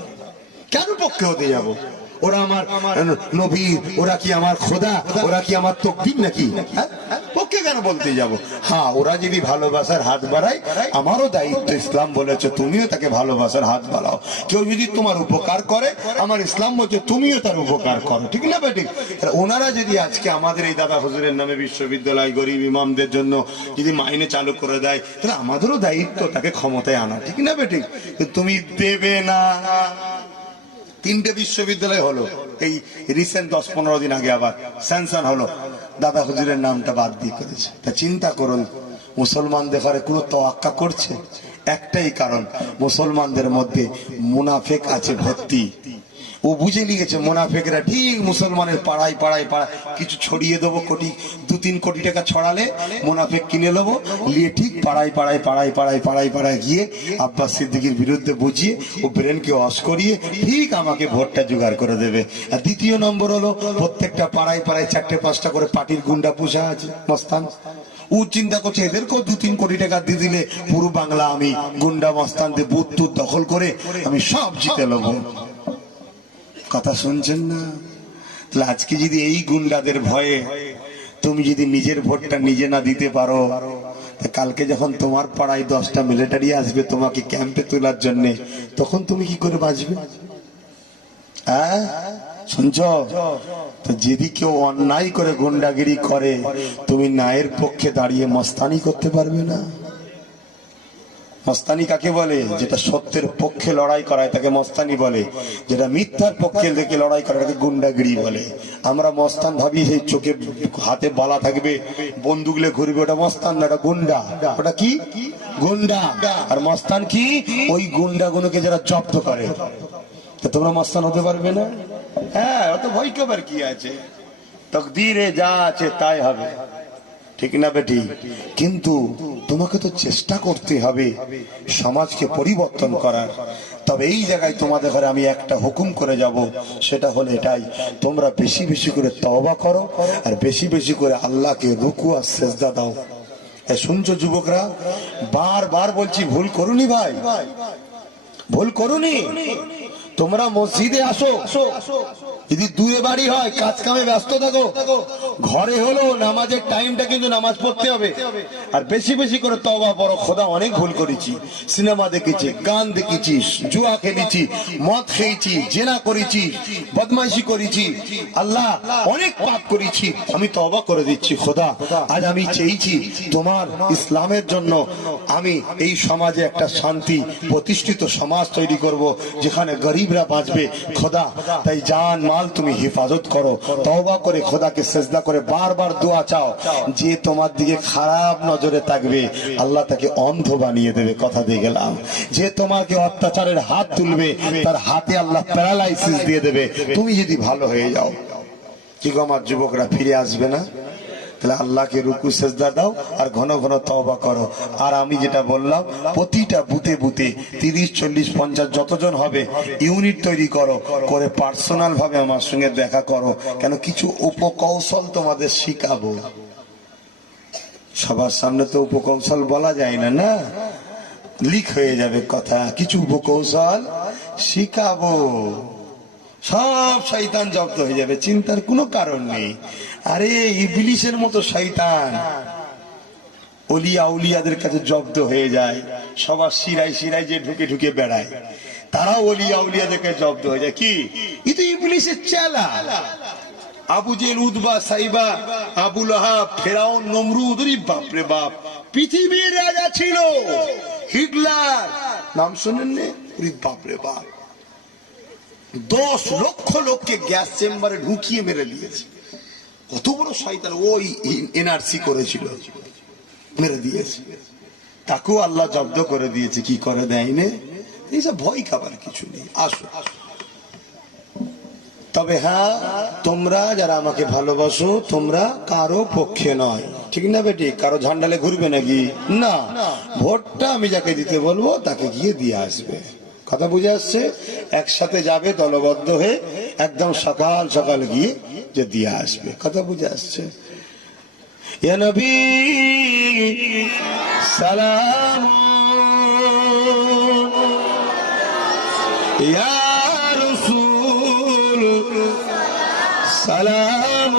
কেন পক্ষে হতে যাব? ওরা আমার নবী, ওরা কি আমার খোদা, ওরা কি আমার তকদির নাকি? পক্ষে কেন বলতে যাব? হ্যাঁ, ওরা যদি ভালোবাসার হাত বাড়ায়, আমারও দায়িত্ব, ইসলাম বলেছে তুমিও তাকে ভালোবাসার হাত বাড়াও। কেউ যদি তোমার উপকার করে, আমার ইসলাম বলছে তুমিও তার উপকার করো, ঠিক না বেটি? ওনারা যদি আজকে আমাদের এই দাদা হুজুরের নামে বিশ্ববিদ্যালয়, গরিব ইমামদের জন্য যদি মাইনে চালু করে দেয়, তাহলে আমাদেরও দায়িত্ব তাকে ক্ষমতায় আনা, ঠিক না বেটি? তুমি দেবে না। 3টে বিশ্ববিদ্যালয় হলো এই রিসেন্ট 10-15 দিন আগে, আবার স্যাংশন হলো, দাদা হুজুরের নামটা বাদ দিয়ে করেছে। তা চিন্তা করুন, মুসলমানদের ঘরে কোনো তোয়াক্কা করছে? একটাই কারণ, মুসলমানদের মধ্যে মুনাফেক আছে ভর্তি। ও বুঝে নিয়েছে মুনাফেকরা ঠিক মুসলমানের পাড়ায় পাড়ায় পাড়ায় কিছু ছড়িয়ে দেবো, 2-3 কোটি টাকা ছড়ালে মুনাফেক কিনে নেবো, নিয়ে ঠিক পাড়ায় পাড়ায় পাড়ায় পাড়ায় পাড়ায় পাড়ায় গিয়ে আব্বাস সিদ্দিকীর বিরুদ্ধে বুঝিয়ে ও ব্রেনকে অস করিয়ে ঠিক আমাকে ভোটটা জোগাড় করে দেবে। আর দ্বিতীয় নম্বর হলো, প্রত্যেকটা পাড়ায় পাড়ায় 4-5টা করে পার্টির গুন্ডা পুষা আছে, মস্তান। ও চিন্তা করছে এদেরকেও 2-3 কোটি টাকা দিয়ে দিলে পুরো বাংলা আমি গুন্ডা মস্তানদের বুথ টুথ দখল করে আমি সব জিতে নেবো। কথা শুনছেন না? তাহলে আজকে যদি এই গুন্ডাদের ভয়ে তুমি যদি নিজের ভোটটা নিজে না দিতে পারো, কালকে যখন তোমার পাড়ায় 10টা মিলিটারি আসবে তোমাকে ক্যাম্পে তোলার জন্য, তখন তুমি কি করে বাঁচবে? হ্যাঁ, শুনছ তো? যদি কেউ অন্যায় করে গুন্ডাগিরি করে, তুমি ন্যায়ের পক্ষে দাঁড়িয়ে মস্তানি করতে পারবে না। মস্তানি কাকে বলে? যেটা সত্যের পক্ষে লড়াই করায় তাকে মস্তানি বলে, যেটা মিথ্যার পক্ষে দেখে লড়াই করে তাকে গুন্ডাগিরি বলে। আমরা মস্তান ভাবি সেই চোখে হাতে বালা থাকবে, বন্দুকলে ঘুরবে, ওটা মস্তান না, ওটা গুন্ডা। ওটা কি? গুন্ডা। আর মস্তান কি? ওই গুন্ডাগুলোকে যারা জব্দ করে। তো তোমরা মস্তান হতে পারবে না। হ্যাঁ, অত ভয় কেবার কি আছে? তকদিরে যা আছে তাই হবে, ঠিক না বেটি? কিন্তু তোমাকে তো চেষ্টা করতে হবে সমাজকে পরিবর্তন করার। তবে এই জায়গায় তোমাদের ঘরে আমি একটা হুকুম করে যাব, সেটা হলো এটাই, তোমরা বেশি বেশি করে তওবা করো আর বেশি বেশি করে আল্লাহকে রুকু আর সেজদা দাও। শুনছো যুবকরা? বারবার বলছি, ভুল করুনি ভাই, ভুল করুনি। তোমরা মসজিদে আসো, যদি দূরে বাড়ি হয় কাজ কামে ব্যস্ত থাকো, ঘরে হলো নামাজের টাইমটা কিন্তু নামাজ পড়তে হবে। আর বেশি বেশি করে তওবা পড়ো, খোদা অনেক ভুল করেছি, সিনেমা দেখেছি, গান দেখেছি, জুয়া খেলেছি, মদ খেয়েছি, জেনা করেছি, বদমাইশি করেছি, আল্লাহ অনেক পাপ করেছি, আমি তওবা করে দিচ্ছি খোদা। আজ আমি চেয়েছি তোমার ইসলামের জন্য আমি এই সমাজে একটা শান্তি প্রতিষ্ঠিত সমাজ তৈরি করব, যেখানে গরিবরা বাঁচবে খোদা। তাই জান মাল তুমি হেফাজত করো, তওবা করে খোদাকে সেজদা করে বারবার দোয়া চাও। যে তোমার দিকে খারাপ নজরে থাকবে আল্লাহ তাকে অন্ধ বানিয়ে দেবে, কথা দিয়ে গেলাম। যে তোমাকে অত্যাচারের হাত তুলবে তার হাতে আল্লাহ প্যারালাইসিস দিয়ে দেবে, তুমি যদি ভালো হয়ে যাও। কি গো আমার যুবকরা ফিরে আসবে না? তাহলে আল্লাহকে রুকু সেজদা দাও আর ঘন ঘন তওবা করো। আর আমি যেটা বললাম, প্রতিটা বুথে বুথে 30, 40, 50 যতজন হবে ইউনিট তৈরি করো, করে পার্সোনাল ভাবে আমার সঙ্গে দেখা করো। কেন কিছু উপকৌশল তোমাদের শিখাবো। সবার সামনে তো উপকৌশল বলা যায় না, না লিক হয়ে যাবে কথা। কিছু উপকৌশল শিখাবো, সব শয়তান জব্দ হয়ে যাবে, চিন্তার কোনো কারণ নেই। আরে ইবলিসের মতো শয়তান ওলিয়া উলিয়াদের কাছে জব্দ হয়ে যায়, সবার শিরায় শিরায় যে ঢুকে ঢুকে বেড়ায়, তারা ওলিয়া উলিয়াদের কাছে জব্দ হয়ে যায়। কি এ তো ইবলিসের চেলা। আবু জেল, উতবা, সাইবা, আবু লাহাব, ফেরাউন, নমরুদ, ওরে বাপরে বাপ, পৃথিবীর রাজা ছিল হিটলার, নাম শোনেন নে? ওরে বাপরে বাপ, 10 লক্ষ লোককে গ্যাস চেম্বারে ঢুকিয়ে মেরে দিয়েছে। কত বড় শয়তান! ওই এনআরসি করেছিল, মেরে দিয়েছে। তাকেও আল্লাহ জব্দ করে দিয়েছে। কি করে দেয়নি? এইসব ভয় খাবার কিছু নেই। আসো, তবে হ্যাঁ, তোমরা যারা আমাকে ভালোবাসো তোমরা কারো পক্ষে নয়, ঠিক না বেটি? কারো ঝান্ডালে ঘুরবে নাকি? না, ভোটটা আমি যাকে দিতে বলবো তাকে গিয়ে দিয়ে আসবে। কথা বুঝে আসছে? একসাথে যাবে দলবদ্ধ হয়ে, একদম সকাল সকাল গিয়ে যে দিয়ে আসবে। কথা বুঝে আসছে? ইয়া নবী সালাম, ইয়া রাসূল সালাম,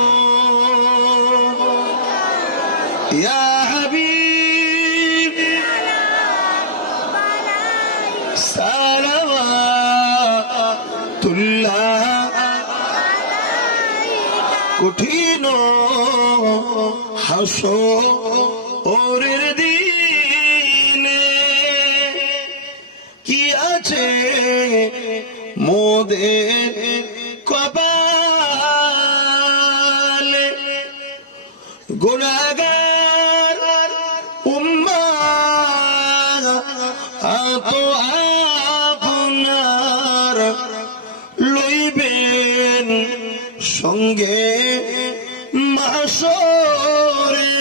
ইয়া হাবিব সালাওয়াতুল্লাহ। কঠিন হাসরের দিনে কি আছে মোদের কপালে, গুনাহগার উম্মাহ তো আপনার লইবেন সঙ্গে মাশরে।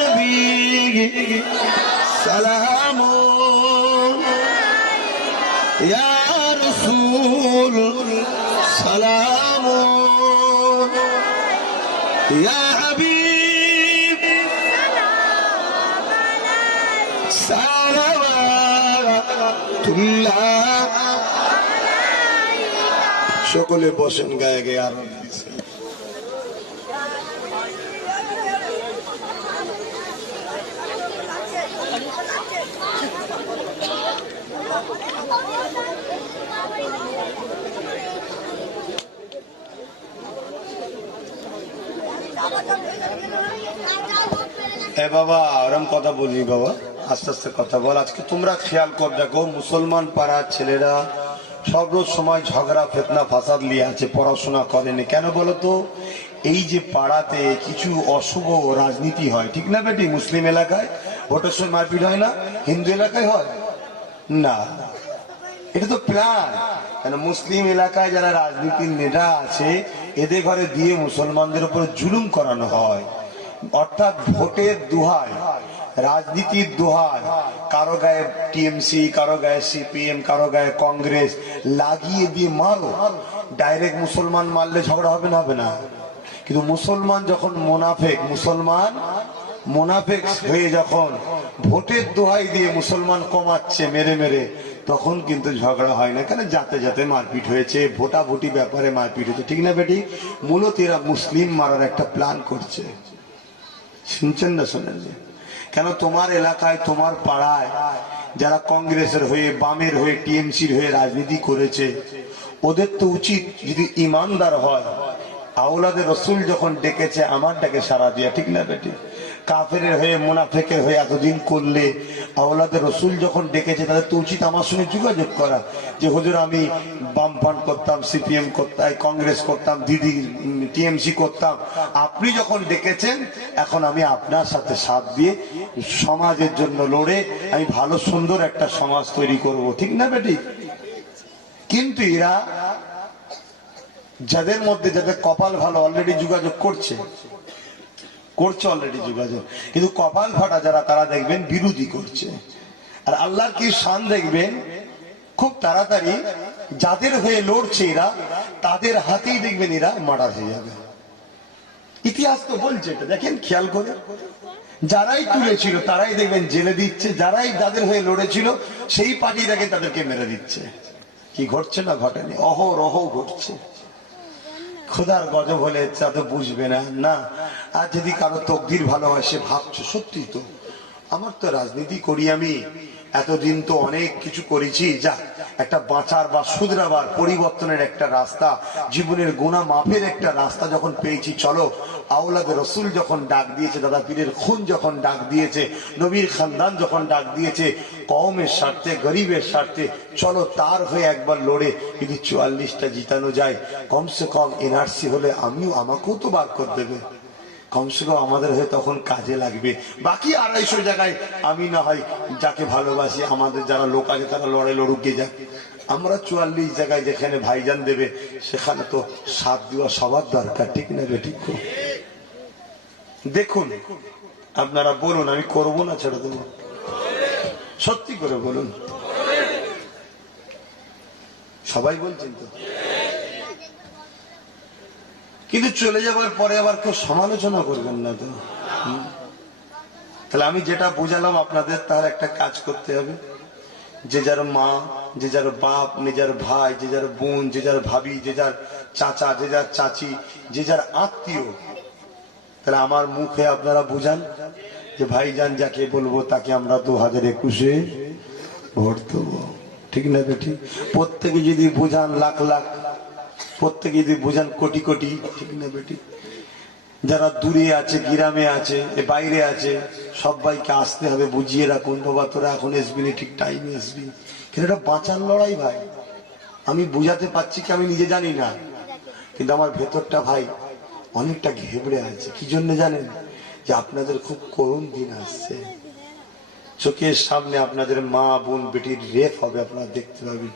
নবী সালাম, ইয়া রাসূল সালাম, ইয়া হাবিব সালাওয়াতুল্লাহ। সকলে বসেন, গায়ে গায়ে আরো বাবা ওরম কথা বলবি বাবা, আস্তে আস্তে কথা বল। আজকে তোমরা খেয়াল কর, দেখো মুসলমান পাড়ার ছেলেরা সব রোজ সময় ঝগড়া ফেতনা ফাসাদ লিয়ে আছে, পড়াশোনা করেনি। কেন বলো তো? এই যে পাড়াতে কিছু অশুভ রাজনীতি হয়, ঠিক না বেটি? মুসলিম এলাকায় ভোটের সময় মারপিট হয় না, হিন্দু এলাকায় হয় না? এটা তো প্ল্যান। কেন মুসলিম এলাকায় যারা রাজনীতির নেতা আছে এদের ঘরে দিয়ে মুসলমানদের উপর জুলুম করানো হয়, অর্থাৎ ভোটের দোহায়, রাজনীতির দোহায়, কারো গায়ে টিএমসি, কারো গায়ে সিপিএম, কারো গায়ে কংগ্রেস লাগিয়ে দিয়ে মারো। ডাইরেক্ট মুসলমান মারলে ঝগড়া হবে না? হবে না। কিন্তু মুসলমান যখন মুনাফেক হয়ে যখন ভোটের দোহাই দিয়ে মুসলমান কমাচ্ছে মেরে মেরে, তখন কিন্তু ঝগড়া হয় না, কেন যাতে যাতে মারপিট হয়েছে, ভোটাভুটি ব্যাপারে মারপিট হয়েছে, ঠিক না বেটি? মূলত এরা মুসলিম মারার একটা প্ল্যান করছে। শুনছেন না শোনেন? কেন তোমার এলাকায় তোমার পাড়ায় যারা কংগ্রেসের হয়ে, বামের হয়ে, টিএমসির হয়ে রাজনীতি করেছে, ওদের তো উচিত যদি ইমানদার হয়, আওলাদের রসুল যখন ডেকেছে আমার ডাকে সাড়া দিয়া, ঠিক না বেটি? কাফের হয়ে, মুনাফেকের হয়ে এতদিন করলে, আওলাদের রসুল যখন ডেকেছে তাদের তো উচিত আমার সঙ্গে যোগাযোগ করা, যে হুজুর আমি বামফ্রন্ট করতাম, সিপিএম করতাম, কংগ্রেস করতাম, দিদি টিএমসি করতাম, আপনি যখন ডেকেছেন এখন আমি আপনার সাথে সাথ দিয়ে সমাজের জন্য লড়ে আমি ভালো সুন্দর একটা সমাজ তৈরি করব, ঠিক না বেটি? কিন্তু এরা যাদের মধ্যে যাদের কপাল ভালো অলরেডি যোগাযোগ করছে অলরেডি যোগাযোগ, কিন্তু কপাল ফাটা যারা তারা দেখবেন বিরোধী করছে। আর আল্লাহর কি শান দেখবেন, খুব তাড়াতাড়ি যাদের হয়ে লড়ছে এরা, তাদের হাতেই দেখবেন এরা মার্ডার হয়ে যাবে। ইতিহাস তো বলছে এটা, দেখেন খেয়াল করে, যারাই তুলেছিল তারাই দেখবেন জেলে দিচ্ছে, যারাই যাদের হয়ে লড়েছিল সেই পার্টি দেখে তাদেরকে মেরে দিচ্ছে। কি ঘটছে না ঘটেনি? অহরহ ঘটছে। খোদার গজব হলে তাতে বুঝবে না। না, আর যদি কারো তকদির ভালো হয় সে ভাবছে সত্যি তো আমার তো রাজনীতি করি, আমি এতদিন তো অনেক কিছু করেছি, যা একটা বাঁচার বা শুধরাবার পরিবর্তনের একটা রাস্তা, জীবনের গুনাহ মাফের একটা রাস্তা যখন পেয়েছি, চলো আওলাদের রসুল যখন ডাক দিয়েছে, দাদা পীরের খুন যখন ডাক দিয়েছে, নবীর খানদান যখন ডাক দিয়েছে, কওমের স্বার্থে, গরিবের স্বার্থে, চলো তার হয়ে একবার লড়ে যদি 44টা জিতানো যায়, কমসে কম এনআরসি হলে আমাকেও তো বার করে দেবে, কমসে কম আমাদের হয়ে তখন কাজে লাগবে। বাকি 250 জায়গায় আমি না হয় যাকে ভালোবাসি, আমাদের যারা লোক আছে তারা লড়ুক গিয়ে যাক, আমরা 44 জায়গায় যেখানে ভাইজান দেবে সেখানে তো সাথ দেওয়া সবার দরকার, ঠিক না বেঠিক? দেখুন আপনারা বলুন, আমি করব না ছেড়ে দেবো? সত্যি করে বলুন, সবাই বলছেন তো? কিন্তু চলে যাবার পরে আবার কেউ সমালোচনা করবেন না তো? তাহলে আমি যেটা বুঝালাম আপনাদের, তার একটা কাজ করতে হবে। যে যার মা, যে যার বাপ, যে যার ভাই, যে যার বোন, যে যার ভাবি, যে যার চাচা, যে যার চাচি, যে যার আত্মীয়, তাহলে আমার মুখে আপনারা বুঝান যে ভাইজান যাকে বলবো তাকে আমরা 2021-এ ভোট দেবো, ঠিক না বেটি? প্রত্যেকে যদি বুঝান লাখ লাখ, প্রত্যেকে যদি বুঝান কোটি কোটি, ঠিক না বেটি? যারা দূরে আছে, গ্রামে আছে, বাইরে আছে, সবাইকে আসতে হবে, বুঝিয়ে রাখুন বাবা তোরা এখন আসবি না, ঠিক টাইমে আসবি। কিন্তু এটা বাঁচার লড়াই ভাই, আমি বুঝাতে পারছি কি আমি নিজে জানি না, কিন্তু আমার ভেতরটা ভাই অনেকটা ঘেবড়ে আছে। কি জন্য জানেন? যে আপনাদের খুব করুণ দিন আসছে, চোখের সামনে আপনাদের মা বোন বেটির রেপ হবে, আপনারা দেখতে পাবেন,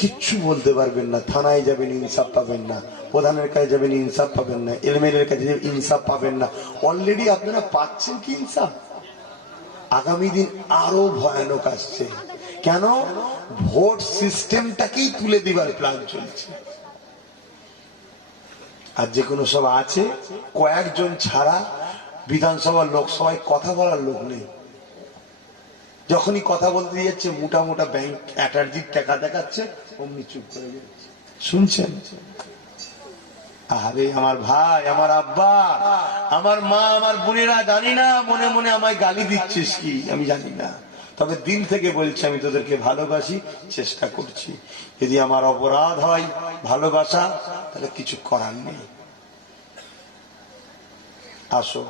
কিচ্ছু বলতে পারবেন না, থানায় যাবেন ইনসাফ পাবেন না, প্রধানের কাছে যাবেন ইনসাফ পাবেন না, এলএমএল কাছে যাবেন ইনসাফ পাবেন না। অলরেডি আপনারা পাচ্ছেন কি ইনসাফ? আগামী দিন আরো ভয়ানক আসছে। কেন? ভোট সিস্টেমটাকেই তুলে দিবার প্ল্যান চলছে। আর যে কোনো সব আছে কয়েকজন ছাড়া বিধানসভা লোকসভায় কথা বলার লোক নেই। যখনই কথা বলতে যাচ্ছে মোটা মোটা ব্যাংক অ্যাটার্জির টাকা দেখাচ্ছে, অমনি চুপ করে যাচ্ছে। শুনছেন? আরে আমার ভাই, আমার আব্বা, আমার মা, আমার বোনেরা, জানি না মনে মনে আমায় গালি দিচ্ছিস কি, আমি জানি না, তবে দিল থেকে বলছি আমি তোদেরকে ভালোবাসি, চেষ্টা করছি। যদি আমার অপরাধ হয় ভালোবাসা, তাহলে কিছু করার নেই। আসো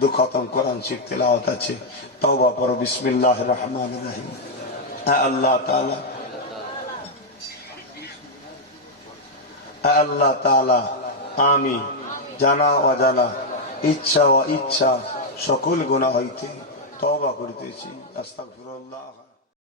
দু খতম কোরআন শরীফ তেলাওয়াত আছে, তওবা পড়ো। বিসমিল্লাহির রহমানির রহিম। আল্লাহ তাআলা, আল্লাহ তাআলা আমি জানা অজানা, ইচ্ছা ও ইচ্ছা সকল গুনাহ হইতে তওবা করিতেছি। আস্তাগফিরুল্লাহ।